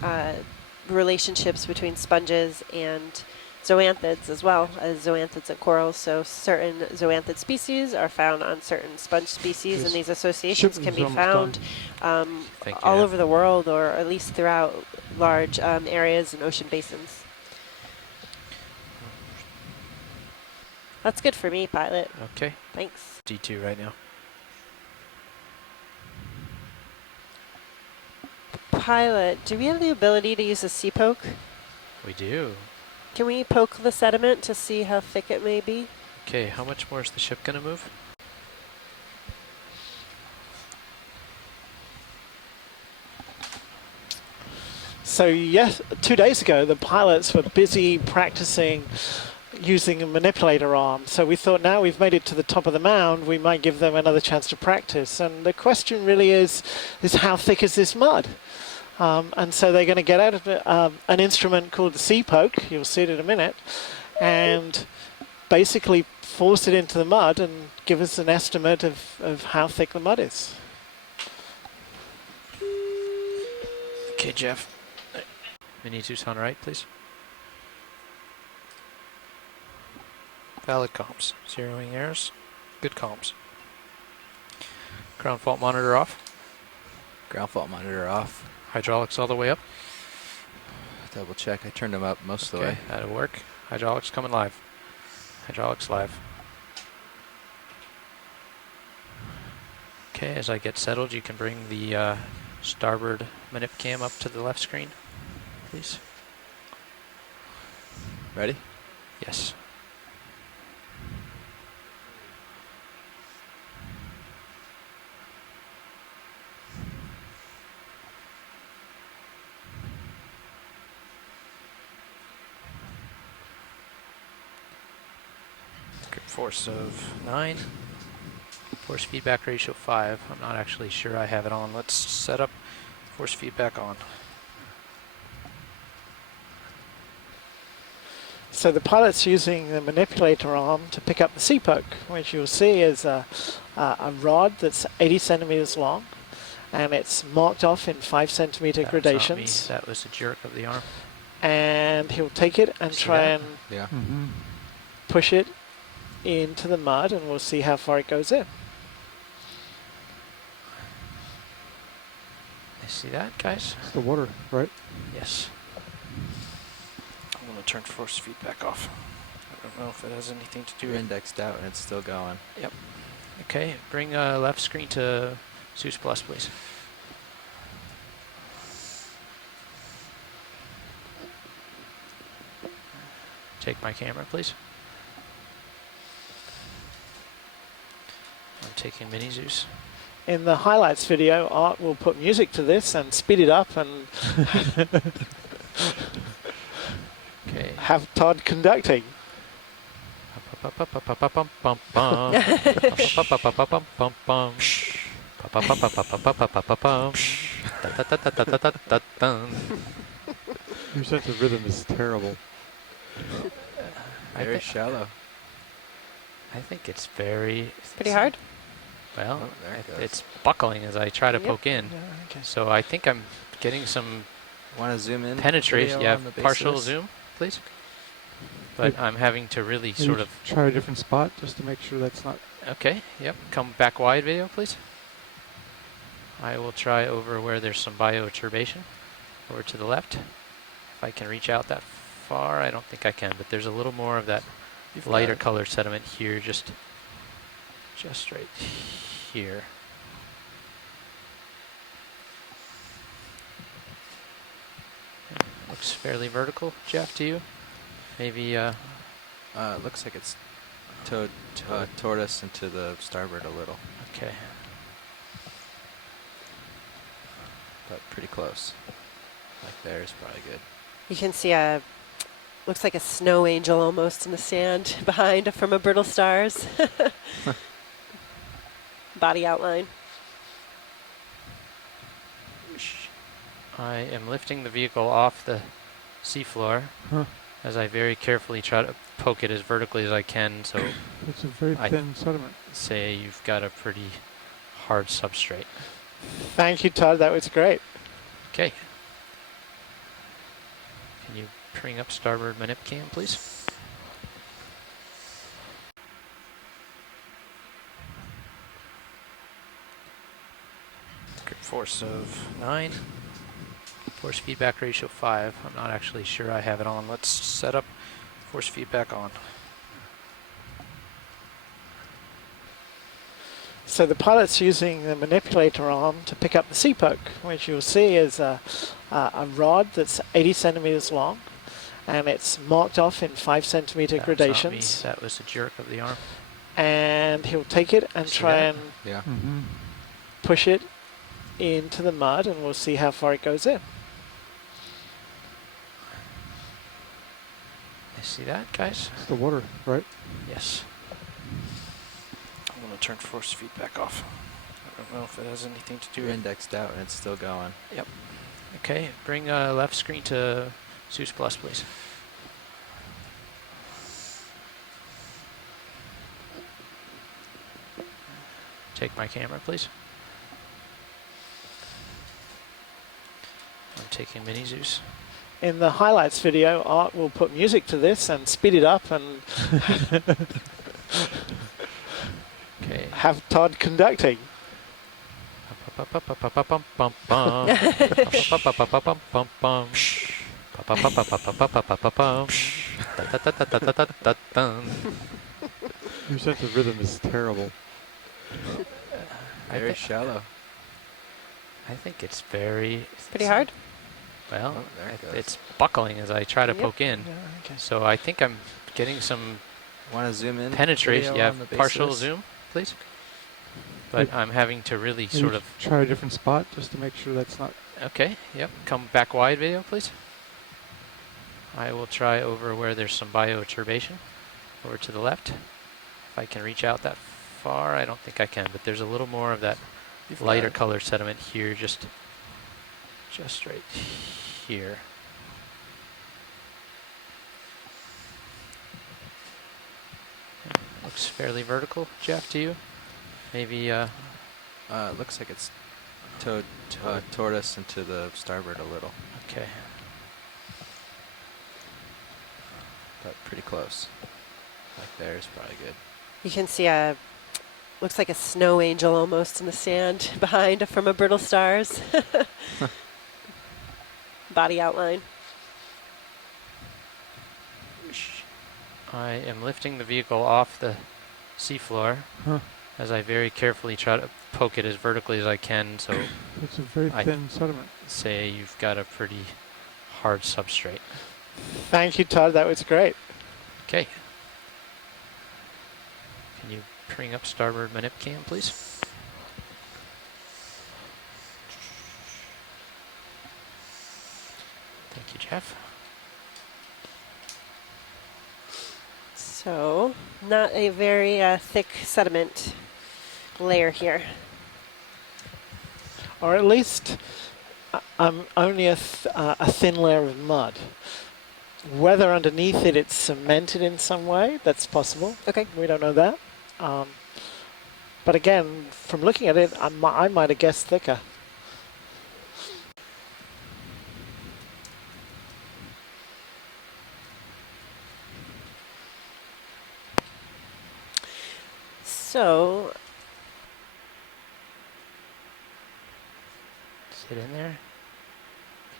relationships between sponges and zoanthids as well as zoanthids and corals. So certain zoanthid species are found on certain sponge species, Yes. and these associations can be Shipment's found Thank you, all Ann. over the world, or at least throughout large areas and ocean basins. That's good for me, pilot. Okay. Thanks. D2 right now. Pilot, do we have the ability to use a sea poke? We do. Can we poke the sediment to see how thick it may be? Okay, how much more is the ship going to move? So yes, 2 days ago, the pilots were busy practicing using a manipulator arm. So we thought now we've made it to the top of the mound, we might give them another chance to practice. And the question really is how thick is this mud? And so they're going to get out of an instrument called the sea poke, you'll see it in a minute, and basically force it into the mud and give us an estimate of how thick the mud is. Okay, Jeff. Mini Zeus on right, please. Valid comms. Zeroing errors. Good comms. Ground fault monitor off. Ground fault monitor off. Hydraulics all the way up. Double check. I turned them up most of the way. That'll work. Hydraulics coming live. Hydraulics live. Okay, as I get settled, you can bring the starboard manip cam up to the left screen, please. Ready? Yes. Grip force of 9. Force feedback ratio 5. I'm not actually sure I have it on. Let's set up force feedback on. So the pilot's using the manipulator arm to pick up the sea poke, which you'll see is a rod that's 80 centimeters long, and it's marked off in 5 centimeter gradations. That was a jerk of the arm. And he'll take it and try and push it into the mud, and we'll see how far it goes in. You see that, guys? It's the water, right? Yes. I'm going to turn force feedback off. I don't know if it has anything to do You're with indexed out and it's still going. Yep. Okay, bring left screen to Zeus Plus, please. Take my camera, please. I'm taking Mini Zeus. In the highlights video, Art will put music to this and speed it up and have Todd conducting. Your sense of rhythm is terrible. Very shallow. I think it's very... Pretty hard? Well, Oh, there it goes. it's buckling as I try to poke in. Yeah, okay. So I think I'm getting some Want to zoom in? penetration. video Yeah, on the base of partial this? zoom, please. But I'm having to really Maybe sort of... try a different spot just to make sure that's not... Okay, yep. Come back wide video, please. I will try over where there's some bioturbation. Over to the left. If I can reach out that far, I don't think I can, but there's a little more of that You've got lighter it. colored sediment here, just right here. Looks fairly vertical, Jeff, to you? Maybe, It looks like it's toward us into the starboard a little, okay. but pretty close. Like there is probably good. You can see looks like a snow angel almost in the sand behind from a brittle stars. Body outline. I am lifting the vehicle off the seafloor as I very carefully try to poke it as vertically as I can, so It's a very thin sediment. say you've got a pretty hard substrate. Thank you, Todd. That was great. Okay. Can you bring up starboard manip cam, please? Grip force of 9. Force feedback ratio 5. I'm not actually sure I have it on. Let's set up force feedback on. So the pilot's using the manipulator arm to pick up the sea poke, which you'll see is a rod that's 80 centimeters long, and it's marked off in 5 centimeter That was not me. gradations. That was a jerk of the arm. And he'll take it and See try that? and push it into the mud, and we'll see how far it goes in. You See that, guys? It's the water, right? Yes. I'm going to turn force feedback off. I don't know if it has anything to do You're with... indexed out and it's still going. Yep. Okay, bring left screen to Zeus Plus, please. Take my camera, please. I'm taking Mini Zeus. In the highlights video, Art will put music to this and speed it up and Okay. have Todd conducting. Your sense of rhythm is terrible. Very shallow. I think it's very... Pretty hard? Well, Oh, there it goes. it's buckling as I try to Yep. poke in. Yeah, okay. So I think I'm getting some Want to zoom in? penetration. video Yeah, on the partial basis? zoom, please. But I'm having to really Maybe sort of... try a different spot just to make sure that's not. Okay, yep. Come back wide video, please. I will try over where there's some bioturbation, over to the left. If I can reach out that far, I don't think I can, but there's a little more of that lighter color sediment here, just right here. Looks fairly vertical, Jeff, to you? Maybe, It looks like it's towed us into the starboard a little, okay. but pretty close. Like there is probably good. You can see looks like a snow angel almost in the sand behind from a brittle stars. Body outline. I am lifting the vehicle off the seafloor as I very carefully try to poke it as vertically as I can, so It's a very thin sediment. say you've got a pretty hard substrate. Thank you, Todd. That was great. Okay. Can you bring up starboard manip cam, please? Thank you, Jeff. So, not a very thick sediment layer here. Or at least only a thin layer of mud. Whether underneath it it's cemented in some way, that's possible. Okay. We don't know that. But again, from looking at it, I might have guessed thicker. So, Is it in there?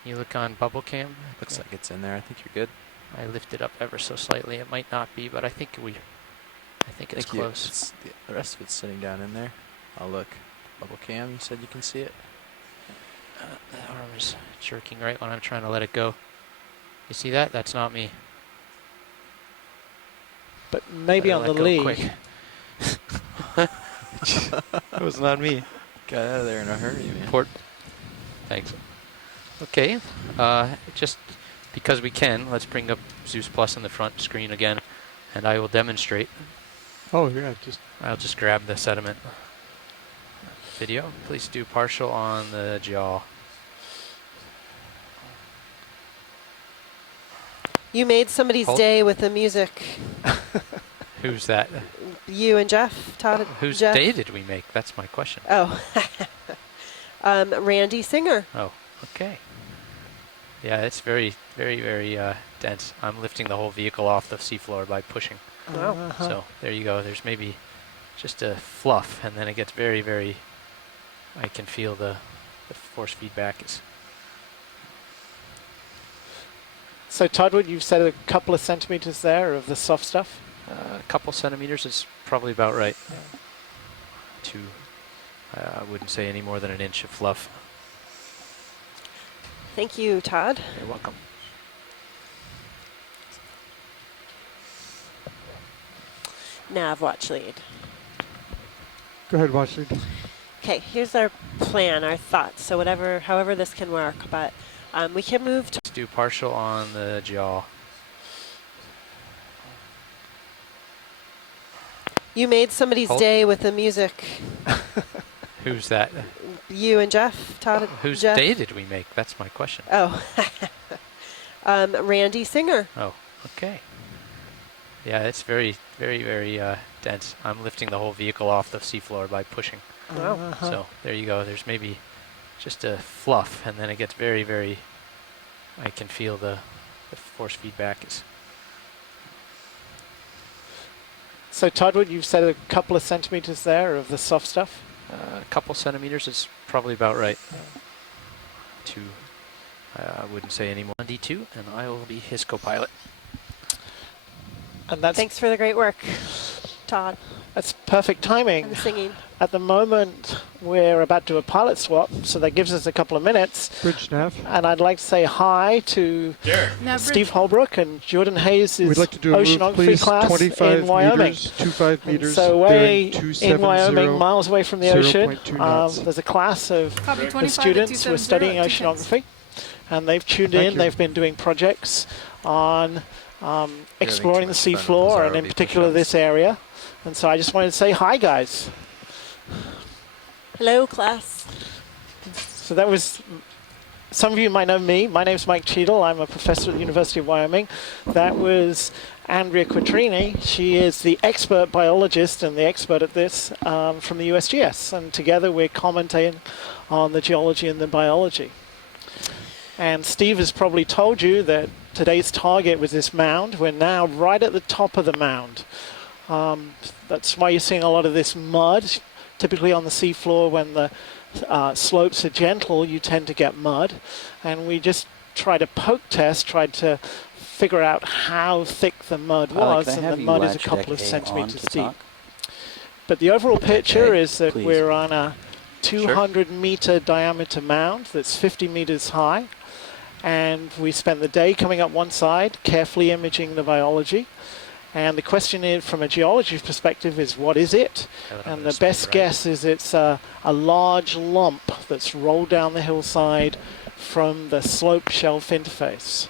Can you look on bubble cam? Looks like it's in there. I think you're good. I lifted up ever so slightly. It might not be, but I think it's close. The rest of it's sitting down in there. I'll look. Bubble cam, you said you can see it? The arm is jerking right when I'm trying to let it go. You see that? That's not me. But maybe Better on the let go lee. quick. That was not me. Got out of there in a hurry, man. Port. Thanks. Okay. Just because we can, let's bring up Zeus Plus on the front screen again, and I will demonstrate. Oh yeah, I'll just grab the sediment video. Please do partial on the jaw. you made somebody's Hold. day with the music. Who's that? You and Jeff, Todd. Whose Jeff. day did we make? That's my question. Oh, Randy Singer. Oh, okay. Yeah, it's very, very, very dense. I'm lifting the whole vehicle off the seafloor by pushing. Wow. So there you go. There's maybe just a fluff, and then it gets very, very... I can feel the force feedback is... So Todd, would you've said a couple of centimeters there of the soft stuff? A couple centimeters is probably about right. I wouldn't say any more than an inch of fluff. Thank you, Todd. You're welcome. Nav watch lead. Go ahead, watch lead. Okay, here's our plan, our thoughts. So however this can work, but we can move to... Let's do partial on the jaw. You made somebody's day with the music. Who's that? You and Jeff, Todd. Whose Jeff. day did we make? That's my question. Oh, Randy Singer. Oh, okay. Yeah, it's very, very, very dense. I'm lifting the whole vehicle off the seafloor by pushing. Wow. So there you go. There's maybe just a fluff, and then it gets very, very. I can feel the force feedback is. So Todd, what you've said a couple of centimeters there of the soft stuff? A couple centimeters is probably about right. I wouldn't say any more. D2, and I will be his co-pilot. And that's Thanks for the great work, Todd. That's perfect timing. And the singing. At the moment, we're about to do a pilot swap, so that gives us a couple of minutes. Bridge nav. And I'd like to say hi to Steve Holbrook and Jordan Hayes' We'd like to do a move, oceanography please. class 25 in Wyoming. meters, 25 meters, So way bearing in Wyoming, miles away from the ocean, 0.2 knots. there's a class of Copy 25 students who are studying at 270 oceanography. And they've tuned Thank in. you. They've been doing projects on exploring the too much fun seafloor, with and in ROV particular push-ups. this area. And so I just wanted to say hi, guys. Hello, class. So that was, some of you might know me. My name's Mike Cheadle. I'm a professor at the University of Wyoming. That was Andrea Quattrini. She is the expert biologist and the expert at this from the USGS. And together we're commenting on the geology and the biology. And Steve has probably told you that today's target was this mound. We're now right at the top of the mound. That's why you're seeing a lot of this mud. Typically on the seafloor, when the slopes are gentle, you tend to get mud. And we just tried to poke test, tried to figure out how thick the mud was, can I and have the you mud is a latch couple of deck A centimeters on to deep. talk? But the overall picture Okay, is that please. we're on a 200-meter diameter mound that's 50 meters high. And we spent the day coming up one side, carefully imaging the biology. And the question is, from a geology perspective, is what is it? And the best guess is it's a large lump that's rolled down the hillside from the slope shelf interface.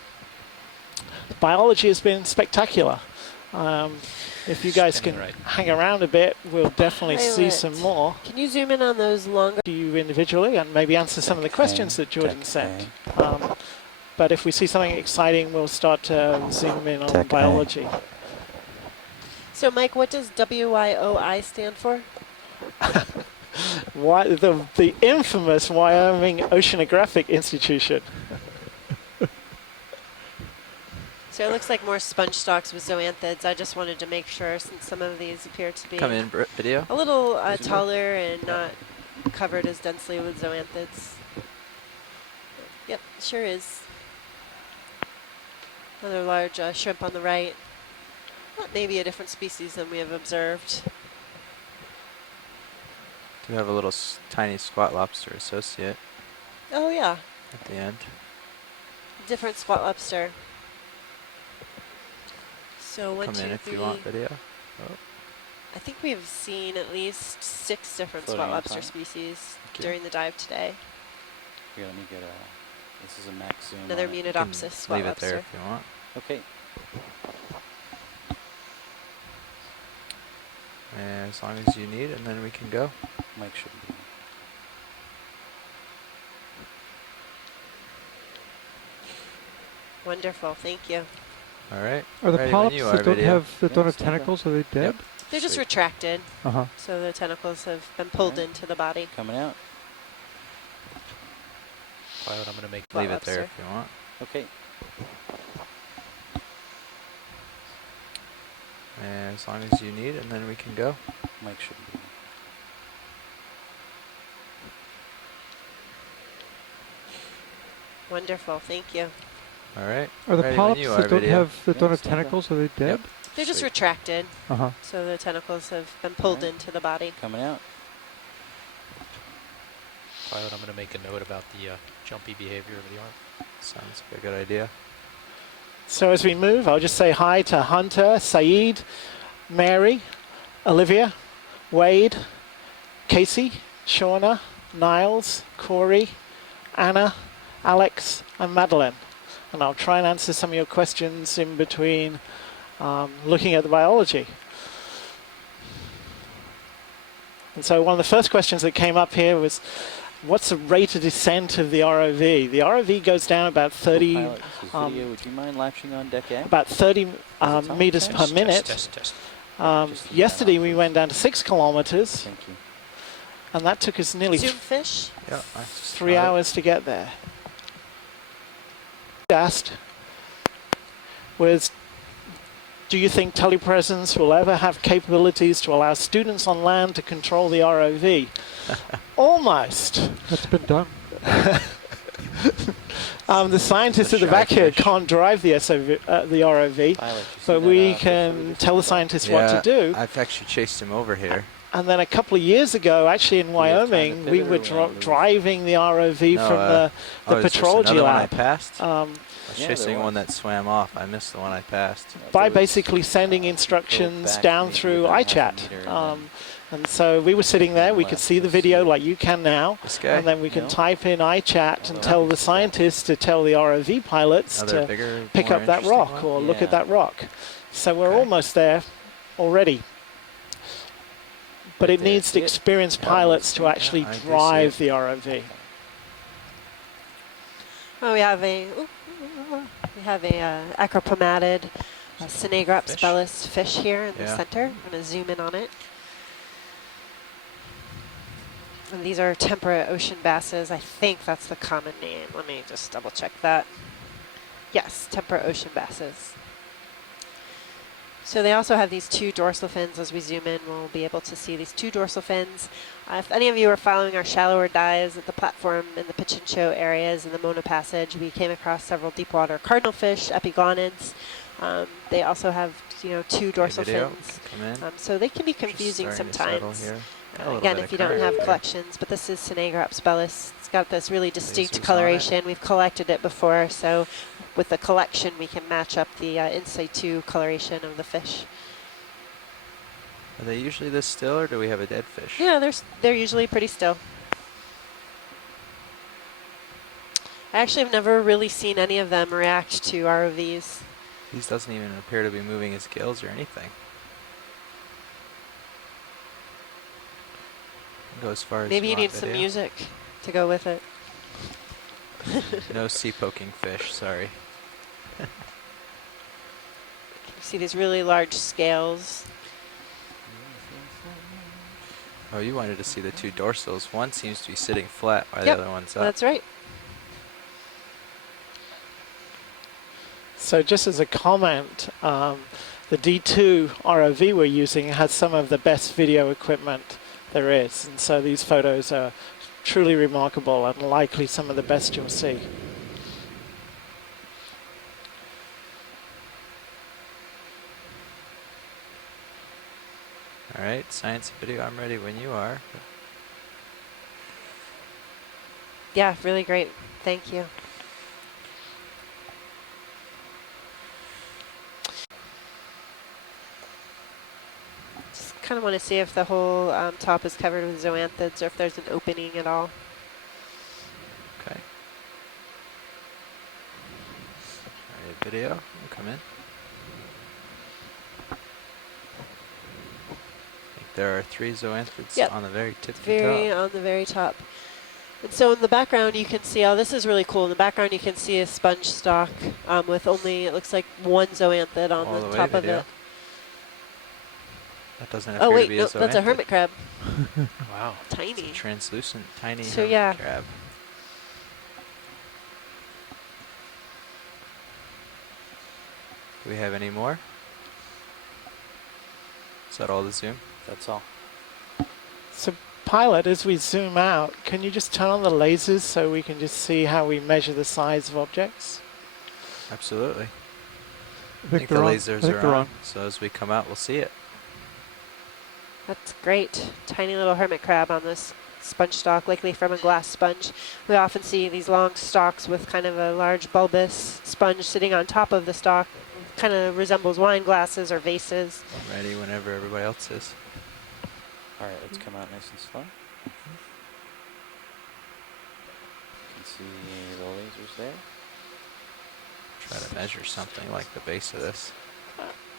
Biology has been spectacular. If you guys can hang around a bit, we'll definitely see some more. Can you zoom in on those longer? To you individually and maybe answer some of the questions that Jordan sent. But if we see something exciting, we'll start to zoom in on biology. So, Mike, what does WYOI stand for? The infamous Wyoming Oceanographic Institution. So it looks like more sponge stalks with zoanthids. I just wanted to make sure, since some of these appear to be Come in, video. a little taller and not covered as densely with zoanthids. Yep, sure is. Another large shrimp on the right. Maybe a different species than we have observed. Do have a little tiny squat lobster associate Oh yeah, at the end. different squat lobster. So one, Come two, in if three. you want video. Oh. I think we've seen at least 6 different Floating squat on lobster top. species Okay. during the dive today. Here, let me get a. This is a max zoom. Another on it. Munidopsis squat Leave it lobster. there if you want. Okay. And as long as you need, and then we can go. Mike should be. Wonderful, thank you. All right. Are the Ready when polyps you that are, don't video. have tentacles, are they dead? They're just retracted, Uh-huh. so the tentacles have been pulled into the body. Coming out. Pilot, I'm going to make Leave it there if you want. Okay. And as long as you need, and then we can go. Mike should be. Wonderful, thank you. All right. Are the Ready when polyps you that are, don't video. have tentacles, are they dead? They're just Sweet. retracted, Uh-huh. so the tentacles have been pulled into the body. Coming out. Pilot, I'm going to make a note about the jumpy behavior of the arm. Sounds like a good idea. So as we move, I'll just say hi to Hunter, Saeed, Mary, Olivia, Wade, Casey, Shauna, Niles, Corey, Anna, Alex, and Madeline. And I'll try and answer some of your questions in between looking at the biology. And so one of the first questions that came up here was, what's the rate of descent of the ROV? The ROV goes down about 30, Pilot, this is video. Would you mind latching on deck A? about 30 meters Okay. per minute. Yesterday we went down to 6 kilometers. Thank you. And that took us nearly Zoom fish. Yeah, 3 hours to get there. Asked was, do you think telepresence will ever have capabilities to allow students on land to control the ROV? Almost. That's been done. The scientists at the back here can't drive the ROV, but we can tell the scientists what to do. I've actually chased him over here. And then a couple of years ago, actually in Wyoming, we were driving the ROV from the petrology lab. One I passed? I was Yeah, chasing one that swam off. I missed the one I passed. By basically sending instructions down through iChat. And so we were sitting there, we could see the video like you can now, and then we can type in iChat and tell the scientists to tell the ROV pilots to pick up that rock or look at that rock. So we're almost there already. But it needs experienced pilots to actually drive the ROV. Oh, we have a acropomatid Synagoraps bellus fish here in the center. I'm going to zoom in on it. And these are temperate ocean basses. I think that's the common name. Let me just double check that. Yes, temperate ocean basses. So they also have these 2 dorsal fins. As we zoom in, we'll be able to see these 2 dorsal fins. If any of you are following our shallower dives at the platform in the pitch and show areas in the Mona Passage, we came across several deep water cardinal fish, Epigonids. They also have 2 dorsal fins. So they can be confusing sometimes. Again, if you don't have collections, but this is Synagoraps bellus. It's got this really distinct coloration. We've collected it before, so with the collection we can match up the in situ coloration of the fish. Are they usually this still, or do we have a dead fish? Yeah, they're usually pretty still. I actually have never really seen any of them react to ROVs. These doesn't even appear to be moving his gills or anything. Go as far as maybe you need some music to go with it. No sea poking fish, sorry. You see these really large scales. Oh, you wanted to see the 2 dorsals. One seems to be sitting flat while the other one's up. That's right. So just as a comment, the D2 ROV we're using has some of the best video equipment there is. And so these photos are truly remarkable and likely some of the best you'll see. All right, science video, I'm ready when you are. Yeah, really great. Thank you. Just kind of want to see if the whole top is covered with zoanthids or if there's an opening at all. Okay. All right, video, we'll come in. There are 3 zoanthids on the very tip of the top. On the very top. And so in the background you can see, this is really cool. In the background you can see a sponge stalk with only, it looks like 1 zoanthid on the top of it. That doesn't appear to be a zoanthid. That's a hermit crab. Wow. Tiny. It's a translucent, tiny so hermit crab. Do we have any more? Is that all the zoom? That's all. So pilot, as we zoom out, can you just turn on the lasers so we can just see how we measure the size of objects? Absolutely. I think the lasers are on, so as we come out, we'll see it. That's great. Tiny little hermit crab on this sponge stalk, likely from a glass sponge. We often see these long stalks with kind of a large bulbous sponge sitting on top of the stalk. Kind of resembles wine glasses or vases. I'm ready whenever everybody else is. All right, let's come out nice and slow. You can see the lasers there. Try to measure something like the base of this.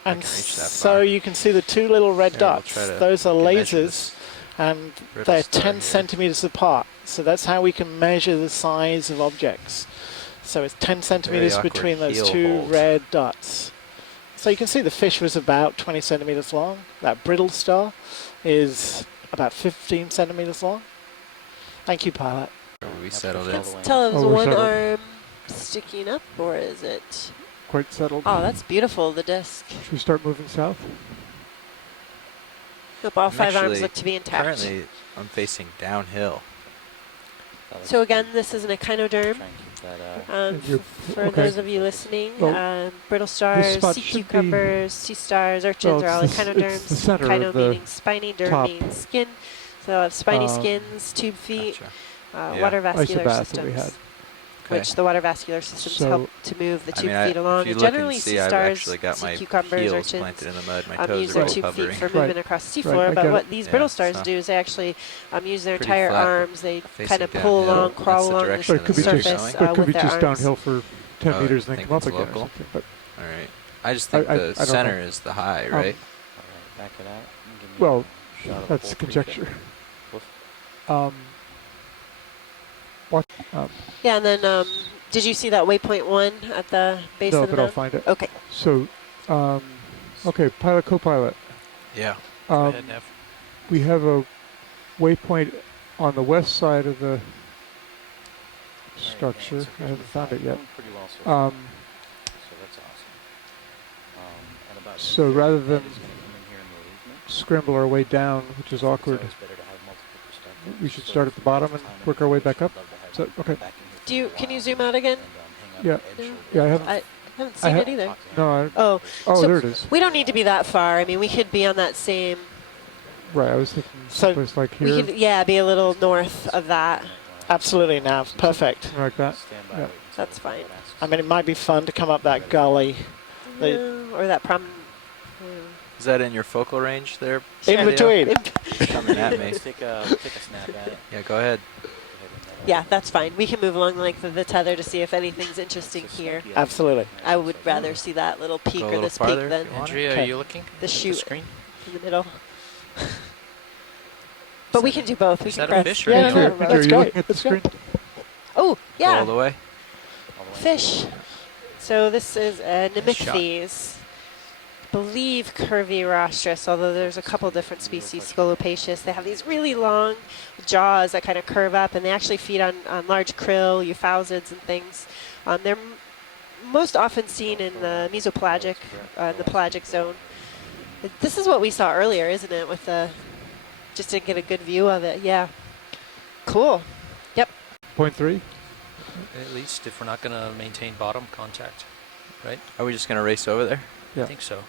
I And can reach that so far. you can see the two little red Here, we'll dots. try to Those are measure lasers, this and brittle they're star 10 here. centimeters apart. So that's how we can measure the size of objects. So it's 10 centimeters awkward between those heel two hold. red dots. So you can see the fish was about 20 centimeters long. That brittle star is about 15 centimeters long. Thank you, pilot. We settled it. Tell us Oh, we're one settled. arm sticking up, or is it? Quite settled. Oh, that's beautiful, the disc. Should we start moving south? Nope, all I'm 5 arms actually- look to be intact. Currently, I'm facing downhill. So again, this is an echinoderm. And you're- For okay. those of you listening, Well, brittle stars, spot sea should be- cucumbers, sea stars, urchins Well, are all it's the echinoderms. center Echino of the meaning spiny, derm top. means skin. So spiny Um, skins, tube feet, Yeah. water vascular Isobath that we systems. had. Which the water vascular systems So- help to move the I tube mean, feet along. if you And look generally, and sea see, I've stars, actually got sea my cucumbers, heels urchins planted in the mud. My toes use are their all tube hovering. feet for moving across the seafloor. I But get what it. these Yeah, brittle stars so- do is they actually use their Pretty entire flat, arms. They facing kind of pull downhill. along, That's crawl the along direction the But it could be surface just, but it could with be their just arms. downhill for 10 Oh, meters and then think come up it's again or local? something. But All right. I just think I the don't center know. is the high, Um, right? Back it out. And give me well, a shot of that's full conjecture. Woof. What? Yeah, and then did you see that waypoint 1 at the base No, of the but I'll mountain? find it. Okay. So, okay, pilot, co-pilot. Yeah. Um, ahead, Nev. we have a waypoint on the west side of the structure. I haven't found it yet. Pretty well so far. Um, So that's awesome. And about so rather than is going to come in here and relieve me. scramble our way down, which is awkward, It's better to have multiple perspectives. we should So start if at the we bottom have and time work our way back up. I'd love to have So, you okay. back in here for Do you a can you while zoom out again? and hang out Yeah. on the edge of Yeah, I the- haven't. I haven't seen it either. No, I, Oh, oh, so there it is. we don't need to be that far. I mean, we could be on that same. Right, I was thinking So someplace like We here, could, yeah, be a little north of that. Absolutely, Nav. Perfect. something like that. Stand by, Yeah. wait until That's fine. someone asks. I mean, it might be fun to come up that gully. The- Yeah, or that prom. Is that in your focal range there? In Leo? between. You're coming at me. Let's take a snap at it. Yeah, go ahead. Yeah, that's fine. We can move along the length of the tether to see if anything's interesting here. Absolutely. I would rather see that little peak Go a or little this farther peak if than you want. Andrea, Okay. are you looking the at shoot the screen? in the middle. But we can do both. We Is can that a press. fish or Yeah, anything? no, Andrew, no, Andrew, are that's you great. looking at the That's screen? Oh, Go all yeah, the way. fish. So this is a Nice shot. Nemesis. Believe curvy rostris, although there's a couple different species, Scolopaceus. They have these really long jaws that kind of curve up, and they actually feed on large krill, euphausids, and things. They're most often seen in the mesopelagic, in the pelagic zone. This is what we saw earlier, isn't it? With the, just to get a good view of it. Yeah. Cool. Yep. Point 3? At least if we're not going to maintain bottom contact, right? Are we just going to race over there? Yeah. I think so.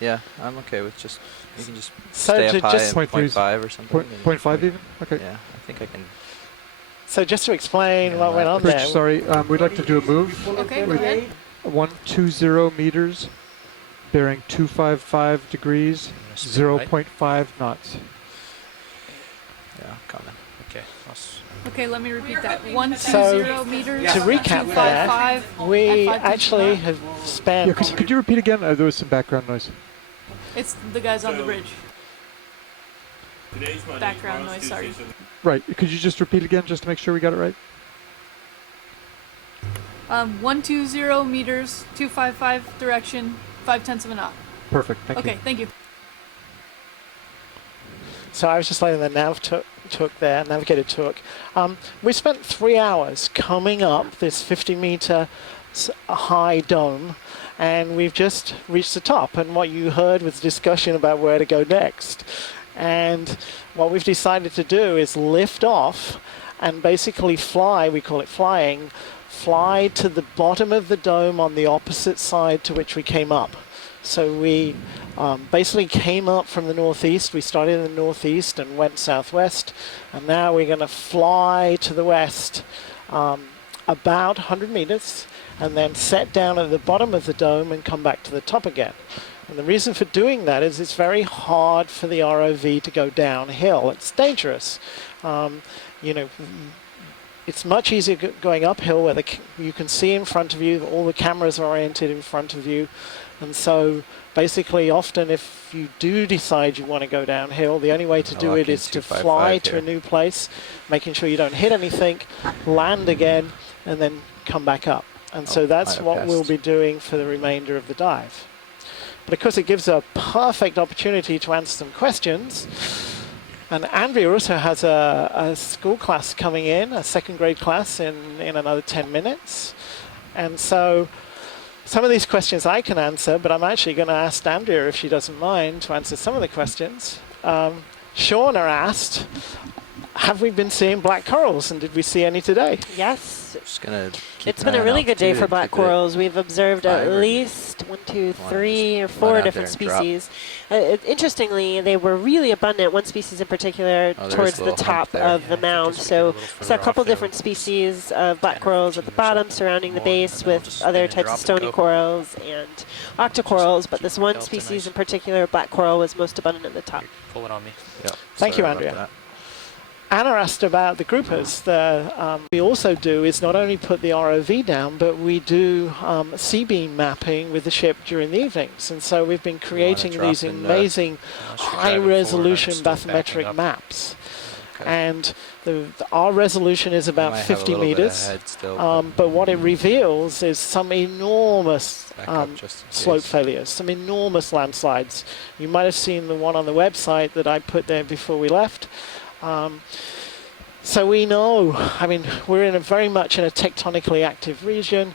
Yeah, I'm okay with just, you can just So stay to up high just- and Point three's- 0.5 or something. and- Point 5 even? Okay. Yeah, I think I can. So just to explain Yeah, what went on Bridge, there. sorry, we'd like to do a move. Okay, go With ahead. 120 meters, bearing 255 degrees, I'm gonna spin right. 0.5 knots. Yeah, coming. Okay. Okay, let me repeat that. 120 So, meters. to recap there, 255 we at 5 actually times have Yeah, spent. could you repeat again? There was some background noise. It's the guys on the bridge. Background noise, sorry. Right, could you just repeat again just to make sure we got it right? 120 meters, 255 direction, 0.5 of a knot. Perfect, thank you. Okay, thank you. So I was just letting the navigator took. We spent 3 hours coming up this 50-meter high dome, and we've just reached the top. And what you heard was discussion about where to go next. And what we've decided to do is lift off and basically fly. We call it flying. Fly to the bottom of the dome on the opposite side to which we came up. So we basically came up from the northeast. We started in the northeast and went southwest, and now we're going to fly to the west about 100 meters and then set down at the bottom of the dome and come back to the top again. And the reason for doing that is it's very hard for the ROV to go downhill. It's dangerous. You know, it's much easier going uphill where you can see in front of you, all the cameras are oriented in front of you. And so basically often if you do decide you want to go downhill, the only way to do it is to fly to a new place, making sure you don't hit anything, land again, and then come back up. And so that's what we'll be doing for the remainder of the dive. But of course it gives a perfect opportunity to answer some questions. And Andrea also has a school class coming in, a second grade class in another 10 minutes. And so some of these questions I can answer, but I'm actually going to ask Andrea if she doesn't mind to answer some of the questions. Shauna asked, have we been seeing black corals, and did we see any today? Yes. Just gonna keep It's been a really good day for black corals. We've observed at least 1, 2, 3, or 4 different species. Interestingly, they were really abundant, one species in particular towards the top of the mound. So we saw a couple different species of black corals at the bottom surrounding the base with other types of stony corals and octa corals, but this one species in particular, black coral, was most abundant at the top. Pull it on me. Yeah. Thank you, Andrea. Anna asked about the groupers. We also do is not only put the ROV down, but we do C-beam mapping with the ship during the evenings. And so we've been creating these amazing high-resolution bathymetric maps. Okay. And our resolution is about 50 meters, but what it reveals is some enormous slope failures, some enormous landslides. You might have seen the one on the website that I put there before we left. So we know, I mean, we're very much in a tectonically active region.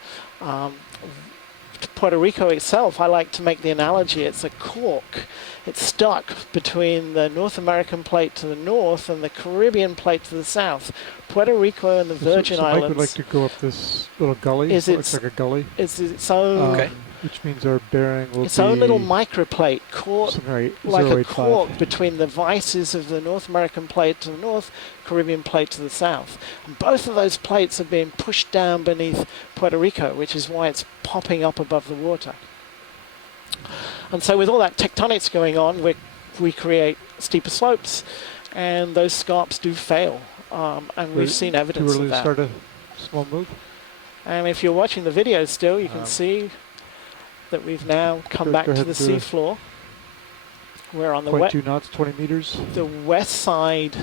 Puerto Rico itself, I like to make the analogy, it's a cork. It's stuck between the North American plate to the north and the Caribbean plate to the south. Puerto Rico and the Virgin Islands. Mike would like to go up this little gully. It looks like a gully. It's its own, which means our bearing will its be own little microplate caught like a 085. cork between the vices of the North American plate to the north, Caribbean plate to the south. And both of those plates are being pushed down beneath Puerto Rico, which is why it's popping up above the water. And so with all that tectonics going on, we create steeper slopes, and those scarps do fail. And we've seen evidence of that. Start a small move. And if you're watching the video still, you can see that we've now come back to the seafloor. We're on the 0.2 knots, 20 meters. The west side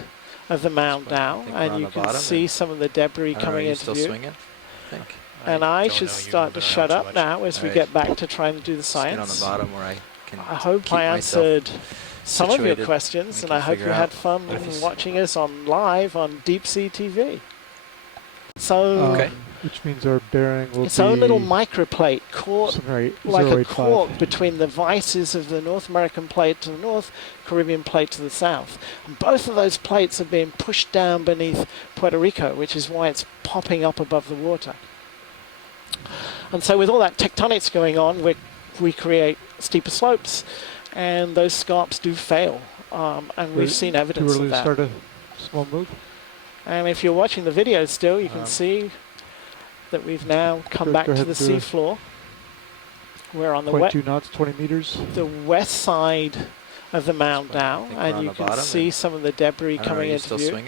of the mound now, and you can see some of the debris coming into view. And I should start to shut up now as we get back to trying to do the science. On the bottom where I can I hope I answered some of your questions, and I hope you had fun watching us live on Deep Sea TV. So, which means our bearing will its be own little microplate caught like a cork between the vices of the North American plate to the north, Caribbean plate to the south. And both of those plates are being pushed down beneath Puerto Rico, which is why it's popping up above the water. And so with all that tectonics going on, we create steeper slopes, and those scarps do fail. And we've seen evidence of that. Start a small move. And if you're watching the video still, you can see that we've now come back to the seafloor. We're on the 0.2 knots, 20 meters. The west side of the mound now, and you can see some of the debris coming into view.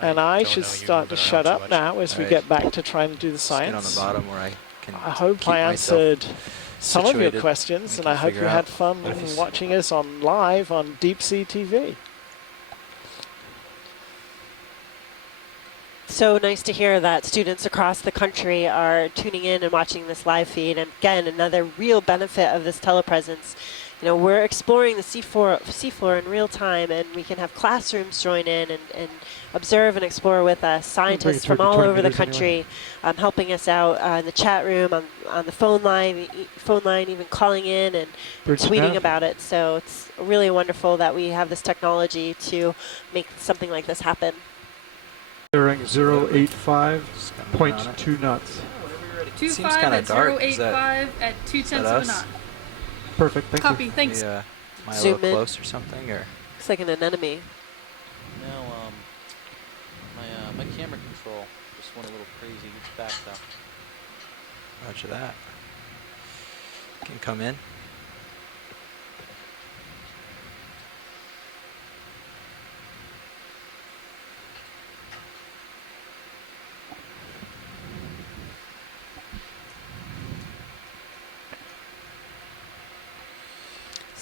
And I should start to shut up now as we get back to trying to do the science. On the bottom where I can I hope I answered some of your questions, and I hope you had fun watching us live on Deep Sea TV. So nice to hear that students across the country are tuning in and watching this live feed. And again, another real benefit of this telepresence. You know, we're exploring the seafloor in real time, and we can have classrooms join in and observe and explore with scientists from all over the country, helping us out in the chat room, on the phone line, even calling in and tweeting about it. So it's really wonderful that we have this technology to make something like this happen. Bearing 085, 0.2 knots. 25 at 085 at 2/10 of a knot. Perfect, thank you. Copy, thanks. Am I a Zoom little in. close or something? Or? Looks like an anemone. No, my camera control just went a little crazy. It's back though. Roger that. Can come in.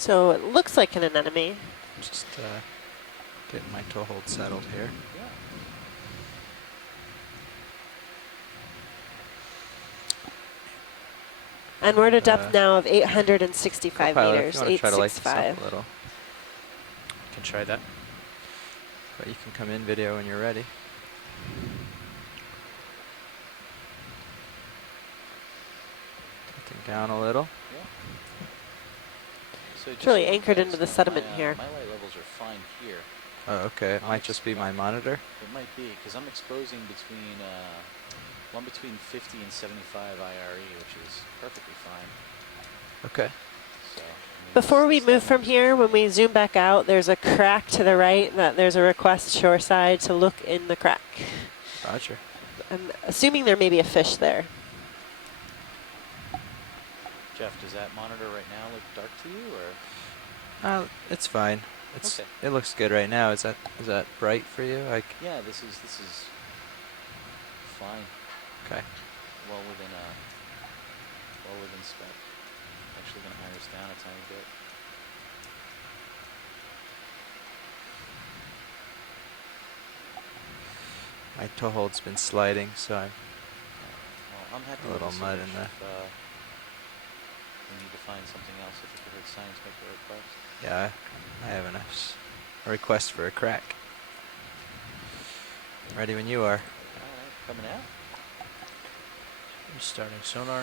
So it looks like an anemone. Just getting my toe hold settled here. And we're at a depth now of 865 Co-pilot, meters, if you want to try to light this up 865. a little. You can try that. But you can come in video when you're ready. Tilting down a little. So It's really anchored into the sediment here. My light levels are fine here. Oh, okay. It might just be my monitor. It might be, because I'm exposing between, one between 50 and 75 IRE, which is perfectly fine. Okay. So, I mean, Before we move from here, when we zoom back out, there's a crack to the right that there's a request shoreside to look in the crack. Roger. I'm assuming there may be a fish there. Jeff, does that monitor right now look dark to you, or? It's fine. It's Okay. It looks good right now. Is that bright for you? Yeah, this is fine. Okay. Well within spec. Actually gonna iris down a tiny bit. My toe hold's been sliding, so I'm Well, I'm happy a little with mud this in image. the. If we need to find something else, if you heard science make a request. Yeah, I have a request for a crack. Ready when you are. Alright, coming out. I'm starting sonar.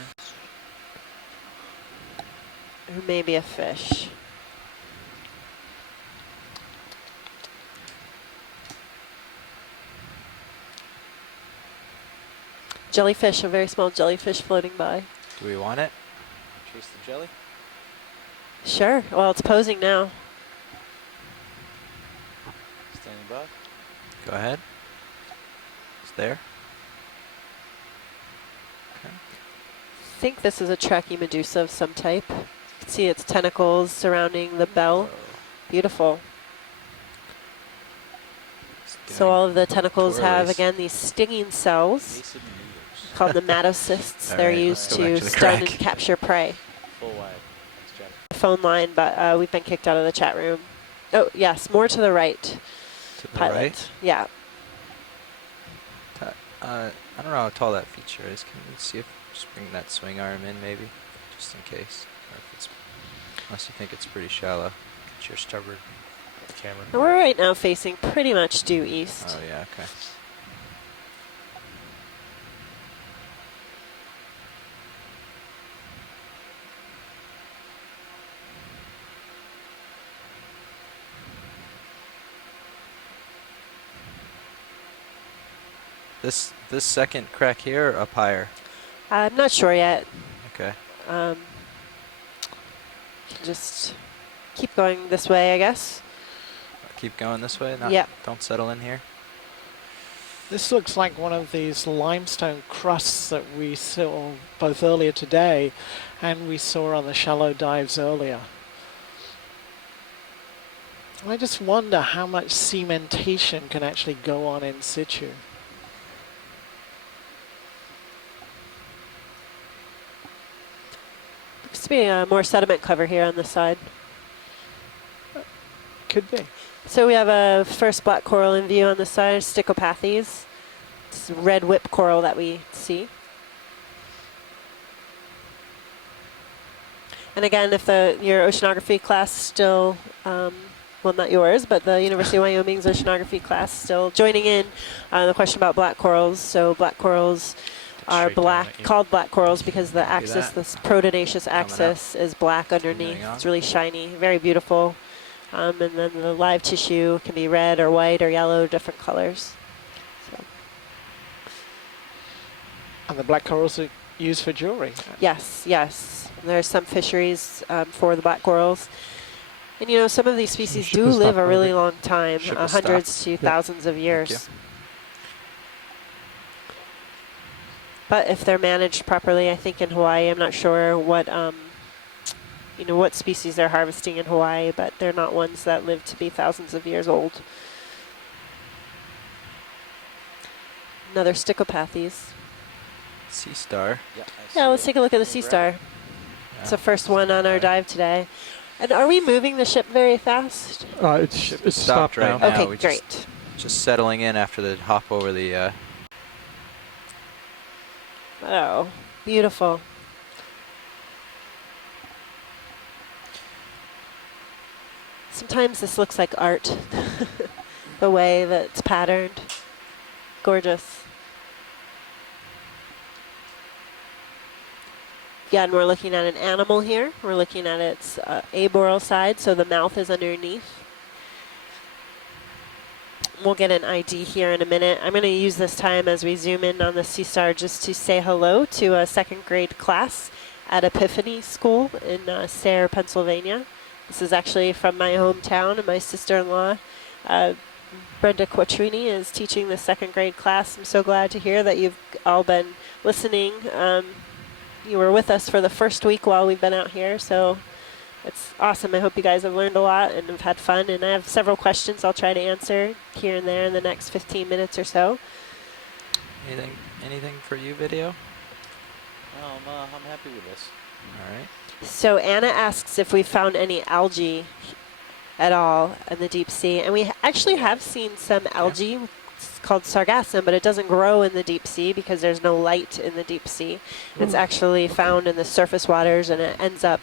There may be a fish. Jellyfish, a very small jellyfish floating by. Do we want it? Chase the jelly. Sure. Well, it's posing now. Standing by. Go ahead. It's there. Okay. I think this is a Trachymedusa of some type. You can see its tentacles surrounding the bell. Beautiful. So all of the tentacles have, again, these stinging cells called nematocysts. All They're right, used let's go back to to the stun and crack. capture prey. Full wide. Thanks, Jeff. Phone line, but we've been kicked out of the chat room. Oh, yes, more to the right. To the Pilot. right? Yeah. I don't know how tall that feature is. Can we see if just bring that swing arm in maybe, just in case, or if it's, unless you think it's pretty shallow. Get your starboard camera. And we're right now facing pretty much due east. Oh yeah, okay. This second crack here or up higher? I'm not sure yet. Okay. Just keep going this way, I guess. Keep going this way? Yeah. Don't settle in here? This looks like one of these limestone crusts that we saw both earlier today and we saw on the shallow dives earlier. I just wonder how much cementation can actually go on in situ. Looks to be more sediment cover here on this side. Could be. So we have a first black coral in view on the side, Sticopathes. It's red whip coral that we see. And again, if your oceanography class still, well, not yours, but the University of Wyoming's oceanography class still joining in the question about black corals. So black corals are black, called black corals because the axis, this proteinaceous axis, is black underneath. It's really shiny, very beautiful. And then the live tissue can be red or white or yellow, different colors. So. And the black corals are used for jewelry. Yes, yes. There's some fisheries for the black corals. And you know, some of these species do live a really long time, hundreds to thousands of years. But if they're managed properly, I think in Hawaii, I'm not sure what you know, what species they're harvesting in Hawaii, but they're not ones that live to be thousands of years old. Another Sticopathes. Sea star. Yeah, let's take a look at the sea star. It's the first one on our dive today. And are we moving the ship very fast? It's stopped right now. now. Okay, We great. Just settling in after the hop over the. Oh, beautiful. Sometimes this looks like art, the way that it's patterned. Gorgeous. Again, we're looking at an animal here. We're looking at its aboral side, so the mouth is underneath. We'll get an ID here in a minute. I'm going to use this time as we zoom in on the Sea Star just to say hello to a second grade class at Epiphany School in Sayre, Pennsylvania. This is actually from my hometown, and my sister-in-law, Brenda Quattrini, is teaching the second grade class. I'm so glad to hear that you've all been listening. You were with us for the first week while we've been out here, so it's awesome. I hope you guys have learned a lot and have had fun, and I have several questions I'll try to answer here and there in the next 15 minutes or so. Anything for you, video? I'm happy with this. All right. So Anna asks if we found any algae at all in the deep sea, and we actually have seen some algae. It's called sargassum, but it doesn't grow in the deep sea because there's no light in the deep sea. It's actually found in the surface waters, and it ends up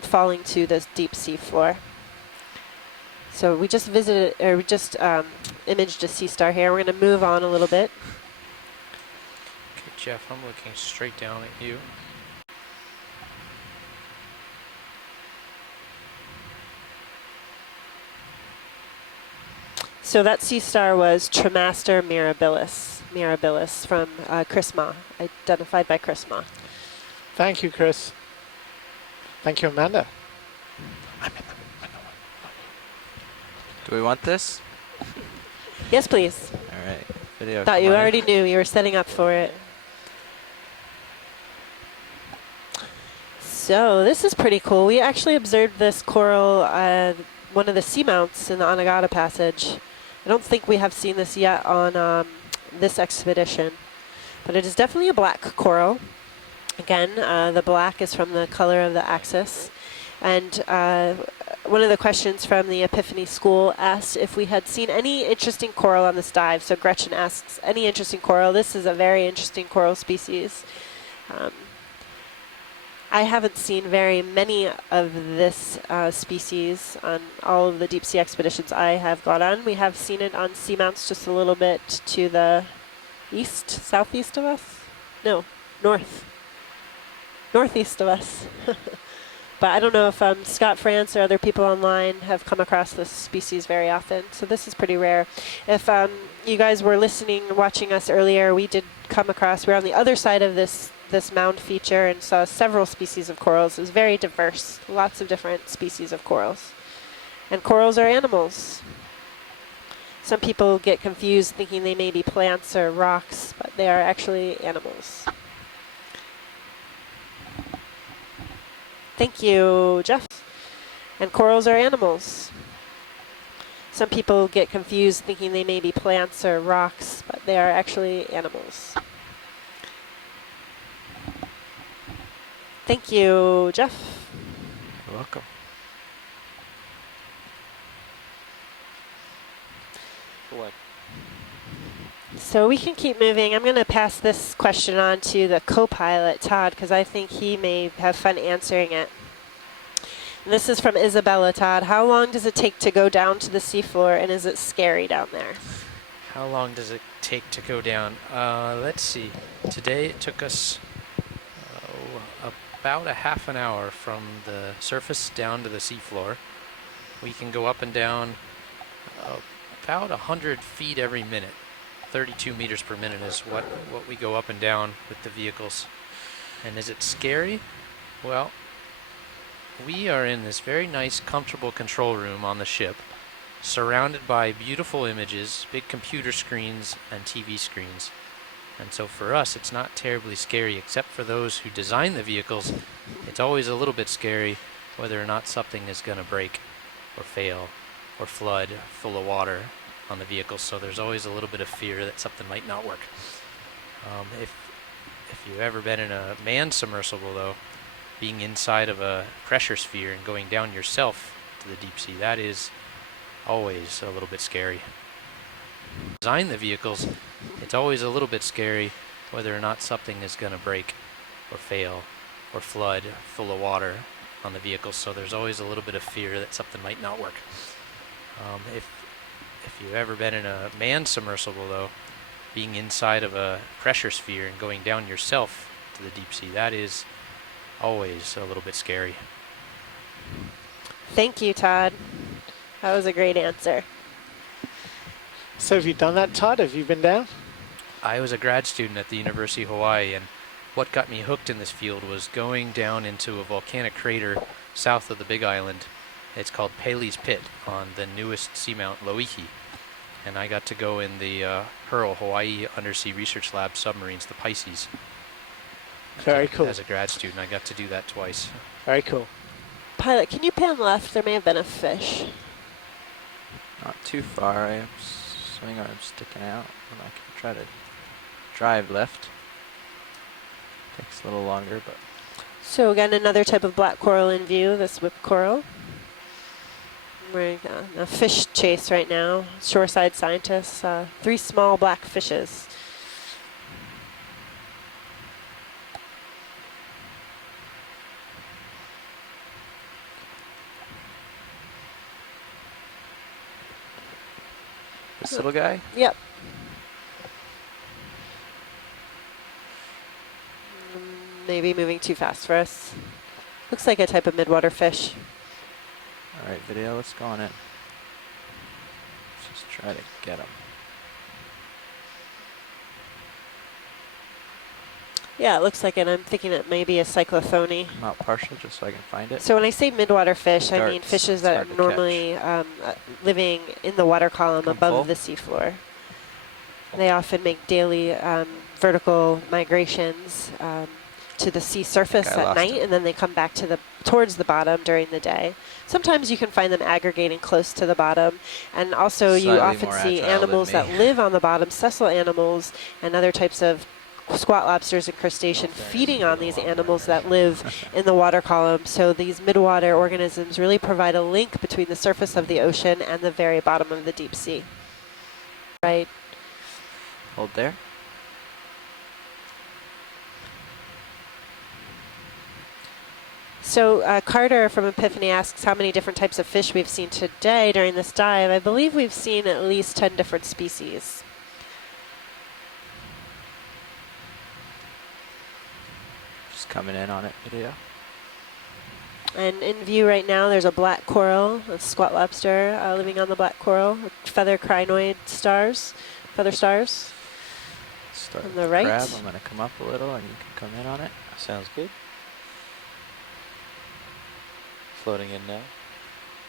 falling to the deep sea floor. So we just visited, or we just imaged a sea star here. We're going to move on a little bit. Okay, Jeff, I'm looking straight down at you. So that sea star was Tremaster mirabilis from Chris Ma, identified by Chris Ma. Thank you, Chris. Thank you, Amanda. Do we want this? Yes, please. All right. Video. Thought come you on in. already knew. You were setting up for it. So this is pretty cool. We actually observed this coral, one of the seamounts in the Anegada Passage. I don't think we have seen this yet on this expedition, but it is definitely a black coral. Again, the black is from the color of the axis. And one of the questions from the Epiphany School asked if we had seen any interesting coral on this dive. So Gretchen asks, any interesting coral? This is a very interesting coral species. I haven't seen very many of this species on all of the deep sea expeditions I have gone on. We have seen it on seamounts just a little bit to the east, southeast of us? No, northeast of us. But I don't know if Scott France or other people online have come across this species very often. So this is pretty rare. If you guys were listening, watching us earlier, we did come across, we were on the other side of this mound feature and saw several species of corals. It was very diverse, lots of different species of corals. And corals are animals. Some people get confused thinking they may be plants or rocks, but they are actually animals. Thank you, Jeff. And corals are animals. Some people get confused thinking they may be plants or rocks, but they are actually animals. Thank you, Jeff. You're welcome. So we can keep moving. I'm going to pass this question on to the co-pilot, Todd, because I think he may have fun answering it. And this is from Isabella. Todd, how long does it take to go down to the seafloor, and is it scary down there? How long does it take to go down? Let's see. Today it took us about a half an hour from the surface down to the seafloor. We can go up and down about 100 feet every minute. 32 meters per minute is what we go up and down with the vehicles. And is it scary? Well, we are in this very nice, comfortable control room on the ship, surrounded by beautiful images, big computer screens, and TV screens. And so for us, it's not terribly scary, except for those who design the vehicles. It's always a little bit scary whether or not something is going to break or fail or flood full of water on the vehicle, so there's always a little bit of fear that something might not work. If you've ever been in a manned submersible, though, being inside of a pressure sphere and going down yourself to the deep sea, that is always a little bit scary. Design the vehicles, it's always a little bit scary whether or not something is going to break or fail or flood full of water on the vehicles, so there's always a little bit of fear that something might not work. If you've ever been in a manned submersible, though, being inside of a pressure sphere and going down yourself to the deep sea, that is always a little bit scary. Thank you, Todd. That was a great answer. So have you done that, Todd? Have you been down? I was a grad student at the University of Hawaii, and what got me hooked in this field was going down into a volcanic crater south of the Big Island. It's called Paley's Pit on the newest seamount, Loihi. And I got to go in the HURL, Hawaii Undersea Research Lab submarines, the Pisces. Very cool. As a grad student, I got to do that twice. Very cool. Pilot, can you pan left? There may have been a fish. Not too far. I have swing arms sticking out, and I can try to drive left. Takes a little longer, but. So again, another type of black coral in view, this whip coral. We're on a fish chase right now. Shoreside scientists, 3 small black fishes. This little guy? Yep. Maybe moving too fast for us. Looks like a type of midwater fish. All right, video, let's go on it. Let's just try to get him. Yeah, it looks like it. I'm thinking it may be a cyclothony. Not partial, just so I can find it. So when I say midwater fish, I mean fishes that are normally living in the water column above the seafloor. They often make daily vertical migrations to the sea surface at night, and then they come back to towards the bottom during the day. Sometimes you can find them aggregating close to the bottom, and also you often see animals that live on the bottom, sessile animals, and other types of squat lobsters and crustacean feeding on these animals that live in the water column. So these midwater organisms really provide a link between the surface of the ocean and the very bottom of the deep sea. Right? Hold there. So Carter from Epiphany asks how many different types of fish we've seen today during this dive. I believe we've seen at least 10 different species. Just coming in on it, video. And in view right now, there's a black coral, a squat lobster living on the black coral, feather crinoid stars, feather stars. Start on the right. Crab. I'm going to come up a little and you can come in on it. Sounds good. Floating in now.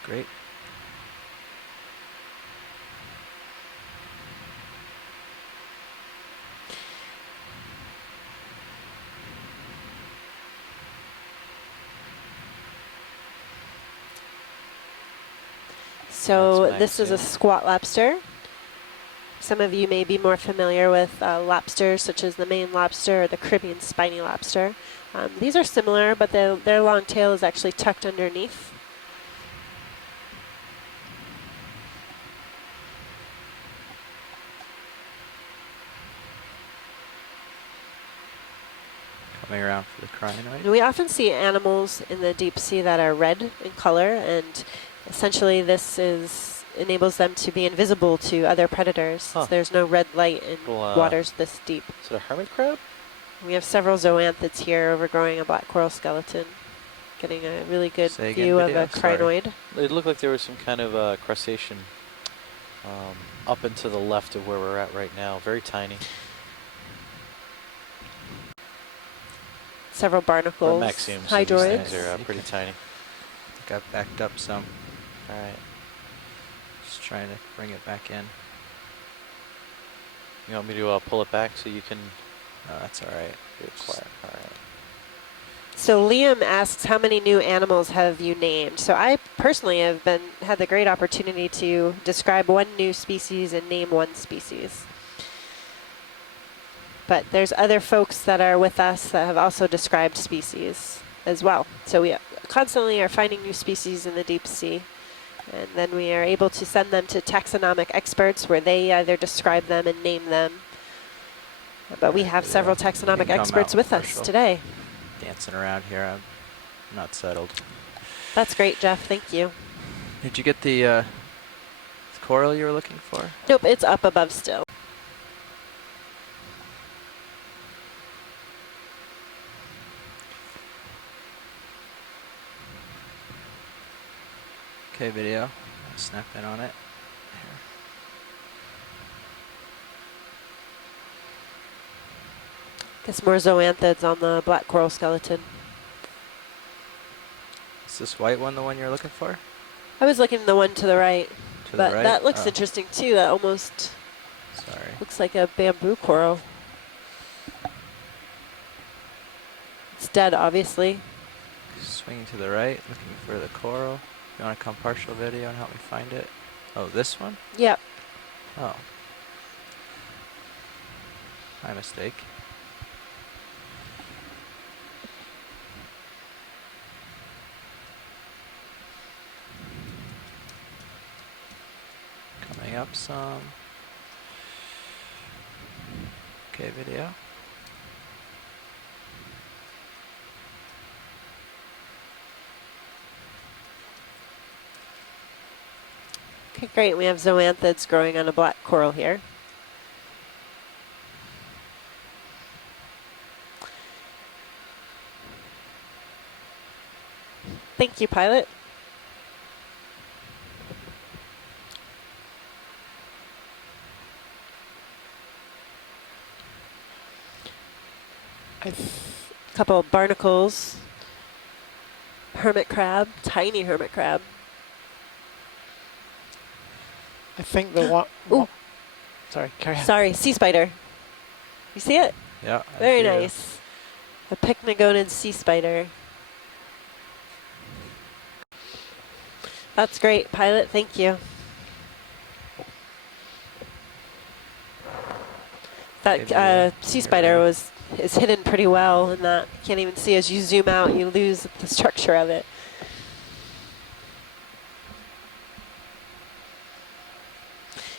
Great. So this is a squat lobster. Some of you may be more familiar with lobsters, such as the Maine lobster or the Caribbean spiny lobster. These are similar, but their long tail is actually tucked underneath. Coming around for the crinoid. We often see animals in the deep sea that are red in color, and essentially this enables them to be invisible to other predators. Huh. So there's no red light in waters this deep. Is it a hermit crab? We have several zoanthids here overgrowing a black coral skeleton, getting a really good view of a crinoid. It looked like there was some kind of crustacean up and to the left of where we're at right now. Very tiny. Several barnacles, hydroids. These are pretty tiny. I think I've backed up some. All right. Just trying to bring it back in. You want me to pull it back so you can? No, that's all right. Quiet. All right. So Liam asks, how many new animals have you named? So I personally have had the great opportunity to describe one new species and name one species. But there's other folks that are with us that have also described species as well. So we constantly are finding new species in the deep sea. And then we are able to send them to taxonomic experts where they either describe them and name them. But we have several taxonomic experts with us today. Dancing around here, I'm not settled. That's great, Jeff. Thank you. Did you get the coral you were looking for? Nope, it's up above still. Okay, video. I'll snap in on it. Guess more zoanthids on the black coral skeleton. Is this white one the one you're looking for? I was looking at the one to the right. To but the right? that looks Oh. interesting too. That almost Sorry. looks like a bamboo coral. It's dead, obviously. Swinging to the right, looking for the coral. You want to come partial video and help me find it? Oh, this one? Yep. Oh. My mistake. Coming up some. Okay, video. Okay, great. We have zoanthids growing on a black coral here. Thank you, pilot. A couple of barnacles, hermit crab, tiny hermit crab. I think the one. Ooh. Sorry, carry on. Sorry, sea spider. You see it? Yeah. Very nice. A Epigonids sea spider. That's great, pilot. Thank you. That sea spider is hidden pretty well, and that you can't even see as you zoom out. You lose the structure of it.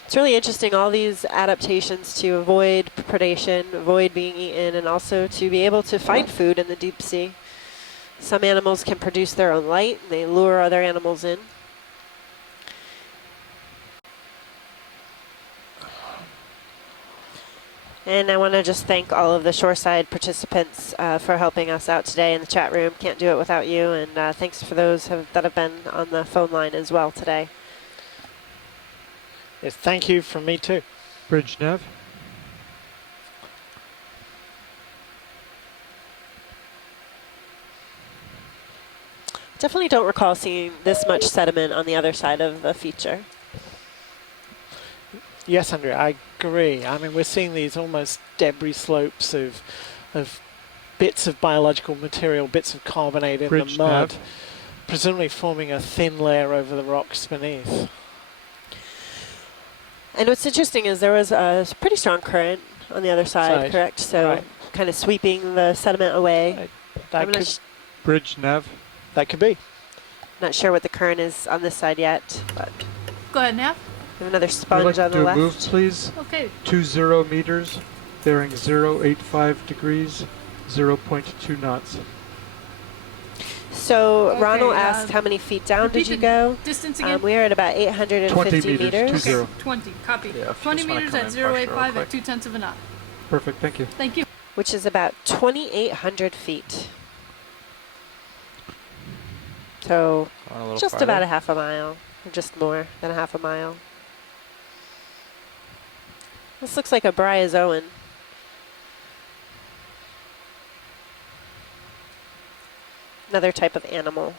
It's really interesting, all these adaptations to avoid predation, avoid being eaten, and also to be able to find food in the deep sea. Some animals can produce their own light, and they lure other animals in. And I want to just thank all of the shoreside participants for helping us out today in the chat room. Can't do it without you, and thanks for those that have been on the phone line as well today. Yes, thank you from me too. Bridge nav. Definitely don't recall seeing this much sediment on the other side of the feature. Yes, Andrea, I agree. I mean, we're seeing these almost debris slopes of bits of biological material, bits of carbonate in Bridge the mud, nav. presumably forming a thin layer over the rocks beneath. And what's interesting is there was a pretty strong current on the other side, correct? So kind of sweeping the sediment away. That could Bridge nav. That could be. Not sure what the current is on this side yet, but Go ahead, Nav. we have another Would you sponge like on to the do left. a move, please? Okay. 20 meters, bearing 085 degrees, 0.2 knots. So Okay, Ronald asked how many feet down did you go? Distance again? We are at about 850 20 meters, meters. 20. 20, copy. Yeah, if you 20 just wanna meters come at in 085 partial at 0.2 of a knot. Perfect, thank you. Thank you. Which is about 2,800 feet. So Going a little just farther. about a half a mile, or just more than a half a mile. This looks like a bryozoan. Another type of animal.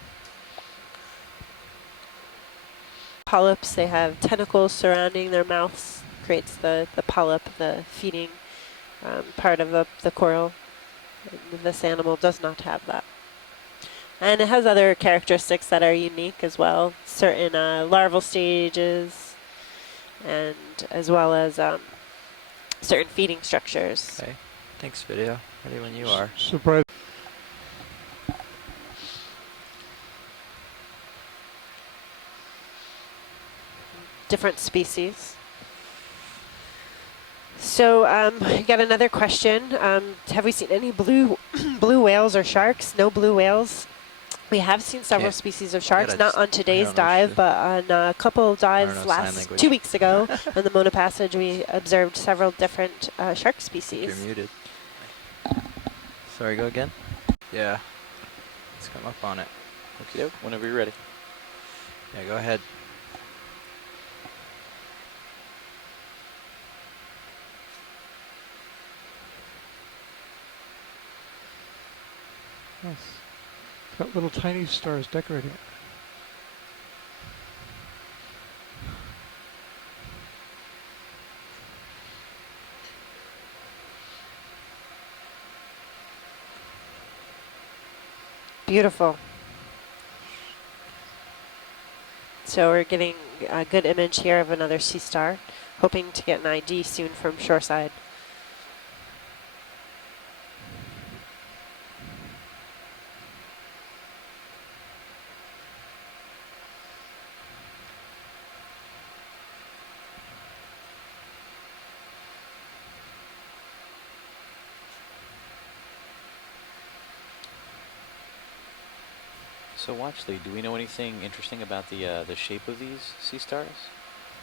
Polyps, they have tentacles surrounding their mouths, creates the polyp, the feeding part of the coral. And this animal does not have that. And it has other characteristics that are unique as well, certain larval stages, and as well as certain feeding structures. Okay, thanks video. Ready when you are. Surprise. different species. So we got another question. Have we seen any blue whales or sharks? No blue whales. We have seen several species of sharks, not on today's dive, but on a couple dives 2 weeks ago on the Mona Passage. We observed several different shark species. You're muted. Sorry, go again? Yeah. Let's come up on it. Okay, whenever you're ready. Yeah, go ahead. Nice. It's got little tiny stars decorating it. Beautiful. So we're getting a good image here of another sea star, hoping to get an ID soon from shoreside. So Watchley, do we know anything interesting about the shape of these sea stars?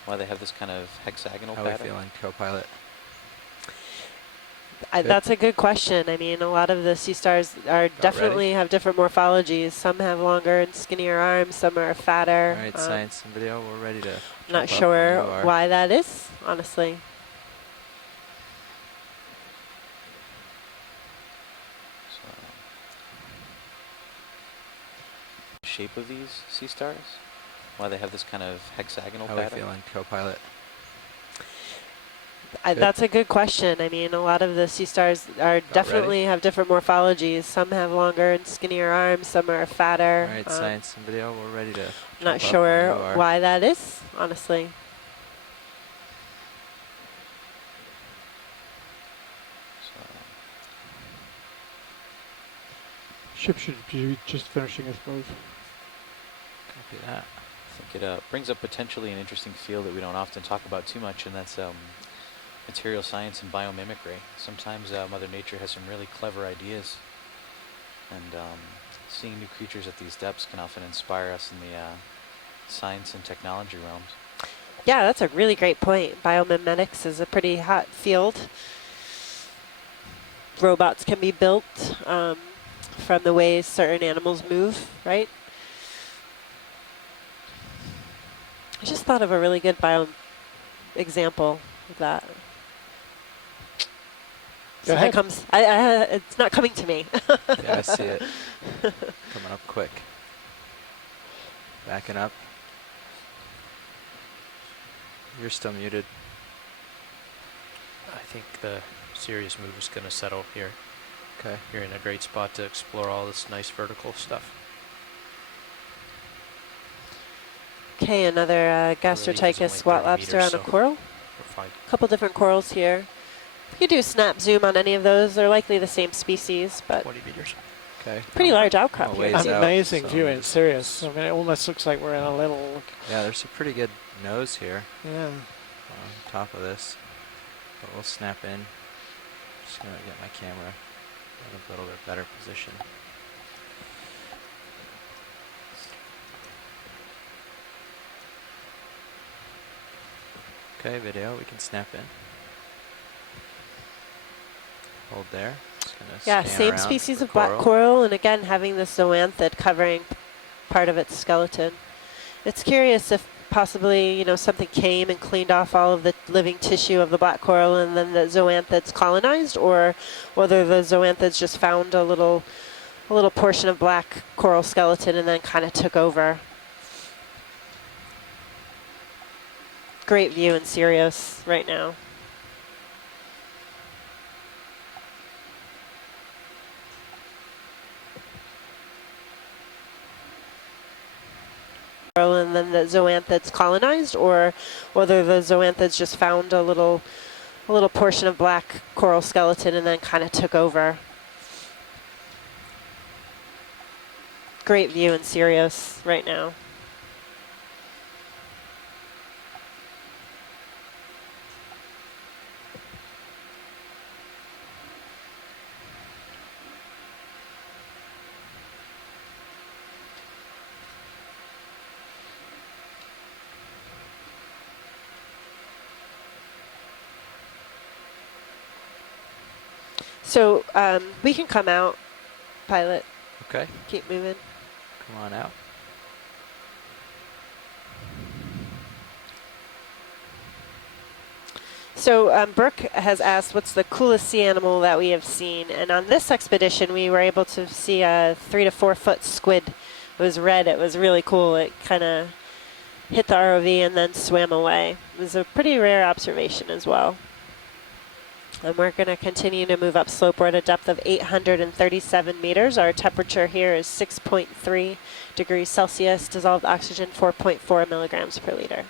Why they have this kind of hexagonal pattern? How are we feeling, co-pilot? That's a good question. I mean, a lot of the sea stars are definitely have different morphologies. Some have longer and skinnier arms. Some are fatter. All right, science and video, we're ready to. Not sure why that is, honestly. Shape of these sea stars? Why they have this kind of hexagonal pattern? How are we feeling, co-pilot? That's a good question. I mean, a lot of the sea stars are definitely have different morphologies. Some have longer and skinnier arms. Some are fatter. All right, science and video, we're ready to. Not sure why that is, honestly. Ship should be just finishing its move. Copy that. I think it brings up potentially an interesting field that we don't often talk about too much, and that's material science and biomimicry. Sometimes Mother Nature has some really clever ideas, and seeing new creatures at these depths can often inspire us in the science and technology realms. Yeah, that's a really great point. Biomimetics is a pretty hot field. Robots can be built from the way certain animals move, right? I just thought of a really good example of that. So it comes, it's not coming to me. Yeah, I see it. Coming up quick. Backing up. You're still muted. I think the serious move is going to settle here. Okay. You're in a great spot to explore all this nice vertical stuff. Okay, another Gastrotychus squat lobster on a coral. A couple different corals here. You do snap zoom on any of those. They're likely the same species, but 20 meters. Okay. Pretty large outcrop here. Amazing view in Sirius. I mean, it almost looks like we're in a little. Yeah, there's a pretty good nose here. Yeah. On top of this, but we'll snap in. Just gonna get my camera in a little bit better position. Okay, video, we can snap in. Hold there. Yeah, same species of black coral, and again, having the zoanthid covering part of its skeleton. It's curious if possibly, you know, something came and cleaned off all of the living tissue of the black coral and then the zoanthids colonized, or whether the zoanthids just found a little portion of black coral skeleton and then kind of took over. Great view in Sirius right now. And then the zoanthids colonized, or whether the zoanthids just found a little portion of black coral skeleton and then kind of took over. Great view in Sirius right now. So we can come out, pilot. Okay. Keep moving. Come on out. So Brooke has asked, what's the coolest sea animal that we have seen? And on this expedition, we were able to see a 3 to 4 foot squid. It was red. It was really cool. It kind of hit the ROV and then swam away. It was a pretty rare observation as well. And we're going to continue to move up slope. We're at a depth of 837 meters. Our temperature here is 6.3 degrees Celsius. Dissolved oxygen 4.4 milligrams per liter.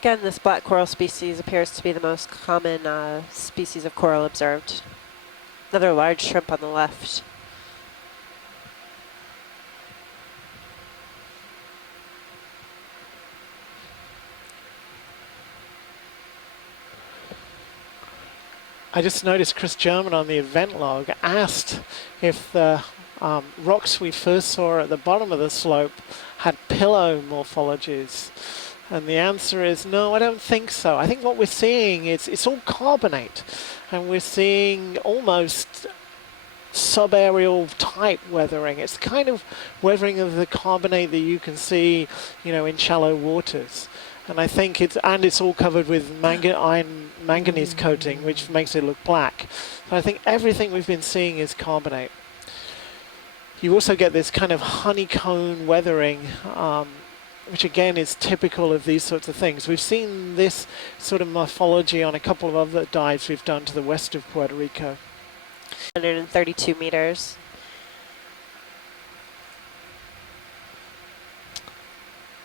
Again, this black coral species appears to be the most common species of coral observed. Another large shrimp on the left. I just noticed Chris German on the event log asked if the rocks we first saw at the bottom of the slope had pillow morphologies. And the answer is no, I don't think so. I think what we're seeing is it's all carbonate. And we're seeing almost subaerial type weathering. It's the kind of weathering of the carbonate that you can see, you know, in shallow waters. And I think it's all covered with iron manganese coating, which makes it look black. So I think everything we've been seeing is carbonate. You also get this kind of honeycomb weathering, which again is typical of these sorts of things. We've seen this sort of morphology on a couple of other dives we've done to the west of Puerto Rico. 132 meters.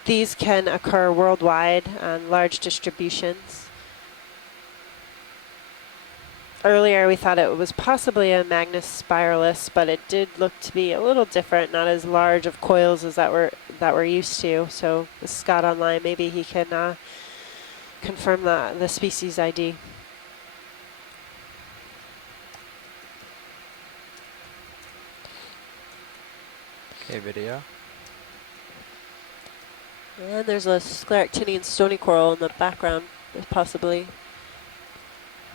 These can occur worldwide on large distributions. Earlier we thought it was possibly a Magnus spiralis, but it did look to be a little different, not as large of coils as that we're used to. So with Scott online, maybe he can confirm the species ID. Okay, video. And there's a scleractinian stony coral in the background, possibly.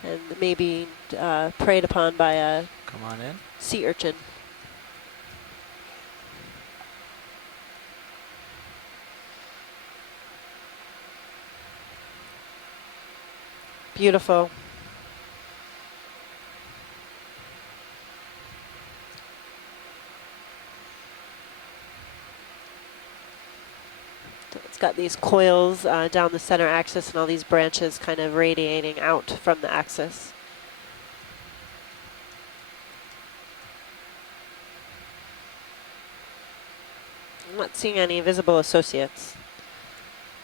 And maybe preyed upon by a Come on in. sea urchin. Beautiful. It's got these coils down the center axis and all these branches kind of radiating out from the axis. I'm not seeing any visible associates.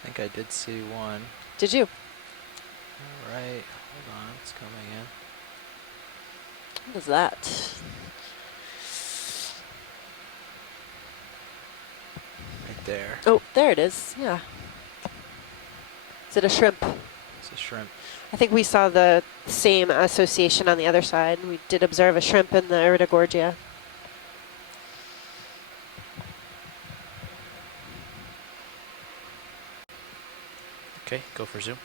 I think I did see one. Did you? All right, hold on, it's coming in. What is that? Right there. Oh, there it is, yeah. Is it a shrimp? It's a shrimp. I think we saw the same association on the other side. We did observe a shrimp in the Aritagorgia. Okay, go for zoom.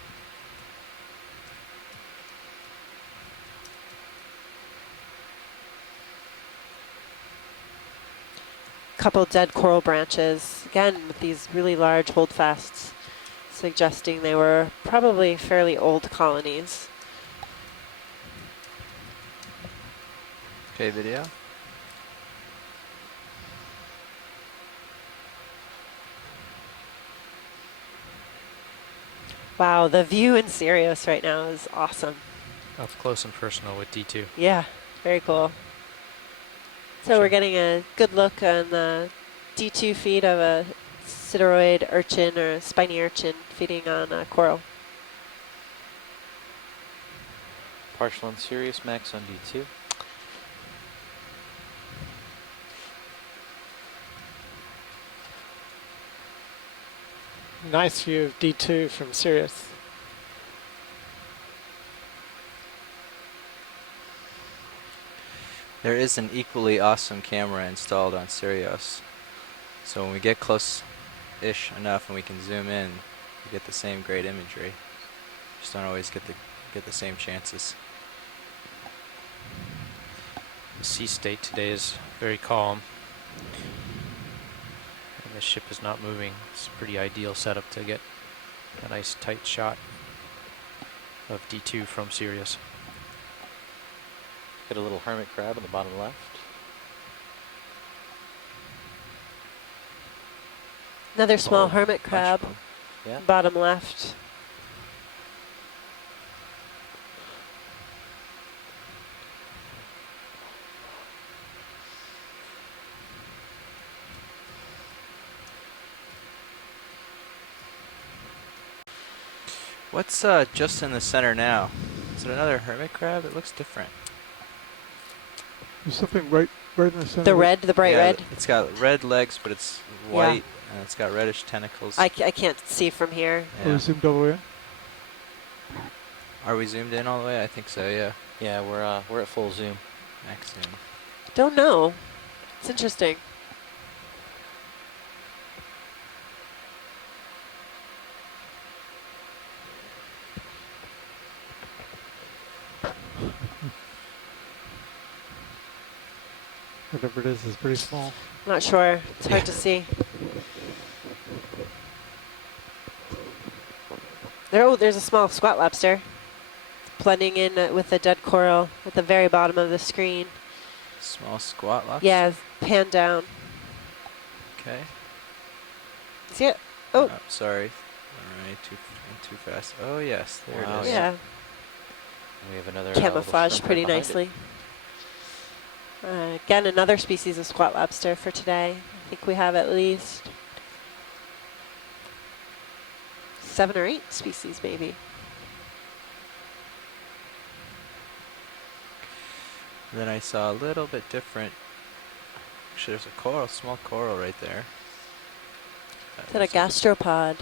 Couple dead coral branches, again with these really large holdfasts, suggesting they were probably fairly old colonies. Okay, video. Wow, the view in Sirius right now is awesome. Up close and personal with D2. Yeah, very cool. So we're getting a good look on the D2 feed of a sideroid urchin or spiny urchin feeding on coral. Partial and Sirius, max on D2. Nice view of D2 from Sirius. There is an equally awesome camera installed on Sirius. So when we get close-ish enough and we can zoom in, we get the same great imagery. Just don't always get the same chances. The sea state today is very calm. And the ship is not moving. It's a pretty ideal setup to get a nice tight shot of D2 from Sirius. Got a little hermit crab on the bottom left. Another small hermit crab, Yeah. bottom left. What's just in the center now? Is it another hermit crab? It looks different. There's something right in the center. The red, the bright red. It's got red legs, but it's white, and it's got reddish tentacles. I can't see from here. Are we zoomed all the way in? Are we zoomed in all the way? I think so, yeah. Yeah, we're at full zoom. Max zoom. Don't know. It's interesting. Whatever it is pretty small. Not sure. It's hard to see. There's a small squat lobster blending in with the dead coral at the very bottom of the screen. Small squat lobster? Yeah, pan down. Okay. See it? Oh. Sorry. All right, too fast. Oh, yes, there it is. Yeah. We have another camouflaged pretty nicely. Again, another species of squat lobster for today. I think we have at least 7 or 8 species, maybe. And then I saw a little bit different. Actually, there's a coral, small coral right there. Is that a gastropod?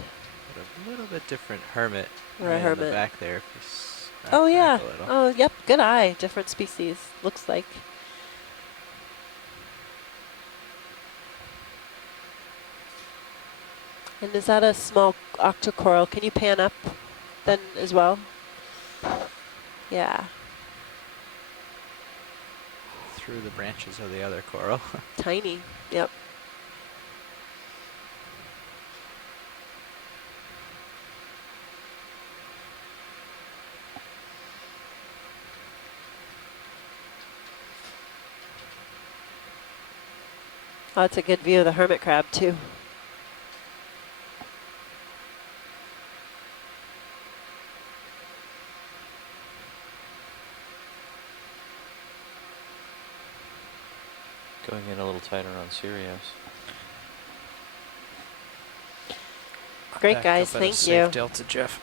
A little bit different hermit. Or a right hermit. In the back there. If you back Oh, yeah. a little. Oh, yep. Good eye. Different species, looks like. And is that a small Octa Coral? Can you pan up then as well? Yeah. Through the branches of the other coral. Tiny. Yep. Oh, it's a good view of the hermit crab too. Going in a little tighter on Sirius. Great, Back guys. up at a Thank safe you. Delta, Jeff.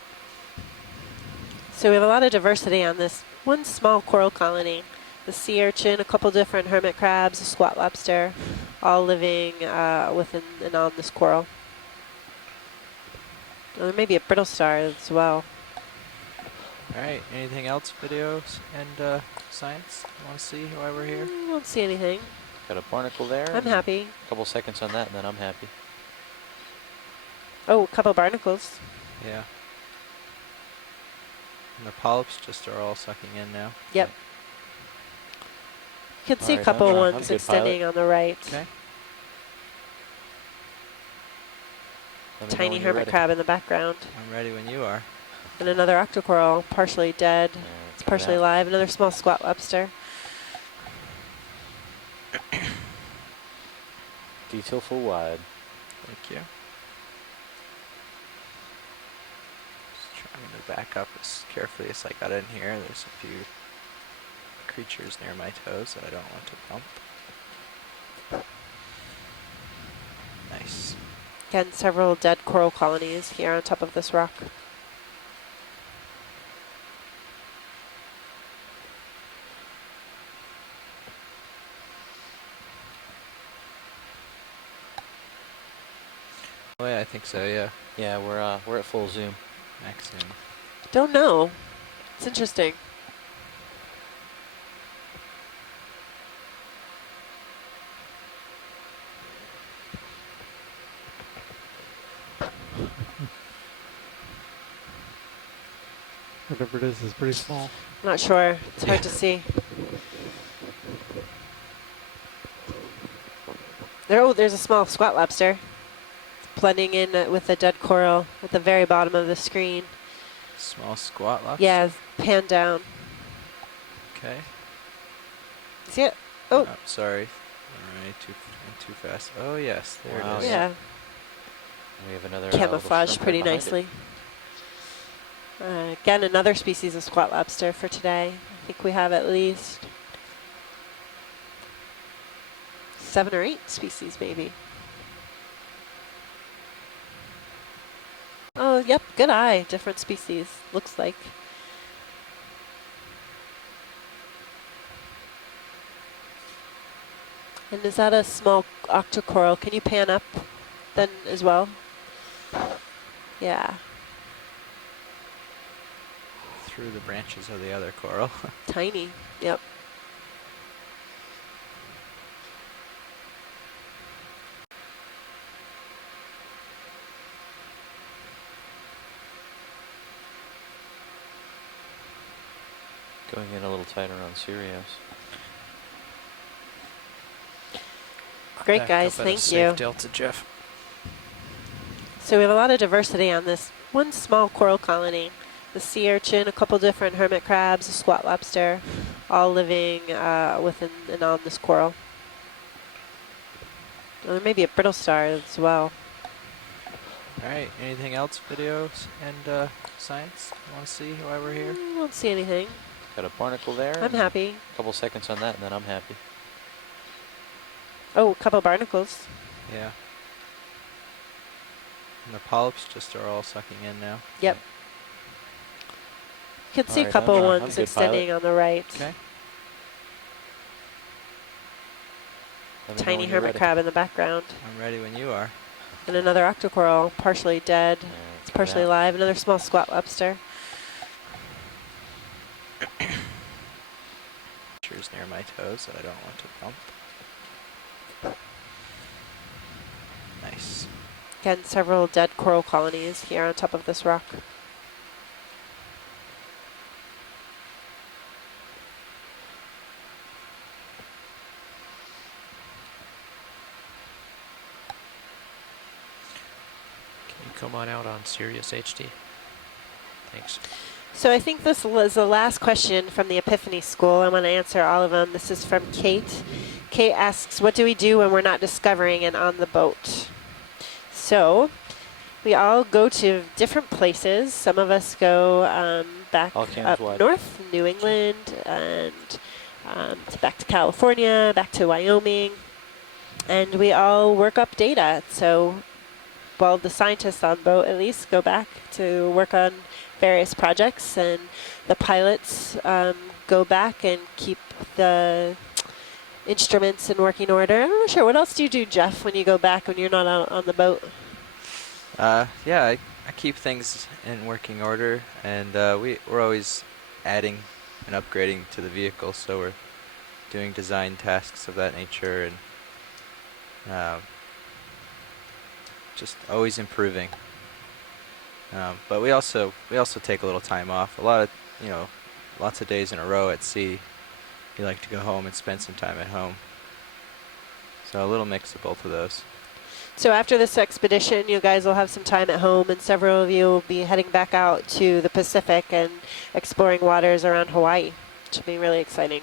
So we have a lot of diversity on this one small coral colony. The sea urchin, a couple different hermit crabs, a squat lobster, all living within and on this coral. Well, there may be a brittle star as well. All right. Anything else? Videos and science? You want to see why we're here? I don't see anything. Got a barnacle there. I'm happy. A couple seconds on that, and then I'm happy. Oh, a couple barnacles. Yeah. And the polyps just are all sucking in now. Yep. You can see a Alright, couple I'm ones good, extending pilot. on the right. Okay. Let me know Tiny when you're hermit ready. crab in the background. I'm ready when you are. And another Octa Coral, partially dead. It's partially alive. Another small squat lobster. Detail full wide. Thank you. Just trying to back up as carefully as I got in here. There's a few creatures near my toes that I don't want to bump. Nice. Again, several dead coral colonies here on top of this rock. Oh yeah, I think so. Yeah. Yeah, we're at full zoom. Max zoom. Don't know. It's interesting. Whatever it is pretty small. I'm not sure. It's hard to see. There's a small squat lobster blending in with the dead coral at the very bottom of the screen. Small squat lobster. Yeah, pan down. Okay. See it? Oh. Sorry. All right, too fast. Oh yes, there Wow, it is. Yeah. We have another Camouflaged pretty nicely. Again, another species of squat lobster for today. I think we have at least 7 or 8 species, maybe. Oh, yep, good eye. Different species, looks like. And is that a small Octa Coral? Can you pan up then as well? Yeah. Through the branches of the other coral. Tiny, yep. Going in a little tighter on Sirius. Great, Back guys, up at a thank safe you. delta, Jeff. So we have a lot of diversity on this one small coral colony. The sea urchin, a couple different hermit crabs, a squat lobster, all living within and on this coral. Well, there may be a brittle star as well. All right. Anything else? Videos and science? You want to see why we're here? I don't see anything. Got a barnacle there. I'm happy. A couple seconds on that, and then I'm happy. Oh, a couple barnacles. Yeah. And the polyps just are all sucking in now. Yep. You can see a Alright, couple I'm ones good, extending pilot. on the right. Okay. Let me know Tiny when you're hermit ready. crab in the background. I'm ready when you are. And another Octa Coral, partially dead. It's partially out. alive. Another small squat lobster. Pictures near my toes that I don't want to bump. Nice. Again, several dead coral colonies here on top of this rock. Can you come on out on Sirius HD? Thanks. So I think this was the last question from the Epiphany School. I'm going to answer all of them. This is from Kate. Kate asks, what do we do when we're not discovering and on the boat? So we all go to different places. Some of us go back up north, New England, and back to California, back to Wyoming. And we all work up data. So, well, the scientists on boat at least go back to work on various projects, and the pilots go back and keep the instruments in working order. I'm not sure. What else do you do, Jeff, when you go back when you're not out on the boat? Yeah, I keep things in working order, and we're always adding and upgrading to the vehicle, so we're doing design tasks of that nature, and just always improving. But we also take a little time off. Lots of days in a row at sea. You like to go home and spend some time at home. So a little mix of both of those. So after this expedition, you guys will have some time at home, and several of you will be heading back out to the Pacific and exploring waters around Hawaii, which will be really exciting.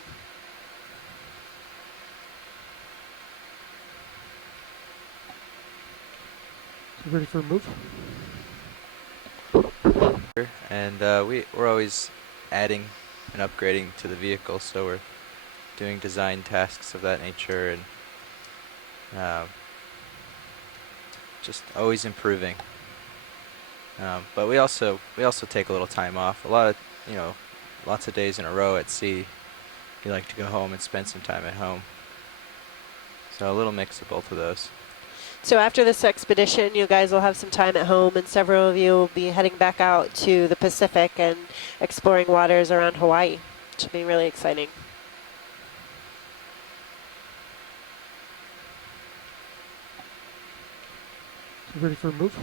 You ready for a move? And we're always adding and upgrading to the vehicle, so we're doing design tasks of that nature, and just always improving. But we also take a little time off. A lot of, lots of days in a row at sea. You like to go home and spend some time at home. So a little mix of both of those. So after this expedition, you guys will have some time at home, and several of you will be heading back out to the Pacific and exploring waters around Hawaii, which will be really exciting. Ready for a move?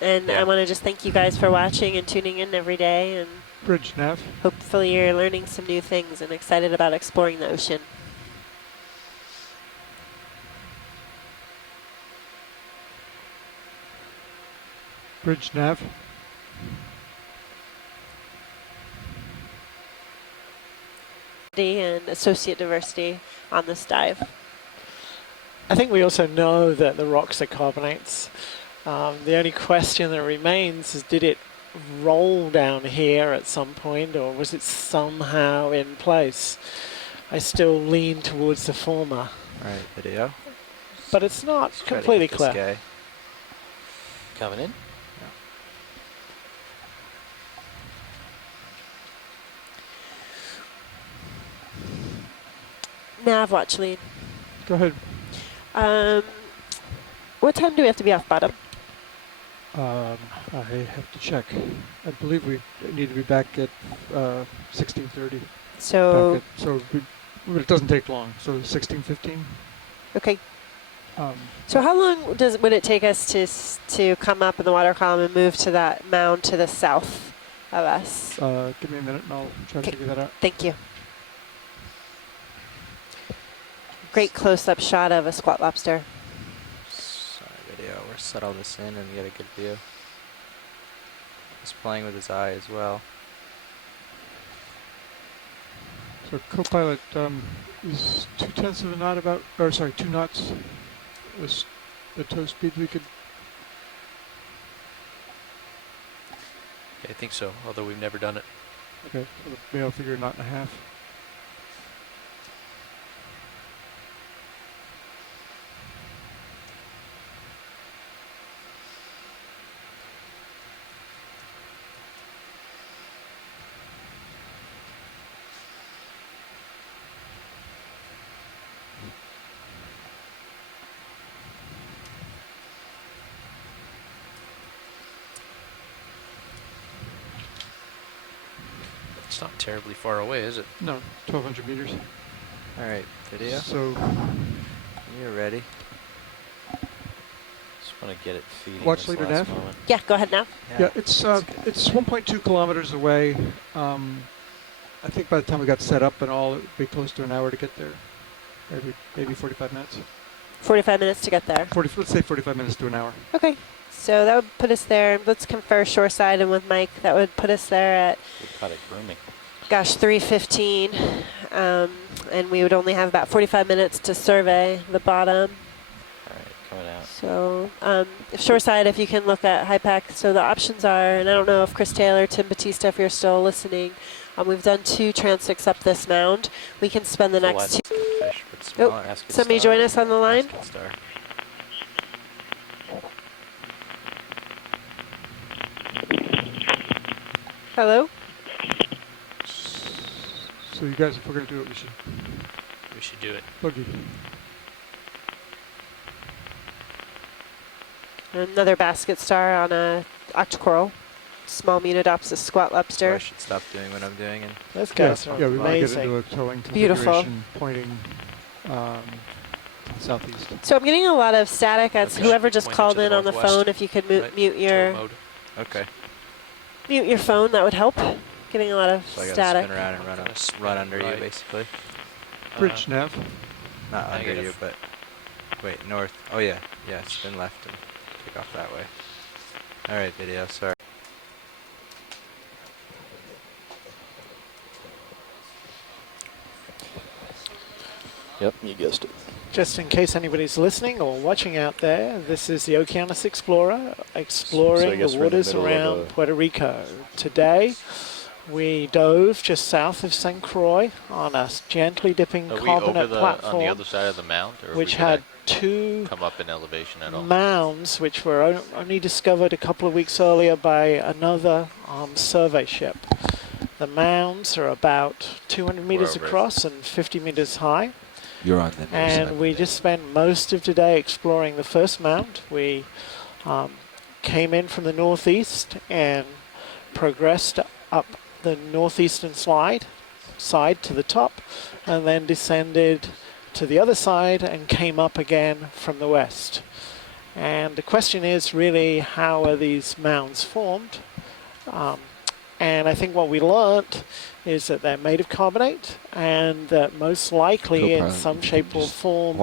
And I want to just thank you guys for watching and tuning in every day, and bridge nav. Hopefully you're learning some new things and excited about exploring the ocean. Bridge nav. And associate diversity on this dive. I think we also know that the rocks are carbonates. The only question that remains is, did it roll down here at some point, or was it somehow in place? I still lean towards the former. Right, video. But it's not completely clear. Guy. Coming in. Nav watch lead. Go ahead. What time do we have to be off bottom? I have to check. I believe we need to be back at 16:30. So it doesn't take long. So 16:15. Okay. So how long would it take us to come up in the water column and move to that mound to the south of us? Give me a minute and I'll try to figure that out. Thank you. Great close-up shot of a squat lobster. Sorry, video. We'll settle this in and get a good view. He's playing with his eye as well. So co-pilot is 0.2 of a knot about, or sorry, 2 knots. The tow speed we could. Yeah, I think so, although we've never done it. Okay, so maybe I'll figure a knot and a half. It's not terribly far away, is it? No, 1,200 meters. All right, video. So you're ready. Just want to get it feeding. Watch leader nav. Yeah, go ahead now. Yeah, it's 1.2 kilometers away. I think by the time we got set up and all, it would be close to an hour to get there. Maybe 45 minutes. 45 minutes to get there. Let's say 45 minutes to an hour. Okay. So that would put us there. Let's confer shoreside and with Mike. That would put us there at, We caught it grooming. gosh, 3:15. And we would only have about 45 minutes to survey the bottom. All right, coming out. So shoreside, if you can look at HIPAC. So the options are, and I don't know if Chris Taylor, Tim Batista, if you're still listening, we've done 2 transects up this mound. We can spend the next 2. Fish, but smaller. Somebody join us on the line? Hello? So you guys, if we're going to do it, We should do it. Boogie. Another basket star on a Octa Coral. Small Munidopsis squat lobster. I should stop doing what I'm doing and Those guys are we might get amazing. into a towing Beautiful. configuration pointing southeast. So I'm getting a lot of static. That's Okay. whoever just Pointing called to the in on the northwest, phone. If you could right? mute your Tow mode. okay. mute your phone, that would help. Getting a lot of So I gotta static. spin around and run under you, basically. Bridge nav. Not under Negative. you, but wait, north. Oh yeah, yeah. Spin left and take off that way. All right, video. Sorry. Yep, you guessed it. Just in case anybody's listening or watching out there, this is the Okeanos Explorer exploring the waters around Puerto Rico. Today, we dove just south of St. Croix on a gently dipping Are we carbonate over on the platform, other side of the mound? Or are which we gonna had two come up in elevation at all? mounds, which were only discovered a couple of weeks earlier by another survey ship. The mounds are about 200 meters across and 50 meters high. You're on the near side. And we just spent most of today exploring the first mound. We came in from the northeast and progressed up the northeastern side to the top, and then descended to the other side and came up again from the west. And the question is really, how are these mounds formed? And I think what we learnt is that they're made of carbonate, and that most likely in some shape or form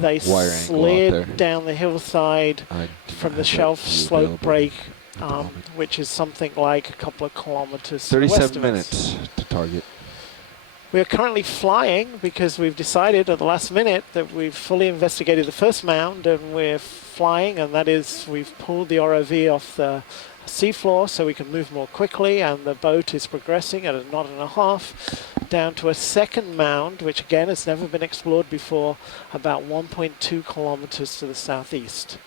they slid down the hillside from the shelf slope break, which is something like a couple of kilometers to the west of us. 37 minutes to target. We are currently flying because we've decided at the last minute that we've fully investigated the first mound, and we're flying, and that is we've pulled the ROV off the seafloor so we can move more quickly, and the boat is progressing at a knot and a half down to a second mound, which again has never been explored before, about 1.2 kilometers to the southeast.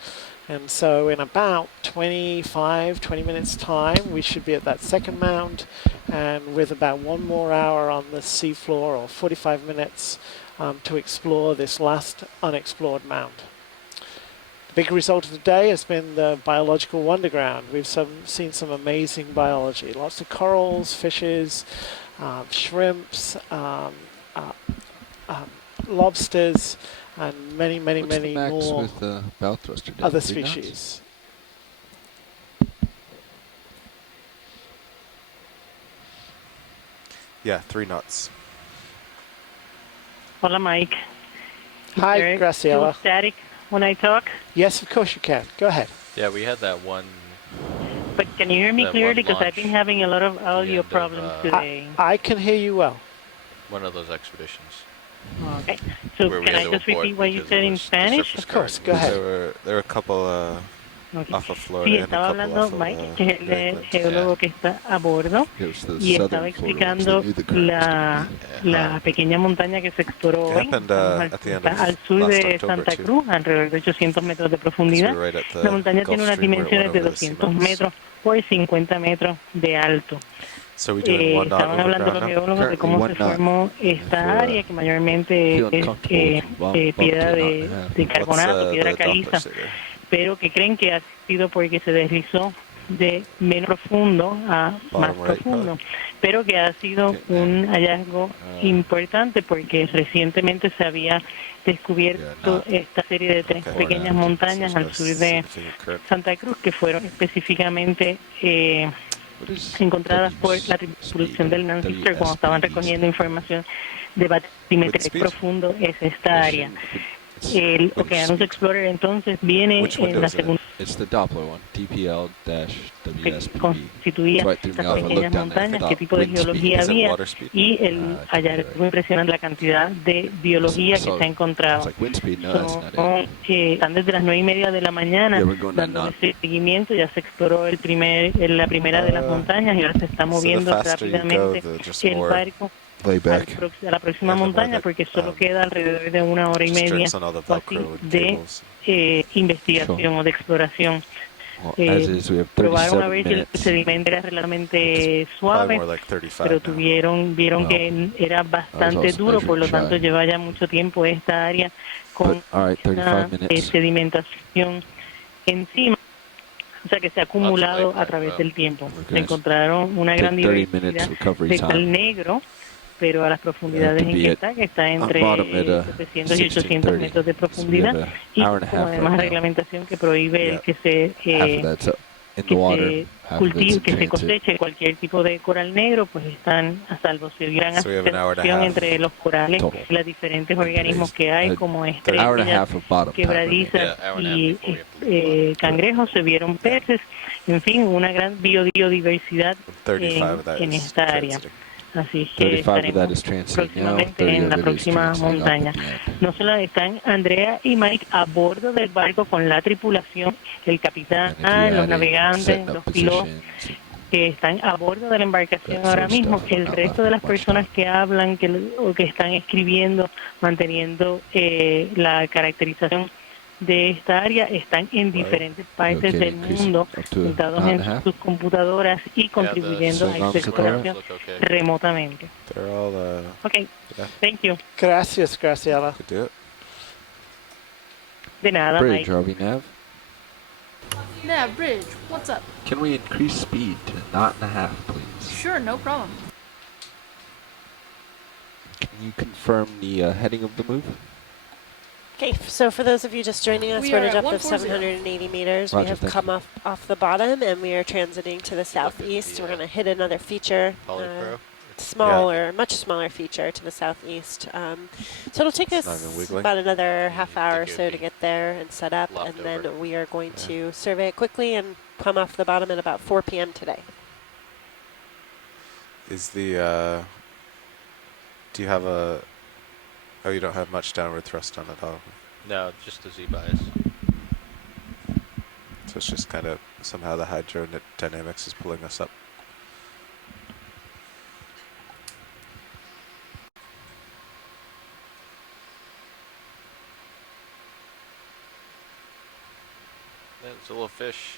And so in about 20 minutes time, we should be at that second mound, and with about 1 more hour on the seafloor, or 45 minutes to explore this last unexplored mound. The big result of the day has been the biological wonderground. We've seen some amazing biology. Lots of corals, fishes, shrimps, lobsters, and many more with the bow thruster down? other 3 knots? species. Yeah, 3 knots. Hola, Mike. Hi, Is there Graciela. still static when I talk? Yes, of course you can. Go ahead. Yeah, we had that one. But can you hear me That clearly? one Because I've been having a lot of audio problems today. I can hear you well. One of those expeditions. Okay. So Where we can had I to just abort repeat what you because said it in was the Spanish? surface Of course, current. go ahead. There were a couple Okay. off of Florida Sí, and a estaba couple hablando off of Mike, que es el England. geólogo que está a bordo, It was the y estaba southern Florida ones. They explicando knew the current was la, gonna la pequeña montaña que se exploró It hoy. happened, Estamos at the end está of al sur last de October, Santa too. Cruz, alrededor de 800 metros de profundidad. Because we were right at the La montaña tiene Gulf unas Stream where it dimensiones went de over the 200 seamounts. metros por 50 metros de alto. So we're doing 1 knot Estaban hablando los overground now. geólogos de cómo se formó esta área, que mayormente es piedra de carbonato, piedra caliza, pero que creen que ha sido porque se deslizó de menos profundo a más profundo, pero que ha sido un hallazgo importante porque recientemente se había descubierto esta serie de 3 pequeñas montañas al sur de Santa Cruz que fueron específicamente encontradas por la tripulación del Nancy cuando estaban recogiendo información de batimetría profundo es esta área. El Okeanos Explorer entonces viene en la segunda. It's the Doppler one, DPL-WSPB. Constituía estas pequeñas montañas, qué tipo de geología había y el hallazgo impresionante la cantidad de biología que se ha encontrado. Están desde las 9:30 de la mañana dando seguimiento, ya se exploró la primera de las montañas y ahora se está moviendo rápidamente el barco a la próxima montaña porque solo queda alrededor de 1 hora y media o así de investigación o de exploración. Probaron a ver si el sedimento era relativamente suave, pero vieron que era bastante duro, por lo tanto lleva ya mucho tiempo esta área con una sedimentación encima. O sea que se ha acumulado a través del tiempo. Se encontraron una gran diversidad de cal negro, pero a las profundidades en que está entre 700 y 800 metros de profundidad, y como además reglamentación que prohíbe que se cultive, que se coseche cualquier tipo de coral negro, pues están a salvo. Se gran asociación entre los corales y los diferentes organismos que hay, como estrellas, quebradizas y cangrejos, se vieron peces, en fin, una gran biodiversidad en esta área. Así que estaremos próximamente en la próxima montaña. No solo están Andrea y Mike a bordo del barco con la tripulación, el capitán, los navegantes, los pilotos, que están a bordo de la embarcación ahora mismo. El resto de las personas que hablan o que están escribiendo, manteniendo la caracterización de esta área, están en diferentes partes del mundo, sentados en sus computadoras y contribuyendo a esta exploración remotamente. They're all, Okay, thank you. Gracias, Graciela. could do it. De nada, Bridge, Mike. are we nav? Yeah, Bridge, what's up? Can we increase speed to 0.5, please? Sure, no problem. Can you confirm the heading of the move? Okay, so for those of you just joining us, We we're are at a at depth of 140. 780 meters. We Roger, have thank come you. off the bottom, and we are transiting to the southeast. We're going to hit another feature, Polypro. smaller, much smaller feature to the southeast. So it'll take It's not us even wiggling. about another half hour or think it so would to be get there and set up, and lopped then over. we are going to survey it quickly and come off the bottom at about 4 p.m. today. Is the, do you have a, oh, you don't have much downward thrust on it all. No, just the Z bias. So it's just kind of, somehow the hydrodynamics is pulling us up. It's a little fish.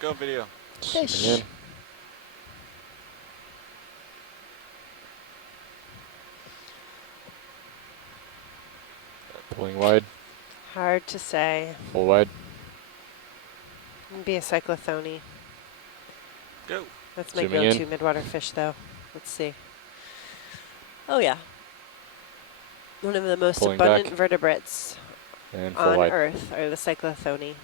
Go video. Fish. Pulling wide, Hard to say. full wide. It'd be a cyclothony. Go. That's my Zooming in. go-to midwater fish, though. Let's see. Oh, yeah. One of the most Pulling abundant back. vertebrates And full on wide. Earth are the cyclothony.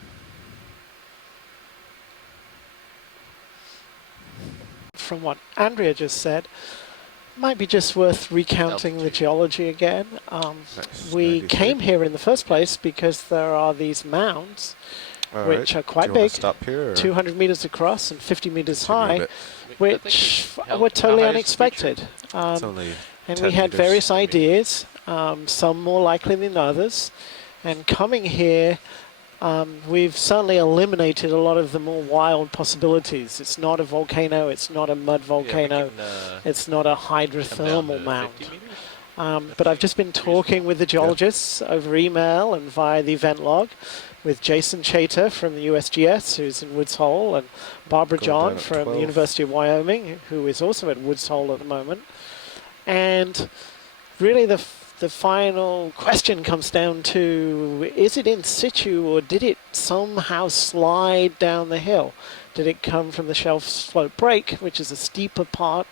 From what Andrea just said, might be just worth recounting the geology again. Nice. We 93. came here in the first place because there are these mounds, All which right. are quite Do you wanna big, stop here? Or 200 meters across and 50 meters continue a high, bit? which How- were totally how high is the feature? unexpected. It's only And 10 we had meters. various ideas, some more likely than others. And coming here, we've certainly eliminated a lot of the more wild possibilities. It's not a volcano, it's not a mud volcano, it's not a hydrothermal mound. But I've just been talking with the geologists over email and via the event log with Jason Chater from the USGS, who's in Woods Hole, and Barbara Going John down at from 12. the University of Wyoming, who is also at Woods Hole at the moment. And really the final question comes down to, is it in situ or did it somehow slide down the hill? Did it come from the shelf slope break, which is a steeper part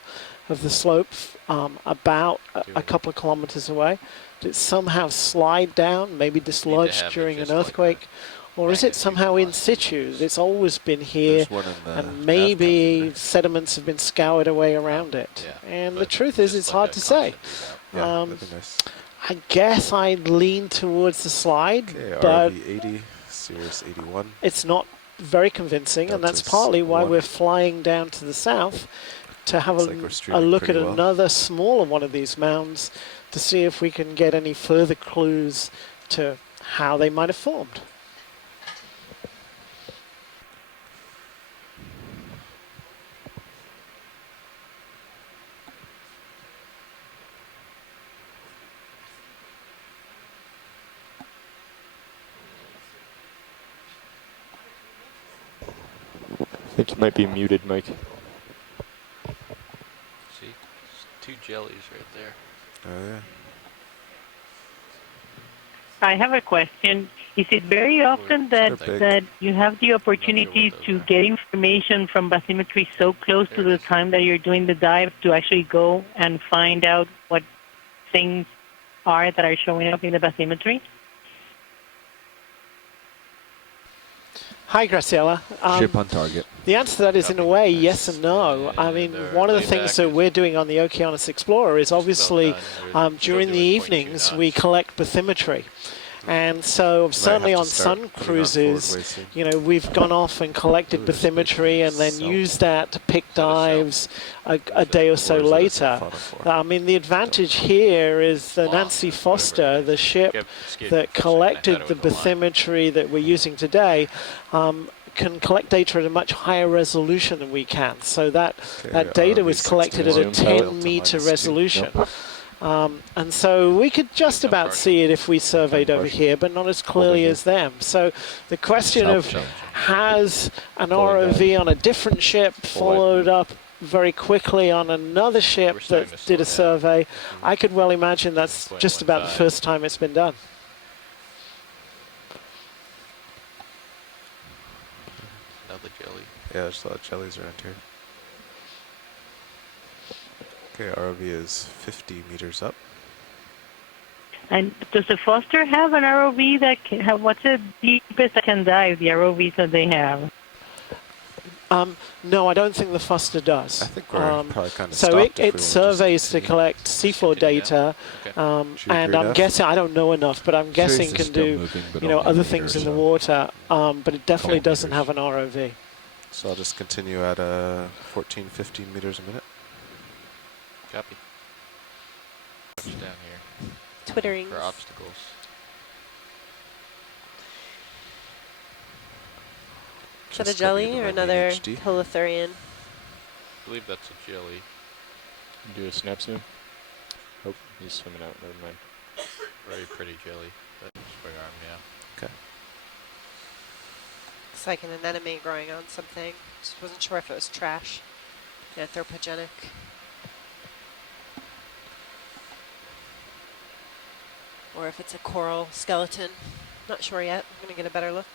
of the slope about a couple of kilometers away? Did it somehow slide down, maybe dislodged during an earthquake? Or is it somehow in situ? It's always been here, There's one in the and maybe sediments have been scoured away around it. And the truth is, it's hard to say. Yeah, that'd be nice. I guess I'd lean towards the slide, Okay, but RV 80, Sirius 81. it's not very convincing, and that's Delta's partly why 1. we're flying down to the south to have Looks like we're a streaming look at pretty well. another smaller one of these mounds to see if we can get any further clues to how they might have formed. I think you might be muted, Mike. See, two jellies right there. Oh, yeah. I have a question. Is it very often They're big. that you have the opportunity to get information from bathymetry so close to the time that you're doing the dive to actually go and find out what things are that are showing up in the bathymetry? Hi, Graciela. Ship on target. The answer to that is, in a way, yes and no. I mean, one of the things that we're doing on the Okeanos Explorer is obviously during the evenings we collect bathymetry. And so certainly on sun cruises, you know, we've gone off and collected bathymetry and then used that to pick dives a day or so later. I mean, the advantage here is the Nancy Foster, the ship that collected the bathymetry that we're using today, can collect data at a much higher resolution than we can. So that data was collected at a 10-meter resolution. And so we could just about see it if we surveyed over here, but not as clearly as them. So the question of has an ROV on a different ship followed up very quickly on another ship that did a survey, I could well imagine that's just about the first time it's been done. Another jelly. Yeah, there's a lot of jellies around here. Okay, ROV is 50 meters up. And does the Foster have an ROV that can have, what's the deepest that can dive, the ROVs that they have? No, I don't think the Foster does. I think we're probably kind of so it surveys to collect seafloor data, and I'm guessing, I don't know enough, but I'm guessing can do other things in the water, but it definitely doesn't have an ROV. So I'll just continue at 14, 15 meters a minute. Copy. Down here. Twittering. For obstacles. Is that a jelly or another Holothurian? I believe that's a jelly. Do a snap zoom. Oh, he's swimming out. Never mind. Very pretty jelly. That's spring arm, yeah. Okay. Looks like an anemone growing on something. Just wasn't sure if it was trash. Anthropogenic. Or if it's a coral skeleton. Not sure yet. I'm going to get a better look.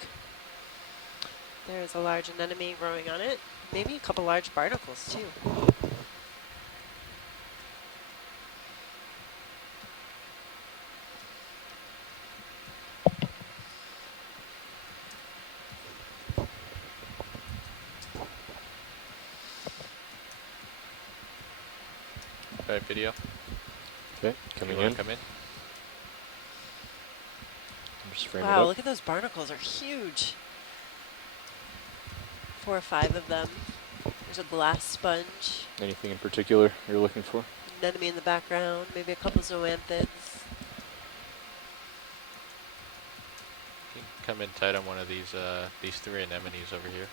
There's a large anemone growing on it. Maybe a couple large barnacles too. Okay, video. Okay, coming in. Come in. Wow, look at those barnacles, are huge. 4 or 5 of them. There's a glass sponge. Anything in particular you're looking for? Anemone in the background, maybe a couple zoanthids. You can come in tight on one of these 3 anemones over here.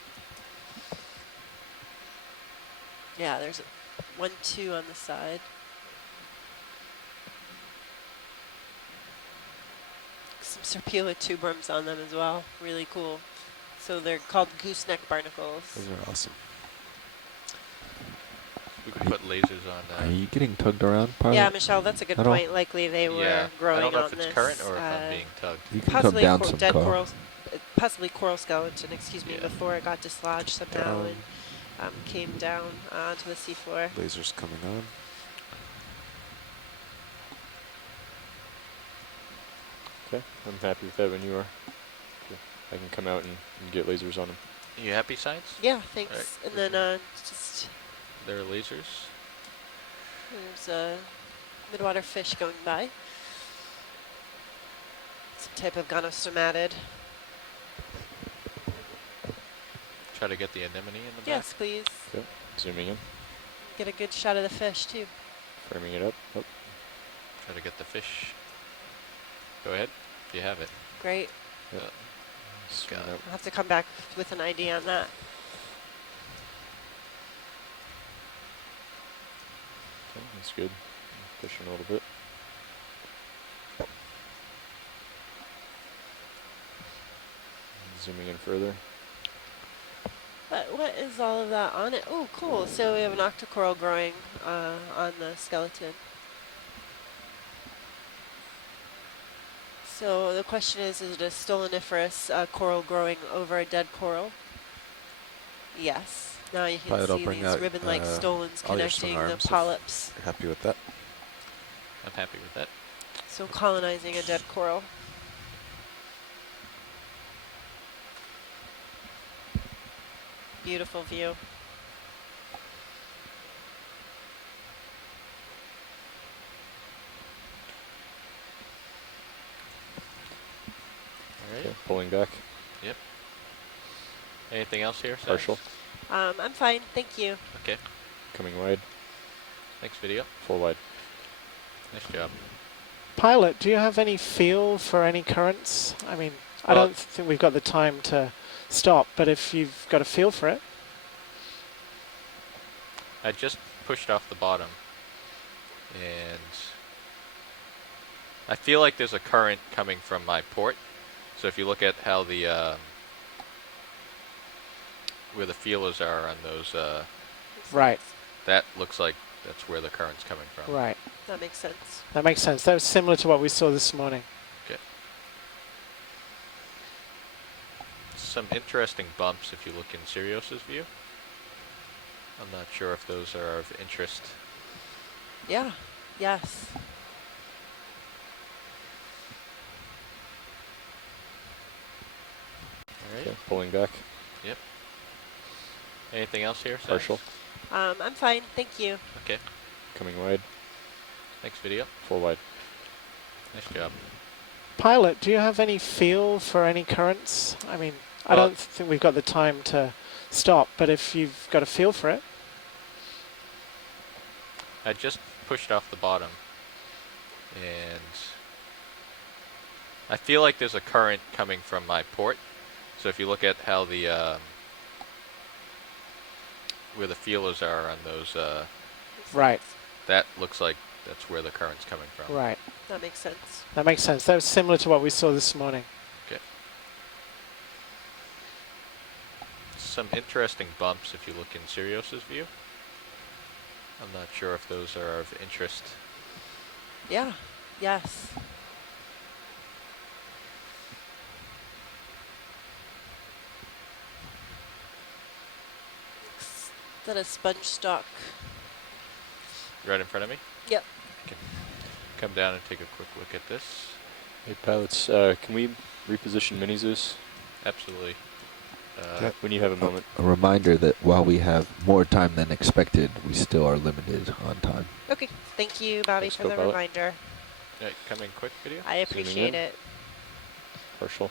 Yeah, there's 1, 2 on the side. Some Serpula tuberums on them as well. Really cool. So they're called gooseneck barnacles. Those are awesome. We could put lasers on. Are you getting tugged around, Pilot? Yeah, Michelle, that's a good point. Likely they were growing on this. I don't know if it's current or if I'm being tugged. You can come down some dead coral, possibly coral skeleton, before it got dislodged somehow and came down onto the seafloor. Lasers coming on. Okay, I'm happy with that when you are. Okay. I can come out and get lasers on them. You happy, Science? Yeah, thanks. Right. And then just... There are lasers. There's a midwater fish going by. Some type of gonostomatid. Try to get the anemone in the back. Yes, please. Okay, zooming in. Get a good shot of the fish, too. Framing it up. Oh. Try to get the fish. Go ahead, if you have it. Great. Yep. I'll have to come back with an ID on that. Okay, that's good. Pushing a little bit. Zooming in further. What is all of that on it? Oh, cool. So we have an Octa Coral growing on the skeleton. So the question is it a stoloniferous coral growing over a dead coral? Yes. Now you can see these ribbon-like stolons connecting the polyps. You're happy with that? I'm happy with that. So colonizing a dead coral. Beautiful view. Okay, pulling back. Yep. Anything else here? Partial. I'm fine, thank you. Okay. Coming wide. Thanks, video. Full wide. Nice job. Pilot, do you have any feel for any currents? I mean, I don't think we've got the time to stop. But if you've got a feel for it. I just pushed off the bottom, and I feel like there's a current coming from my port. So if you look at how the where the feelers are on those, Right. that looks like that's where the current's coming from. Right. That makes sense. That makes sense. That was similar to what we saw this morning. Okay. Some interesting bumps if you look in Sirius's view. I'm not sure if those are of interest. Yeah. Yes. All right. Okay, pulling back. Yep. Anything else here? Seth? Partial. I'm fine. Thank you. Okay. Coming wide. Next video. Full wide. Nice job. Pilot, do you have any feel for any currents? I mean, I don't think we've got the time to stop, but if you've got a feel for it. I just pushed off the bottom, and I feel like there's a current coming from my port. So if you look at how the where the feelers are on those, Right. that looks like that's where the current's coming from. Right. That makes sense. That makes sense. That was similar to what we saw this morning. Okay. Some interesting bumps if you look in Sirius's view. I'm not sure if those are of interest. Yeah. Yes. Is that a sponge stock? Right in front of me? Yep. Okay. Come down and take a quick look at this. Hey pilots, can we reposition Mini Zeus? Absolutely. When you have a moment. A reminder that while we have more time than expected, we still are limited on time. Okay. Thank you, Bobby, Thanks, for the co-pilot. reminder. Right, come in quick video. I appreciate it. Partial.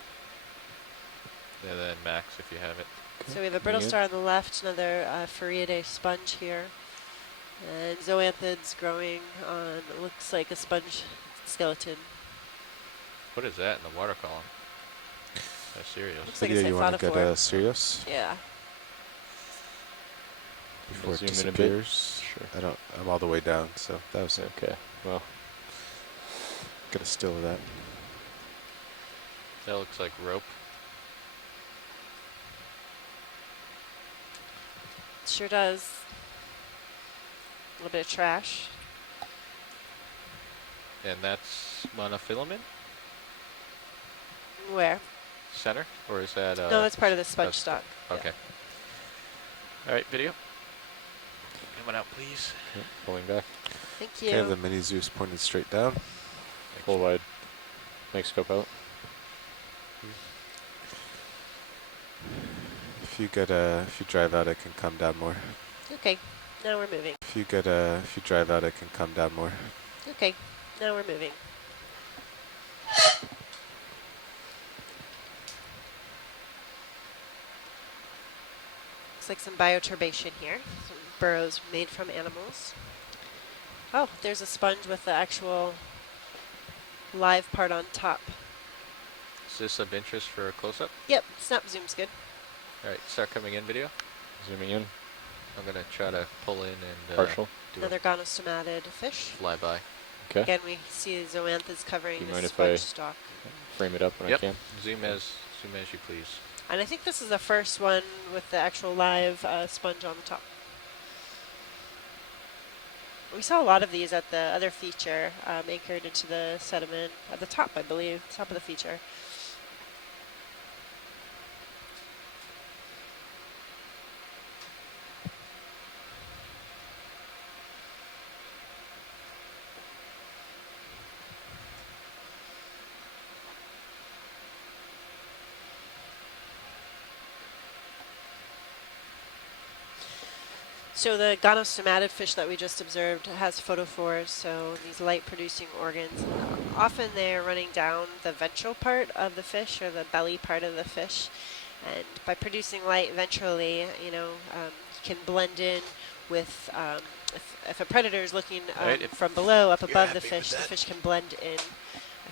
And then Max if you have it. So we have a brittle star on the left, another Farreadae sponge here. And zoanthids growing on, it looks like a sponge skeleton. What is that in the water column? That's Sirius. Looks like a Video you want to get siphonophore. Sirius Yeah. before it Zoom in a bit. disappears? Sure. I'm all the way down, so that was it. Okay, well. Get a still of that. That looks like rope. Sure does. A little bit of trash. And that's monofilament Where? center? Or is that No, it's part of the sponge that's- stock. Okay. Alright, video. Coming out please. Okay, pulling back. Thank Okay, I have the you. mini Zeus pointed straight down. Full wide. Thanks, co-pilot. If you drive out, it can come down more. Okay. Now we're moving. If you drive out, it can come down more. Okay. Now we're moving. Looks like some bioturbation here. Some burrows made from animals. Oh, there's a sponge with the actual live part on top. Is this of interest for a close-up? Yep, snap zoom's good. Alright, start coming in video. Zooming in. I'm going to try to pull in and Partial. do Another gonostomatid fish. a flyby. Okay. Again, we see zoanthids covering Do you the mind if sponge I stock. frame it up when Yep. I can? Zoom as you please. And I think this is the first one with the actual live sponge on the top. We saw a lot of these at the other feature, anchored into the sediment at the top, I believe, top of the feature. So the gonostomatid fish that we just observed has photophores, so these light-producing organs. Often they're running down the ventral part of the fish, or the belly part of the fish. And by producing light ventrally, you can blend in with, if a predator is looking Right, from below up you're above the happy with fish that. can blend in.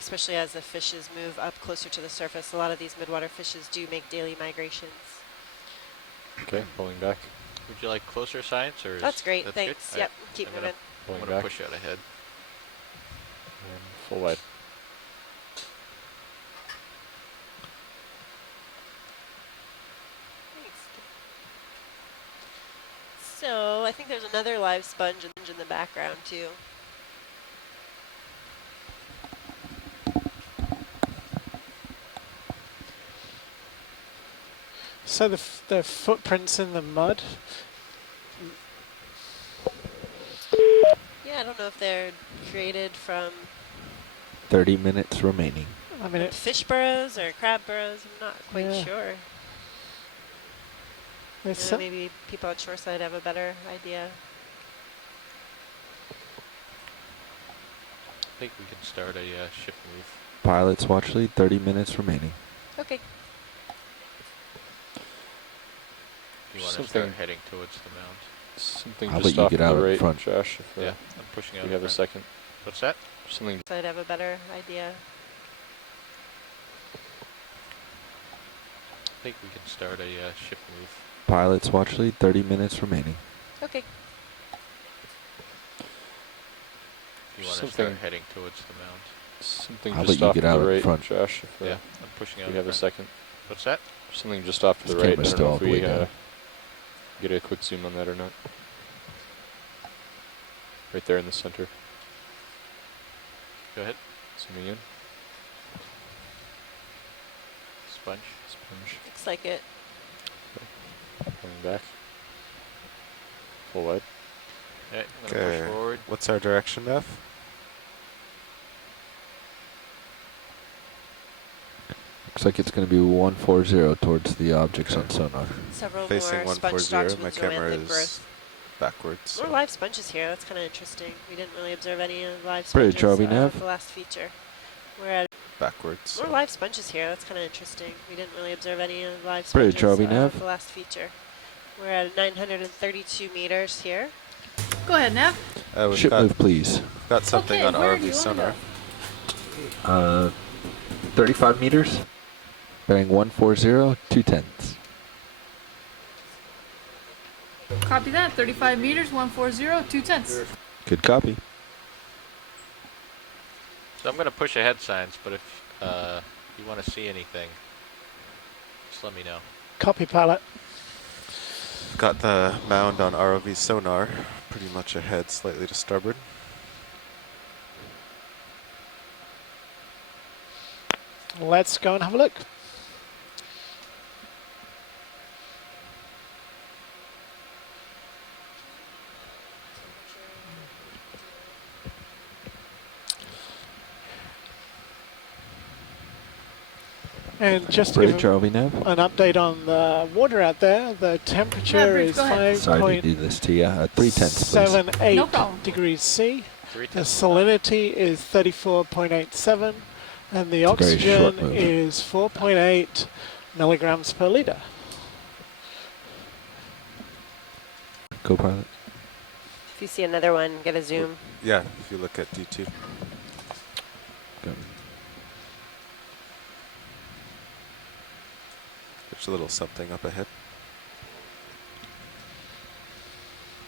especially as the fishes move up closer to the surface. A lot of these midwater fishes do make daily migrations. Okay, pulling back. Would you like closer science, or That's great, that's thanks. good? Yep, keep I'm moving. I'm Pulling gonna back. push out ahead. And full wide. So I think there's another live sponge in the background too. So the footprints in the mud. Yeah, I don't know if they're created from 30 minutes remaining. I mean, fish burrows or crab burrows. I'm not quite Yeah. sure. There's some, Maybe people at shoreside have a better idea. I think we can start a ship move. Pilots watch lead, 30 minutes remaining. Okay. You want to Something- start heading towards the mound? Something How just about you off get to out the in right, front? Josh. If, Yeah, I'm pushing out. we have a second. What's that? Something. So I'd have a better idea. I think we can start a ship move. Pilots watch lead, 30 minutes remaining. Okay. You want to Something- start heading towards the mound? Something How just about you off get to out the in right, front? Josh. If, Yeah, I'm pushing out. we have a front. second. What's that? Something just off to the This right. I camera's don't still know all if the way we down. get a quick zoom on that or not. Right there in the center. Go ahead. Zooming in. Sponge. Sponge. Looks like it. Pulling back. Full wide. Okay, I'm gonna push forward. What's our direction, Nev? Looks like it's going to be 140 towards the objects on sonar. Several Facing more sponge 140. My stocksmen camera landed is growth. backwards. More live sponges here. That's kind of interesting. We didn't really observe any live Bridge, sponges RV nav. the last feature. We're at Backwards. more live sponges here. That's kind of interesting. We didn't really observe any live Bridge, sponges RV nav. the last feature. We're at 932 meters here. Go ahead, Nav. We've Ship got, move, please. got something Okay, on where do RV you wanna sonar. go? 35 meters. Bearing 140, 2/10. Copy that. 35 meters, 140, 2/10. Good copy. So I'm gonna push ahead science, but if you want to see anything, just let me know. copy pilot. Got the mound on ROV sonar, pretty much ahead, slightly to starboard. Let's go and have a look. And just to Bridge, give RV nav. an update on the water out there, the temperature Bridge, is go ahead. Sorry to do this to you. 3/10, please. 5.78 No problem. degrees C. 3/10. The salinity is 34.87, and the It's a very short oxygen move. is 4.8 milligrams per liter. Go pilot. If you see another one, get a zoom. Yeah, if you look at D2. Go. There's a little something up ahead.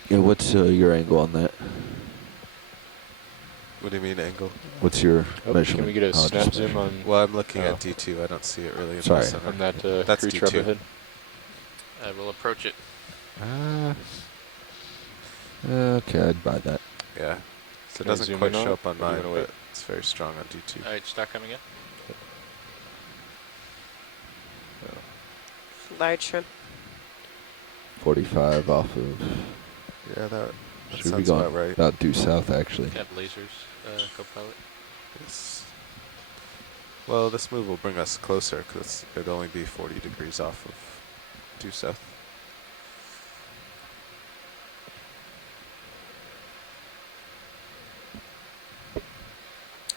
Yeah, what's your angle on that? What do you mean angle? What's your Oh, measurement? can we get a I'll snap just zoom measure. on? Well, I'm looking Oh. at D2. I don't see it really in Sorry. my sonar. On that That's crew trap D2. ahead? I will approach it. Okay, I'd buy that. Yeah. So it Can I doesn't zoom quite in on show it, up on or do you mine, wanna wait? but it's very strong on D2. All right, start coming in. Large shrimp. 45 off of. Yeah, that Should be sounds going about right. about due south, actually. Have lasers, co-pilot. Yes. Well, this move will bring us closer because it'd only be 40 degrees off of due south.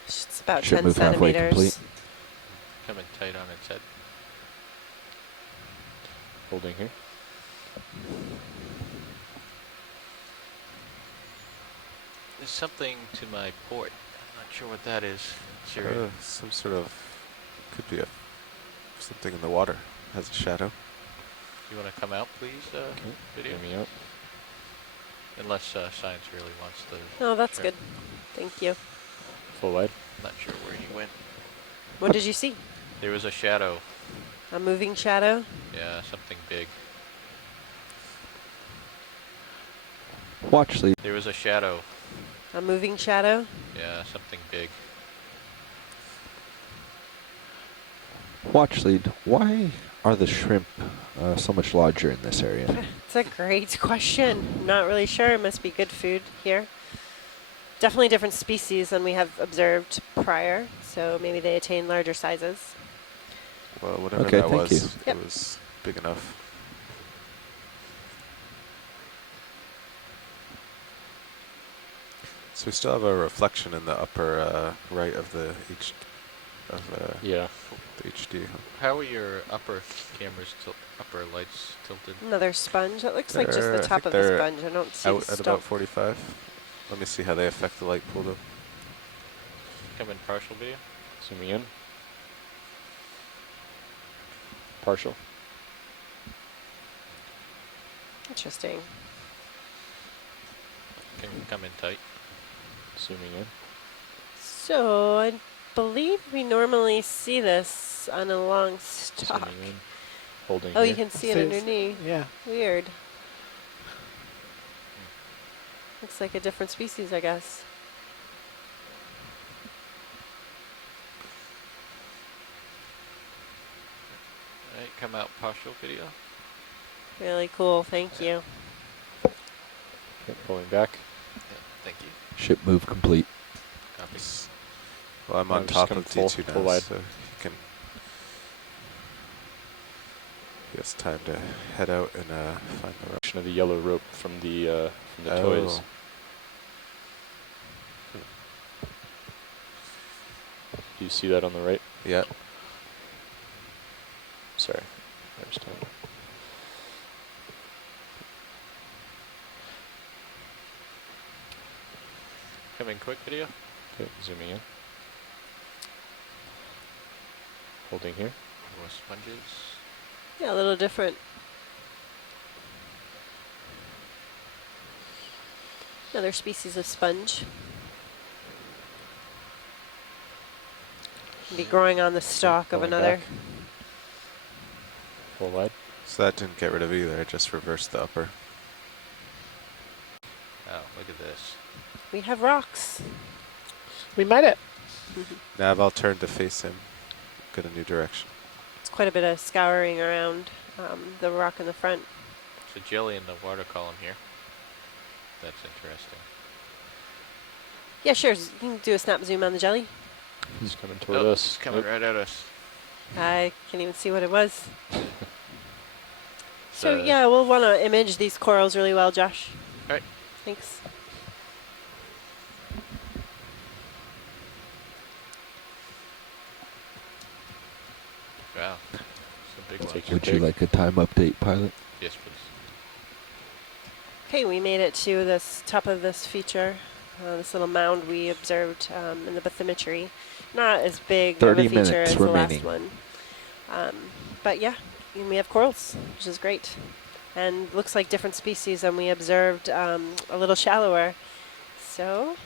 It's about Ship 10 move halfway centimeters. complete. Coming tight on its head. Holding here. There's something to my port. Not sure what that is. Serious. Some sort of, could be something in the water. Has a shadow. You want to come out, please, video? Get me out. Unless science really wants the. No, that's sure. good. Thank you. Full wide. Not sure where he went. What did you see? There was a shadow. A moving shadow? Yeah, something big. Watch lead. There was a shadow. A moving shadow? Yeah, something big. Watch lead. Why are the shrimp so much larger in this area? It's a great question. Not really sure. It must be good food here. Definitely different species than we have observed prior, so maybe they attain larger sizes. Well, whatever Okay, that thank was, you. Yep. it was big enough. So we still have a reflection in the upper right of the Yeah. the HD. How are your upper cameras, upper lights tilted? Another sponge. It looks like just the I top think of the they're sponge. I don't see out the at about stump. 45. Let me see how they affect the light pool though. Come in partial video. Zooming in. Partial. Interesting. Can you come in tight? Zooming in. So I believe we normally see this on a long stalk. Zooming in. Holding Oh, here. you can see it Says- underneath. Yeah. Weird. Looks like a different species, I guess. Alright, come out partial video. Really cool. Thank you. Okay, pulling back. Yeah, thank you. Ship move complete. Copy. Well, I'm I'm on just top gonna of full- D2 full now, wide. so he has time to head out and find the rope. Of the yellow rope from the toys. Do you see that on the right? Yeah. Sorry. There's time. Come in quick video. Okay, zooming in. Holding here. More sponges. Yeah, a little different. Another species of sponge. Be growing on the stalk of Pulling another. back. Full wide. So that didn't get rid of either, it just reversed the upper. Oh, look at this. We have rocks. We made it. Nav, I'll turn to face him. Get a new direction. It's quite a bit of scouring around the rock in the front. There's a jelly in the water column here. That's interesting. Yeah, sure. You can do a snap zoom on the jelly. He's coming toward Oh, us. it's coming right at us. I can't even see what it was. So yeah, we'll want to image these corals really well, Josh. All right. Thanks. Wow. It's a big one. Take your Would you pick. like a time update, pilot? Yes, please. Okay, we made it to this top of this feature, this little mound we observed in the bathymetry. Not as big of a 30 feature minutes as the remaining. last one. But yeah, and we have corals, which is great. And looks like different species than we observed a little shallower. So,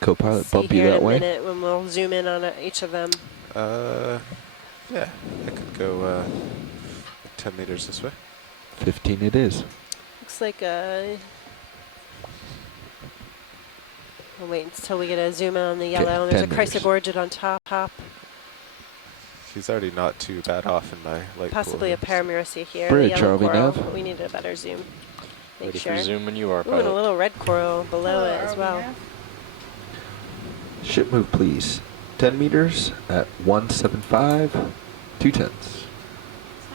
Co-pilot, see bump you here in that a way. minute when we'll zoom in on each of them. Yeah, I could go 10 meters this way. 15 it is. Looks like a... We'll wait until we get a zoom in on the yellow. And there's a 10 meters. Chrysogorgid on top. He's already not too bad off in my light Possibly a pool. Paramuricea here. Bridge, the yellow are we, coral, Nav? but we need a better zoom. Make Ready sure. for zoom when you are, Ooh, and a pilot. little red coral below it as well. Ship move, please. 10 meters at 175, 2 tenths.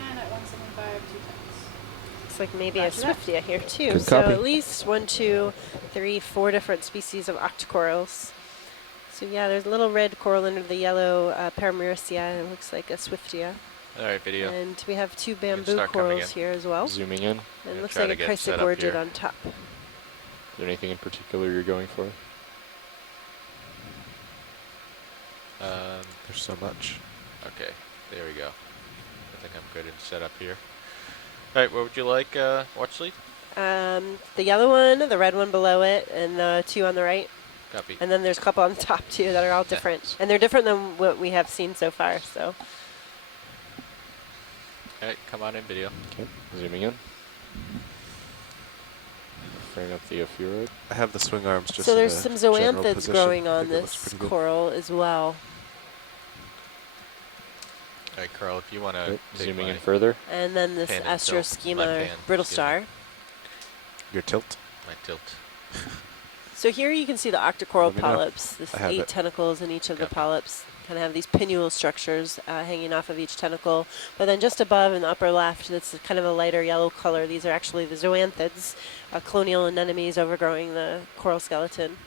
10 at 175, 2 tenths. Looks like maybe a Roger that. Swiftia here too. Good So copy. at least 1, 2, 3, 4 different species of Octa Corals. So yeah, there's a little red coral under the yellow Paramuricea, and it looks like a Swiftia. All right, video. And we have 2 can bamboo start coming corals in. here as well. Zooming in. And it looks try like a to get set up Chrysogorgid here. on top. Is there anything in particular you're going for? There's so much. Okay, there we go. I think I'm good and set up here. All right, what would you like, watch lead? The yellow one, the red one below it, and the two on the right. Copy. And then there's a couple on the top too that are all different. And they're different than what we have seen so far, so. All right, come on in video. Okay, zooming in. Bring up the Ophiuroid. I have the swing arms just so in there's a some general zoanthids position. growing I on think it looks this pretty good. coral as well. All right, Carl, if you want to zooming in further. And then this Astroschema brittle star. Your tilt? My tilt. So here you can see the Octa Coral Let me know. polyps. There's 8 tentacles in each of the polyps. Kind of have these pinnule structures hanging off of each tentacle. But then just above in the upper left, it's kind of a lighter yellow color. These are actually the zoanthids, colonial anemones overgrowing the coral skeleton.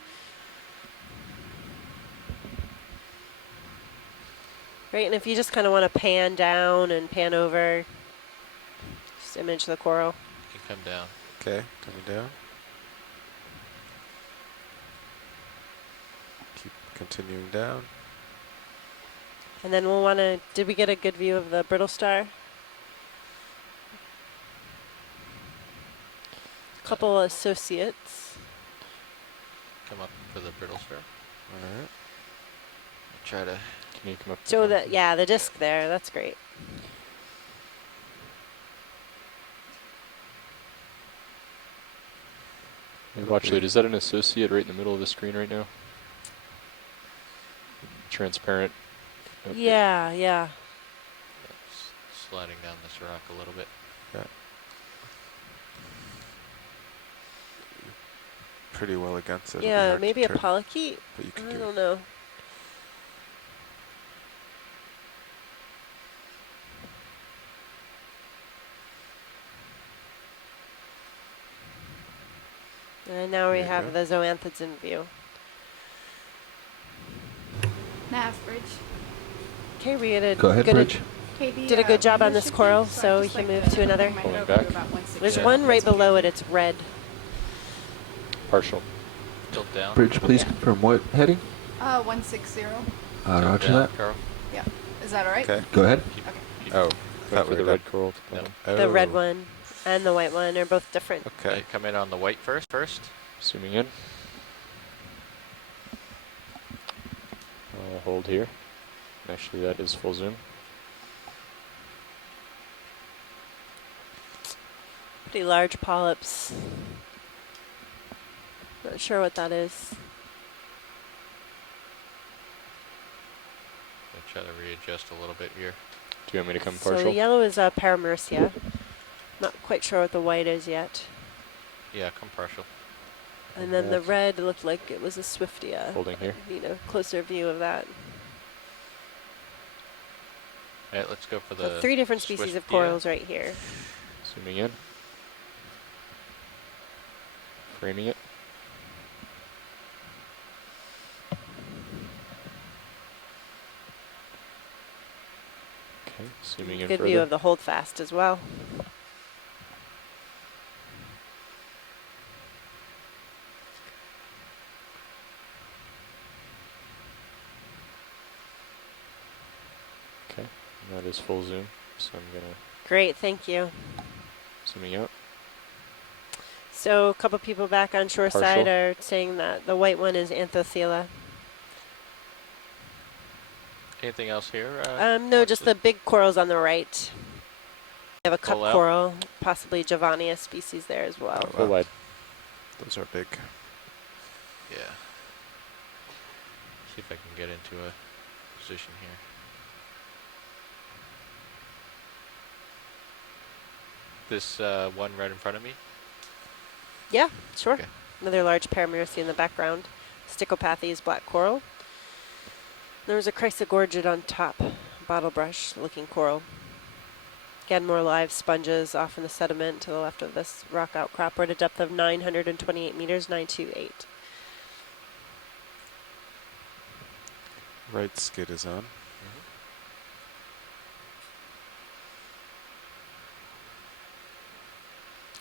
Right, and if you just kind of want to pan down and pan over, just image the coral. You can come down. Okay, coming down. Keep continuing down. And then we'll want to, did we get a good view of the brittle star? A couple associates. Come up for the brittle star. All right. Try to. Can you come up? So that, yeah, the disc there, that's great. Watch lead, is that an associate right in the middle of the screen right now? Transparent. Okay. Yeah, yeah. Sliding down this rock a little bit. Yeah. Pretty well against it. Yeah, maybe a polychaete. But you can I do don't it. know. And now we have the zoanthids in view. Nav bridge. Okay, we had a Go ahead, Bridge. did a good job on this coral, so we can move to another. Pulling back. There's one right below it, it's red. Partial. Tilt down. Bridge, please confirm what heading? 160. Roger down, that. Carl. Yeah. Is that all right? Okay. Go ahead. Oh, That for the red coral. The red one and the white one are both different. Okay. Come in on the white first. Zooming in. I'll hold here. Actually, that is full zoom. Pretty large polyps. Not sure what that is. I'll try to readjust a little bit here. Do you want me to come So partial? the yellow is Paramercia. Not quite sure what the white is yet. Yeah, come partial. And then the red looked like it was a Swiftia. Holding here. Need a closer view of that. All right, let's go for So the 3 different species of corals right here. Zooming in. Framing it. Okay, zooming in Good further. view of the holdfast as well. Okay, and that is full zoom, so I'm gonna Great, thank you. zooming out. So a couple people back on shore side are saying that the white one is Anthothela. Anything else here? No, just the big corals on the right. We have a cup Pull out. coral, possibly Javania species there as well. Full wide. Those are big. Yeah. See if I can get into a position here. This one right in front of me? Yeah, sure. Okay. Another large Paramercia in the background. Stichopathy is black coral. There was a Chrysogorgid on top, bottle brush looking coral. Again, more live sponges off in the sediment to the left of this rock outcrop. We're at a depth of 928 meters, 928. Right skid is on.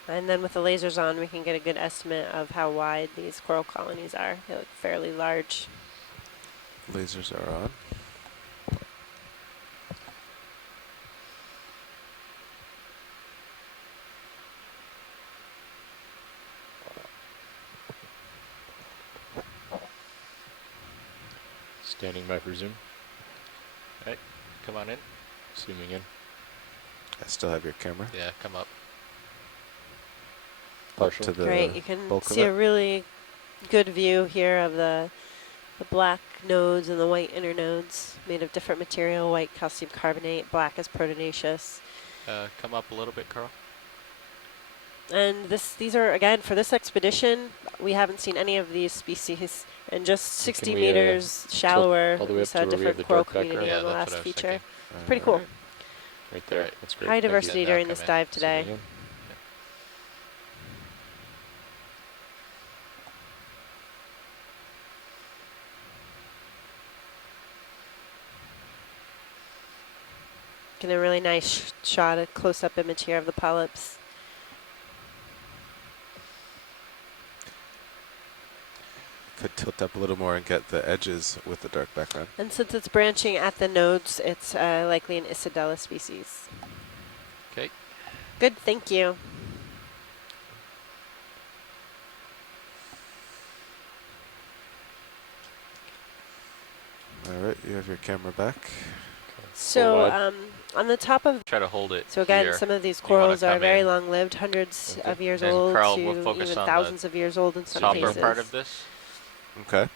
And then with the lasers on, we can get a good estimate of how wide these coral colonies are. They look fairly large. Lasers are on. Standing by for zoom. Right, come on in. Zooming in. I still have your camera. Yeah, come up. Partial. To the Great, you can bulk see of a it. really good view here of the black nodes and the white inner nodes made of different material, white calcium carbonate, black is proteinaceous. Come up a little bit, Carl. And these are, again, for this expedition, we haven't seen any of these species. And just 60 we, meters shallower, all the way we up saw to a where we have different the coral dark background? community Yeah, on the that's last what I was feature. thinking. It's pretty cool. Right there. Right. That's great. High Thank you. diversity Now during come this in. dive today. Zooming in. Getting a really nice shot, a close-up image here of the polyps. Could tilt up a little more and get the edges with the dark background. And since it's branching at the nodes, it's likely an Isidella species. Okay. Good, thank you. All right, you have your camera back. So on the top of, Try to hold it. so again, here. some of these You wanna corals are come very in. long-lived, hundreds of years And old Carl, to we'll focus even on thousands of years old in some Topper cases. part of this. Okay.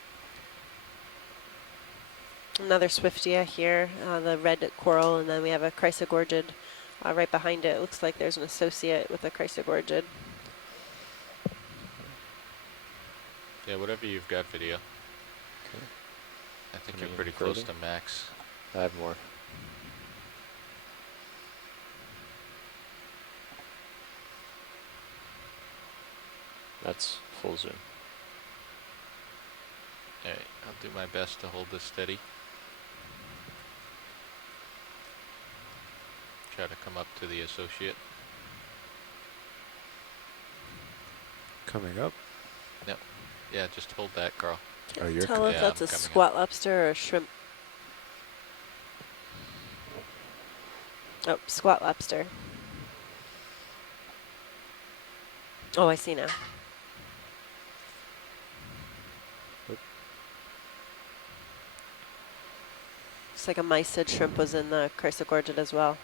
Another Swiftia here, the red coral, and then we have a Chrysogorgid right behind it. It looks like there's an associate with a Chrysogorgid. Yeah, whatever you've got video. Okay. I think Coming you're in pretty close further. to max. I have more. That's full zoom. Alright, I'll do my best to hold this steady. Try to come up to the associate. Coming up. No. Yeah, just hold that, Carl. Oh, you're Tell if Yeah, that's I'm a coming squat lobster or a shrimp. Oh, squat lobster. Oh, I see now. Looks like a mysid shrimp was in the Chrysogorgid as well.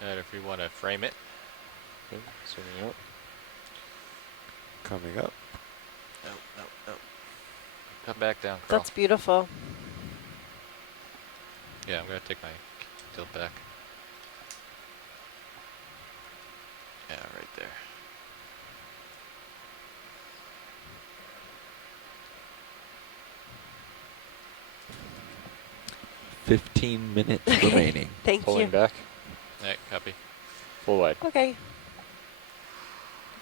And if you want to frame it. Okay, zooming out. Coming up. No. Come back down, Carl. That's beautiful. Yeah, I'm going to take my tilt back. Yeah, right there. $15 remaining. Thank Pulling you. back. Alright, copy. Full wide. Okay. You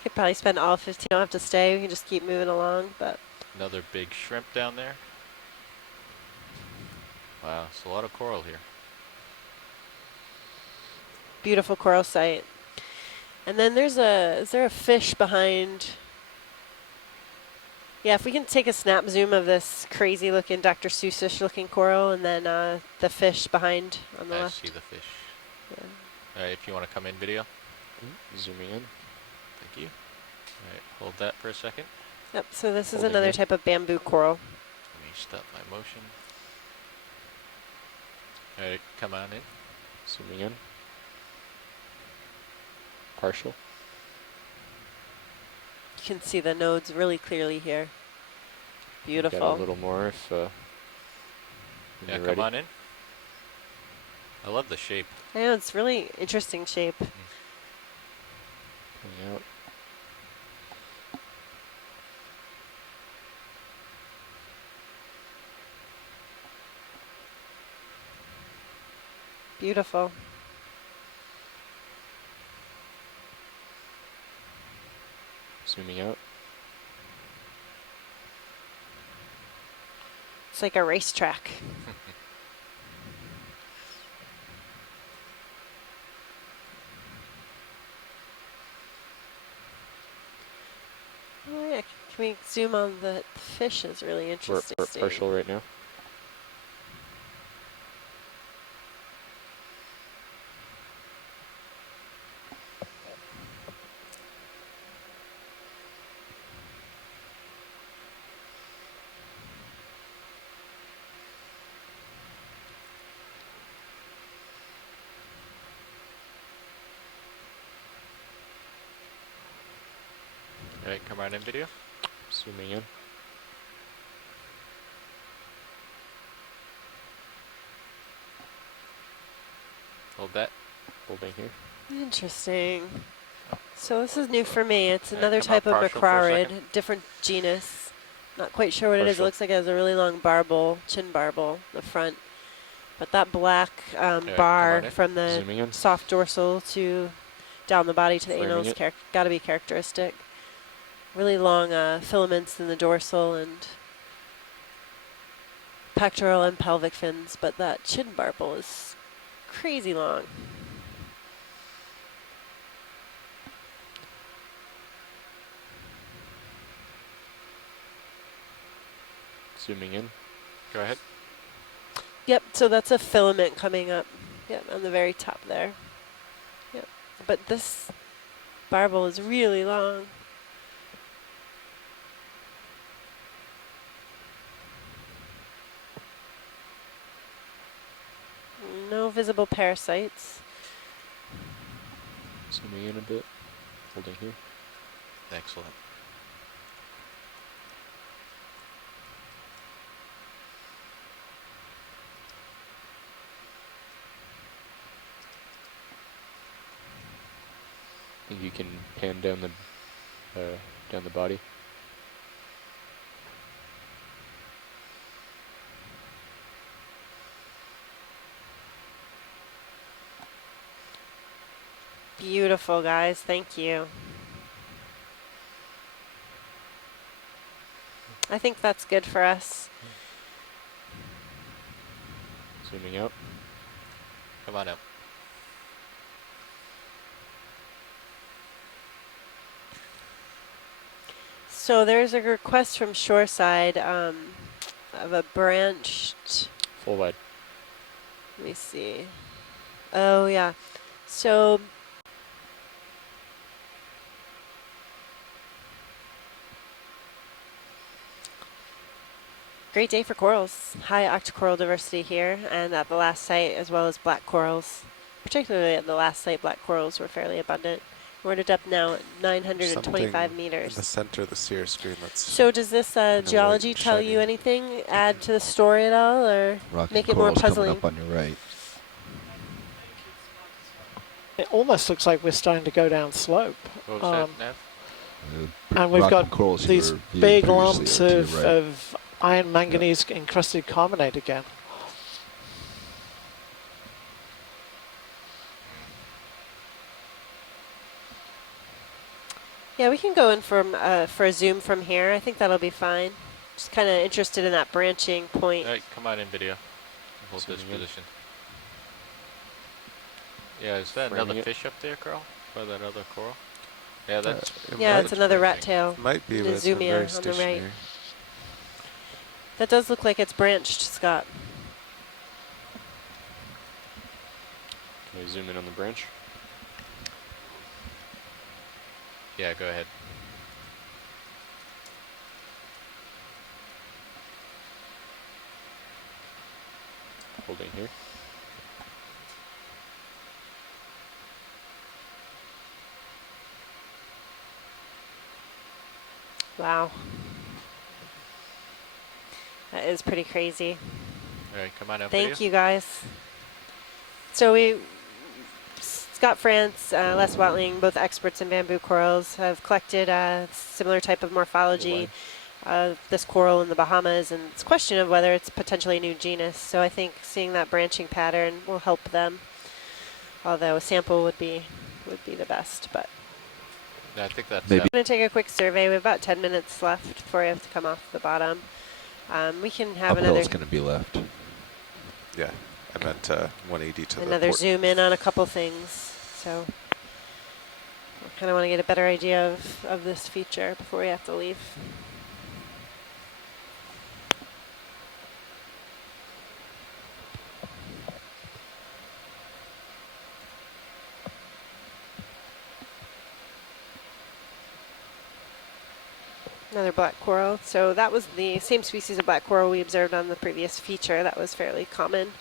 could probably spend all 15. You don't have to stay. We can just keep moving along, but Another big shrimp down there. Wow, it's a lot of coral here. beautiful coral site. And then there's is there a fish behind? Yeah, if we can take a snap zoom of this crazy looking Dr. Seussish looking coral and then the fish behind on the I left. see the fish. Yeah. Alright, if you want to come in video. Zooming in. Thank you. Alright, hold that for a second. Yep, so this is Holding another in. type of bamboo coral. Let me stop my motion. Alright, come on in. Zooming in. Partial. You can see the nodes really clearly here. Beautiful. Get a little more if Yeah, you're come ready. on in. I love the shape. I know, it's really interesting shape. Coming out. Beautiful. Zooming out. It's like a racetrack. Oh yeah, can we zoom on the fish? Is really We're interesting. partial right now. Alright, come right in video. Zooming in. Hold that. Holding here. Interesting. So this is new for me. It's Alright, another come out type of partial for a macrarid, second. different genus. Not quite sure what it is. It Partial. looks like it has a really long barbel, chin barbel, in the front. But that black come bar on in. from the Zooming in. soft dorsal to down the body to the Framing anal is it. got to be characteristic. Really long filaments in the dorsal and pectoral and pelvic fins, but that chin barbel is crazy long. Zooming in. Go ahead. Yep, so that's a filament coming up. Yep, on the very top there. Yep, but this barbel is really long. No visible parasites. Zooming in a bit. Holding here. Excellent. I think you can pan down the body. Beautiful, guys. Thank you. I think that's good for us. Zooming out. Come on out. So there's a request from Shoreside of a branched. Full wide. Let me see. Oh yeah. So great day for corals. High Octa Coral diversity here, and at the last site as well as black corals. Particularly at the last site, black corals were fairly abundant. We're at a depth now at 925 Something meters. in the center of the seer screen that's So does this geology tell shiny. you anything? Add to the story at all, or Rocky make it more corals coming puzzling? up on your right. It almost looks like we're starting to go down slope. What was that, Nav? And we've Rocky got corals you these were viewing big previously lumps are to your of, right. of iron manganese encrusted carbonate again. Yeah, we can go in for a zoom from here. I think that'll be fine. Just kind of interested in that branching point. Alright, come on in video. Hold this Zooming in. position. Yeah, is that Framing another it. fish up there, Carl? Or that other coral? Yeah, that's... Yeah, might- it's another rat tail. Might be, The but it's zoom been in very on the right. stationary. That does look like it's branched, Scott. Can we zoom in on the branch? Yeah, go ahead. Holding here. Wow. That is pretty crazy. Alright, come on out Thank video. you, guys. So Scott France, Les Watling, both experts in bamboo corals, have collected a similar type of morphology this coral in the Bahamas, and it's a question of whether it's potentially a new genus. So I think seeing that branching pattern will help them, although a sample would be the best. But Yeah, I think that's... I'm going to take a quick survey. We have about 10 minutes left before we have to come off the bottom. We can have Uphill another is going to be left. Yeah, I meant 180 to another the zoom in on a couple things. So I kind of want to get a better idea of this feature before we have to leave. Another black coral. So that was the same species of black coral we observed on the previous feature. That was fairly common.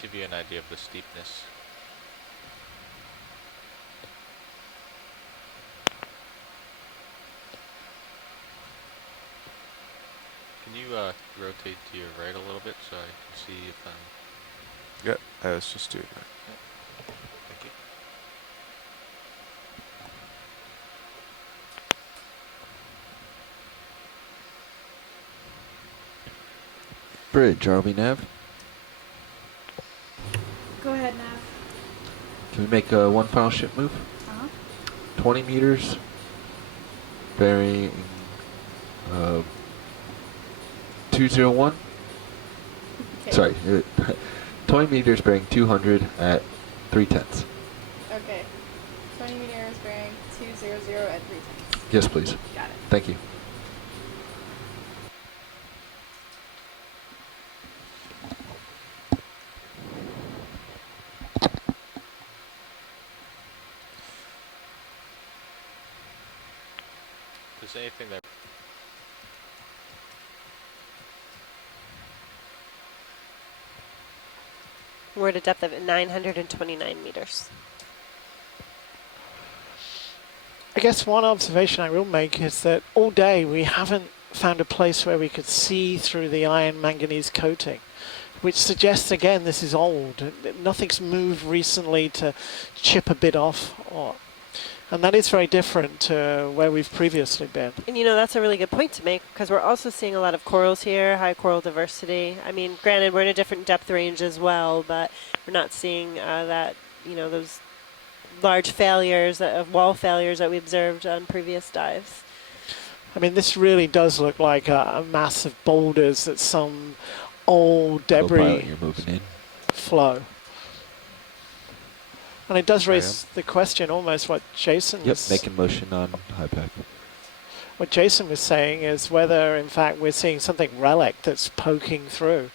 Give you an idea of the steepness. Can you rotate to your right a little bit so I can see if I'm... Yeah, I was just doing that. Thank you. Bridge, RV nav. Go ahead, Nav. Can we make one final ship move? 20 meters, bearing 201. Okay. Sorry, 20 meters bearing 200 at 3/10. Okay. 20 meters bearing 200 at 3 times. Yes, please. Got it. Thank you. Is there anything that... We're at a depth of 929 meters. I guess one observation I will make is that all day we haven't found a place where we could see through the iron manganese coating, which suggests again this is old. Nothing's moved recently to chip a bit off, and that is very different to where we've previously been. And you know, that's a really good point to make, because we're also seeing a lot of corals here, high coral diversity. I mean, granted, we're in a different depth range as well, but we're not seeing that, you know, those large failures, wall failures that we observed on previous dives. I mean, this really does look like a mass of boulders that some old debris You're moving in. flow. And it does raise the question almost what Jason was... making motion on high pack. What Jason was saying is whether, in fact, we're seeing something relic that's poking through.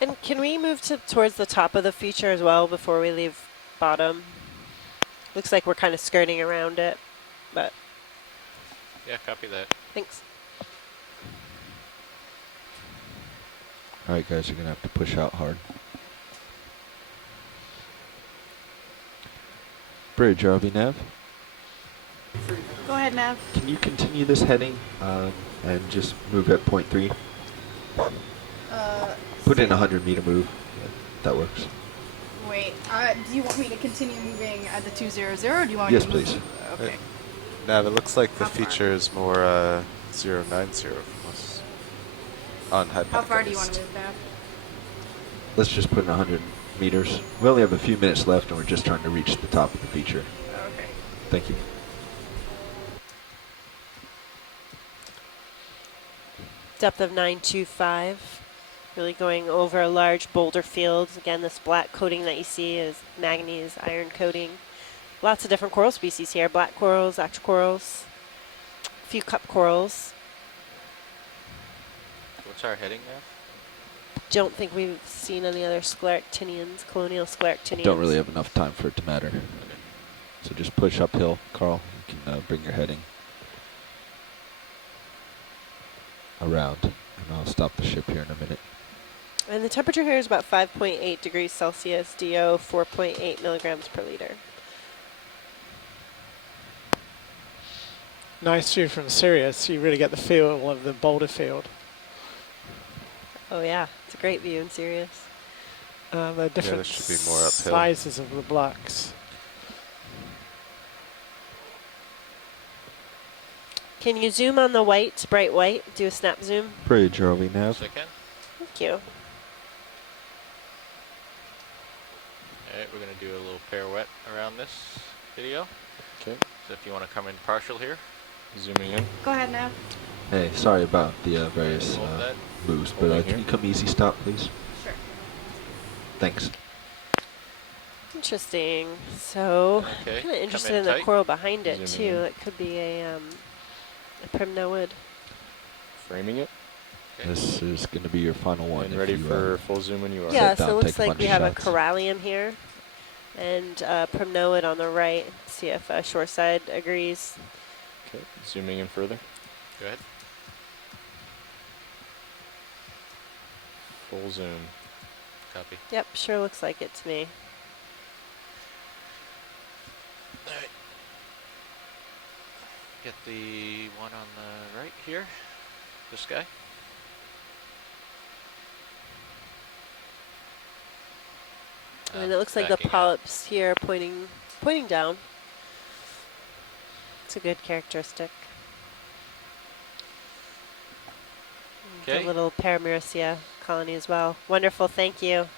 And can we move towards the top of the feature as well before we leave bottom? Looks like we're kind of skirting around it, but... Yeah, copy that. Thanks. All right, guys, you're going to have to push out hard. Bridge, RV nav. Go ahead, Nav. Can you continue this heading and just move at 0.3? Put in a 100-meter move. Yeah, that works. Wait, do you want me to continue moving at the 200, or do you want me Yes, to please. Okay. Nav, it looks like the feature is more 090 from us. On high How pack, far at do you want least. to move, Nav? Let's just put in 100 meters. We only have a few minutes left, and we're just trying to reach the top of the feature. Okay. Thank you. Depth of 925. Really going over a large boulder field. Again, this black coating that you see is manganese iron coating. Lots of different coral species here. Black corals, octa corals, a few cup corals. What's our heading now? Don't think we've seen any other scleractinians, colonial scleractinians. Don't really have enough time for it to matter. So just push uphill, Carl. You can bring your heading around, and I'll stop the ship here in a minute. And the temperature here is about 5.8 degrees Celsius, DO 4.8 milligrams per liter. Nice view from Sirius. You really get the feel of the boulder field. Oh yeah, it's a great view in Sirius. The different there should be more uphill. sizes of the blocks. Can you zoom on the white, bright white? Do a snap zoom. Bridge, RV nav. Yes, I can. Thank you. Alright, we're going to do a little pirouette around this video. Okay. So if you want to come in partial here. Zooming in. Go ahead, Nav. Hey, sorry about the various Hold that. moves, but Hold can here. you come easy stop, please? Sure. Thanks. Interesting. So, Okay, kind of come interested in in the tight. coral behind it Zooming too. in. It could be a primnoid. Framing it. Okay. This is going to be your final one. And if ready you, for full zoom when you are. Yeah, Sit so down, it looks take a like bunch we of have a shots. corallium here and a primnoid on the right. See if shoreside agrees. Okay. Zooming in further. Go ahead. Full zoom. Copy. Yep, sure looks like it to me. Alright. Get the one on the right here. This guy. And it looks like the Backing out. polyps here are pointing down. It's a good characteristic. Okay. The little Paramyrissia colony as well. Wonderful, thank you.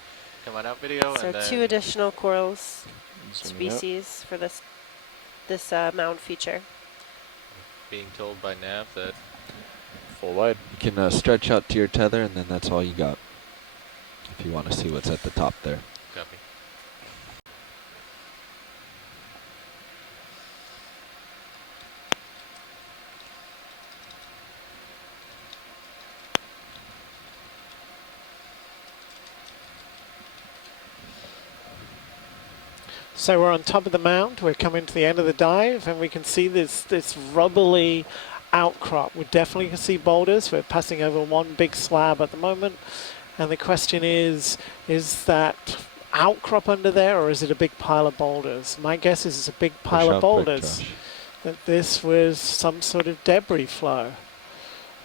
Come on out, video. So and then 2 additional corals Zooming out. species for this mound feature. being told by Nav that Full wide. You can stretch out to your tether, and then that's all you got. If you want to see what's at the top there. copy. So we're on top of the mound. We're coming to the end of the dive, and we can see this rubbly outcrop. We definitely can see boulders. We're passing over one big slab at the moment, and the question is that outcrop under there, or is it a big pile of boulders? My guess is it's a big pile of boulders. That this was some sort of debris flow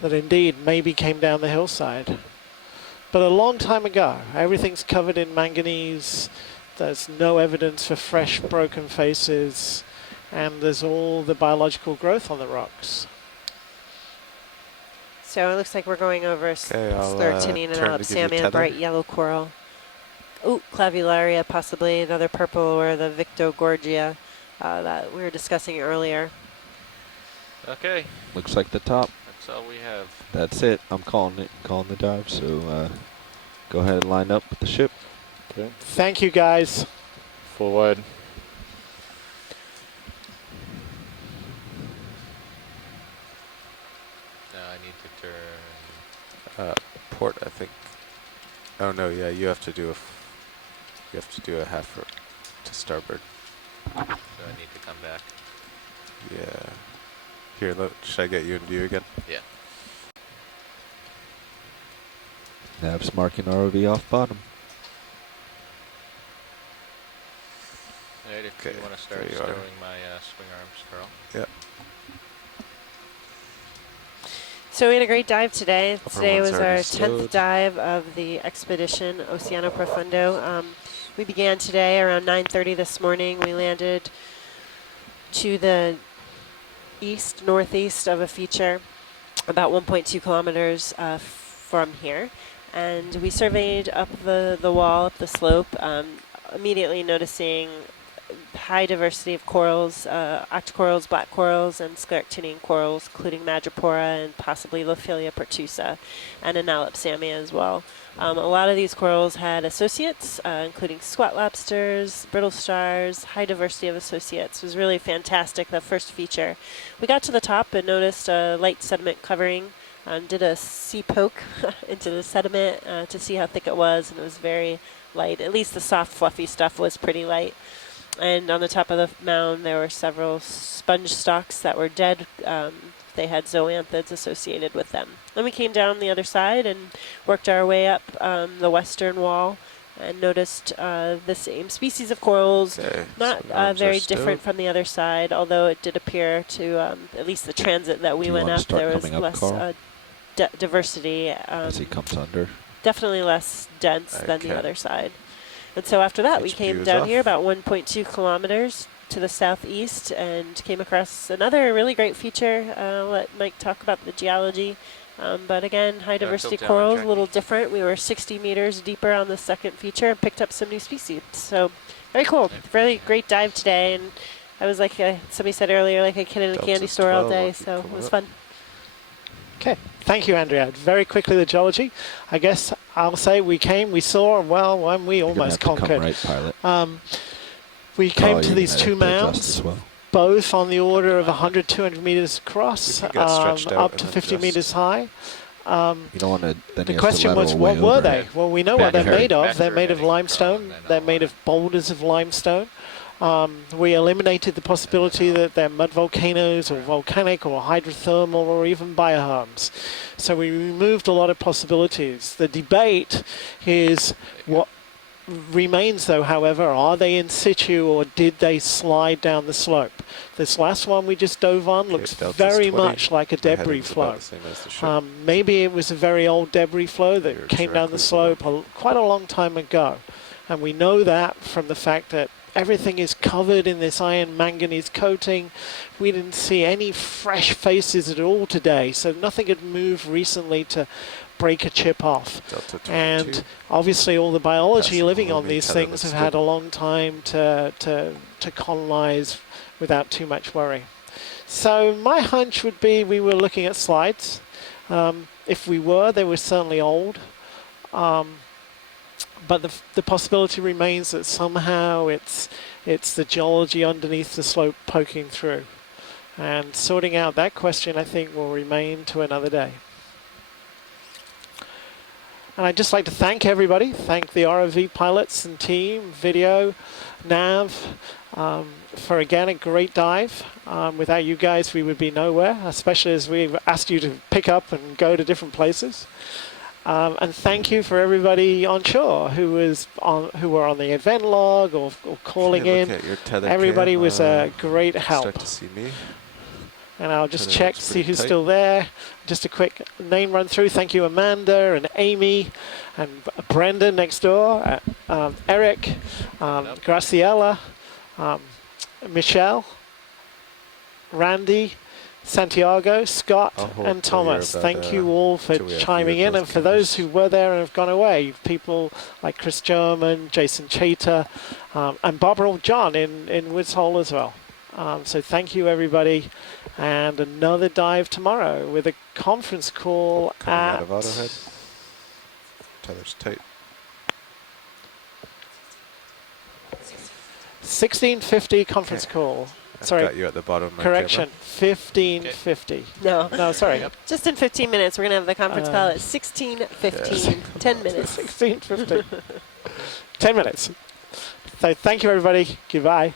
that indeed maybe came down the hillside. But a long time ago, everything's covered in manganese. There's no evidence for fresh broken faces, and there's all the biological growth on the rocks. So it looks like we're going over Scleractinian and Alapsamian, bright yellow coral. Ooh, Clavularia, possibly another purple, or the Victogorgia that we were discussing earlier. Okay. Looks like the top. That's all we have. That's it. I'm calling the dive. So go ahead and line up with the ship. Okay. Thank you, guys. Full wide. Now I need to turn. Port, I think. Oh no, yeah, you have to do a half to starboard. So I need to come back. Yeah. Here, should I get you in view again? Yeah. Nav's marking ROV off bottom. Alright, if Okay, you want to start there you stowing are. my swing arms, Carl. Yeah. So we had a great dive today. Today one's was our already 10th stowed. dive of the expedition, Oceano Profundo. We began today around 9:30 this morning. We landed to the northeast of a feature, about 1.2 kilometers from here. And we surveyed up the wall, up the slope, immediately noticing high diversity of corals, Octa corals, black corals, and Scleractinian corals, including Madrepora and possibly Lophilia pertusa, and Analapsamia as well. A lot of these corals had associates, including squat lobsters, brittle stars, high diversity of associates. It was really fantastic, the first feature. We got to the top and noticed a light sediment covering. Did a sea poke into the sediment to see how thick it was, and it was very light. At least the soft, fluffy stuff was pretty light. And on the top of the mound, there were several sponge stalks that were dead. They had zoanthids associated with them. Then we came down the other side and worked our way up the western wall and noticed the same species of corals, not very different from the other side, although it did appear to, at least the transit that we went up, there was less diversity. As he comes under. Definitely less dense than the other side. And so after that, we came down here about 1.2 kilometers to the southeast and came across another really great feature. I'll let Mike talk about the geology. But again, high diversity corals, a little different. We were 60 meters deeper on the second feature and picked up some new species. So very cool. Really great dive today. And I was like, somebody said earlier, like a kid in a candy store all day. So it was fun. Okay, thank you, Andrea. Very quickly, the geology. I guess I'll say we came, we saw, well, when we almost conquered. Right, pilot. We came to these two mounds, both on the order of 100, 200 meters across, up to 50 meters high. You don't want to. The question was, what were they? Well, we know what they're made of. They're made of limestone. They're made of boulders of limestone. We eliminated the possibility that they're mud volcanoes or volcanic or hydrothermal or even bioharms. So we removed a lot of possibilities. The debate is remains, though, however, are they in situ or did they slide down the slope? This last one we just dove on looks very much like a debris flow. Maybe it was a very old debris flow that came down the slope quite a long time ago. And we know that from the fact that everything is covered in this iron manganese coating. We didn't see any fresh faces at all today, so nothing had moved recently to break a chip off. And obviously all the biology living on these things have had a long time to colonize without too much worry. So my hunch would be we were looking at slides. If we were, they were certainly old. But the possibility remains that somehow it's the geology underneath the slope poking through. And sorting out that question, I think, will remain to another day. And I'd just like to thank everybody, thank the ROV pilots and team, video, Nav, for again a great dive. Without you guys, we would be nowhere, especially as we've asked you to pick up and go to different places. And thank you for everybody on shore who were on the event log or calling in. Everybody was a great help. Start to see me. And I'll just check to see who's still there. Just a quick name run through. Thank you, Amanda and Amy and Brendan next door, Eric, Graciela, Michelle, Randy, Santiago, Scott, and Thomas. Thank you all for chiming in. And for those who were there and have gone away, people like Chris German, Jason Chater, and Barbara John in Woods Hole as well. So thank you, everybody. And another dive tomorrow with a conference call coming out of Autohead. Tether's tight. 1650 conference call. Sorry. Got you at the bottom of my correction. 1550. No, sorry. Just in 15 minutes. We're going to have the conference call at 16:15. 10 minutes. 16:50. 10 minutes. So thank you, everybody. Goodbye.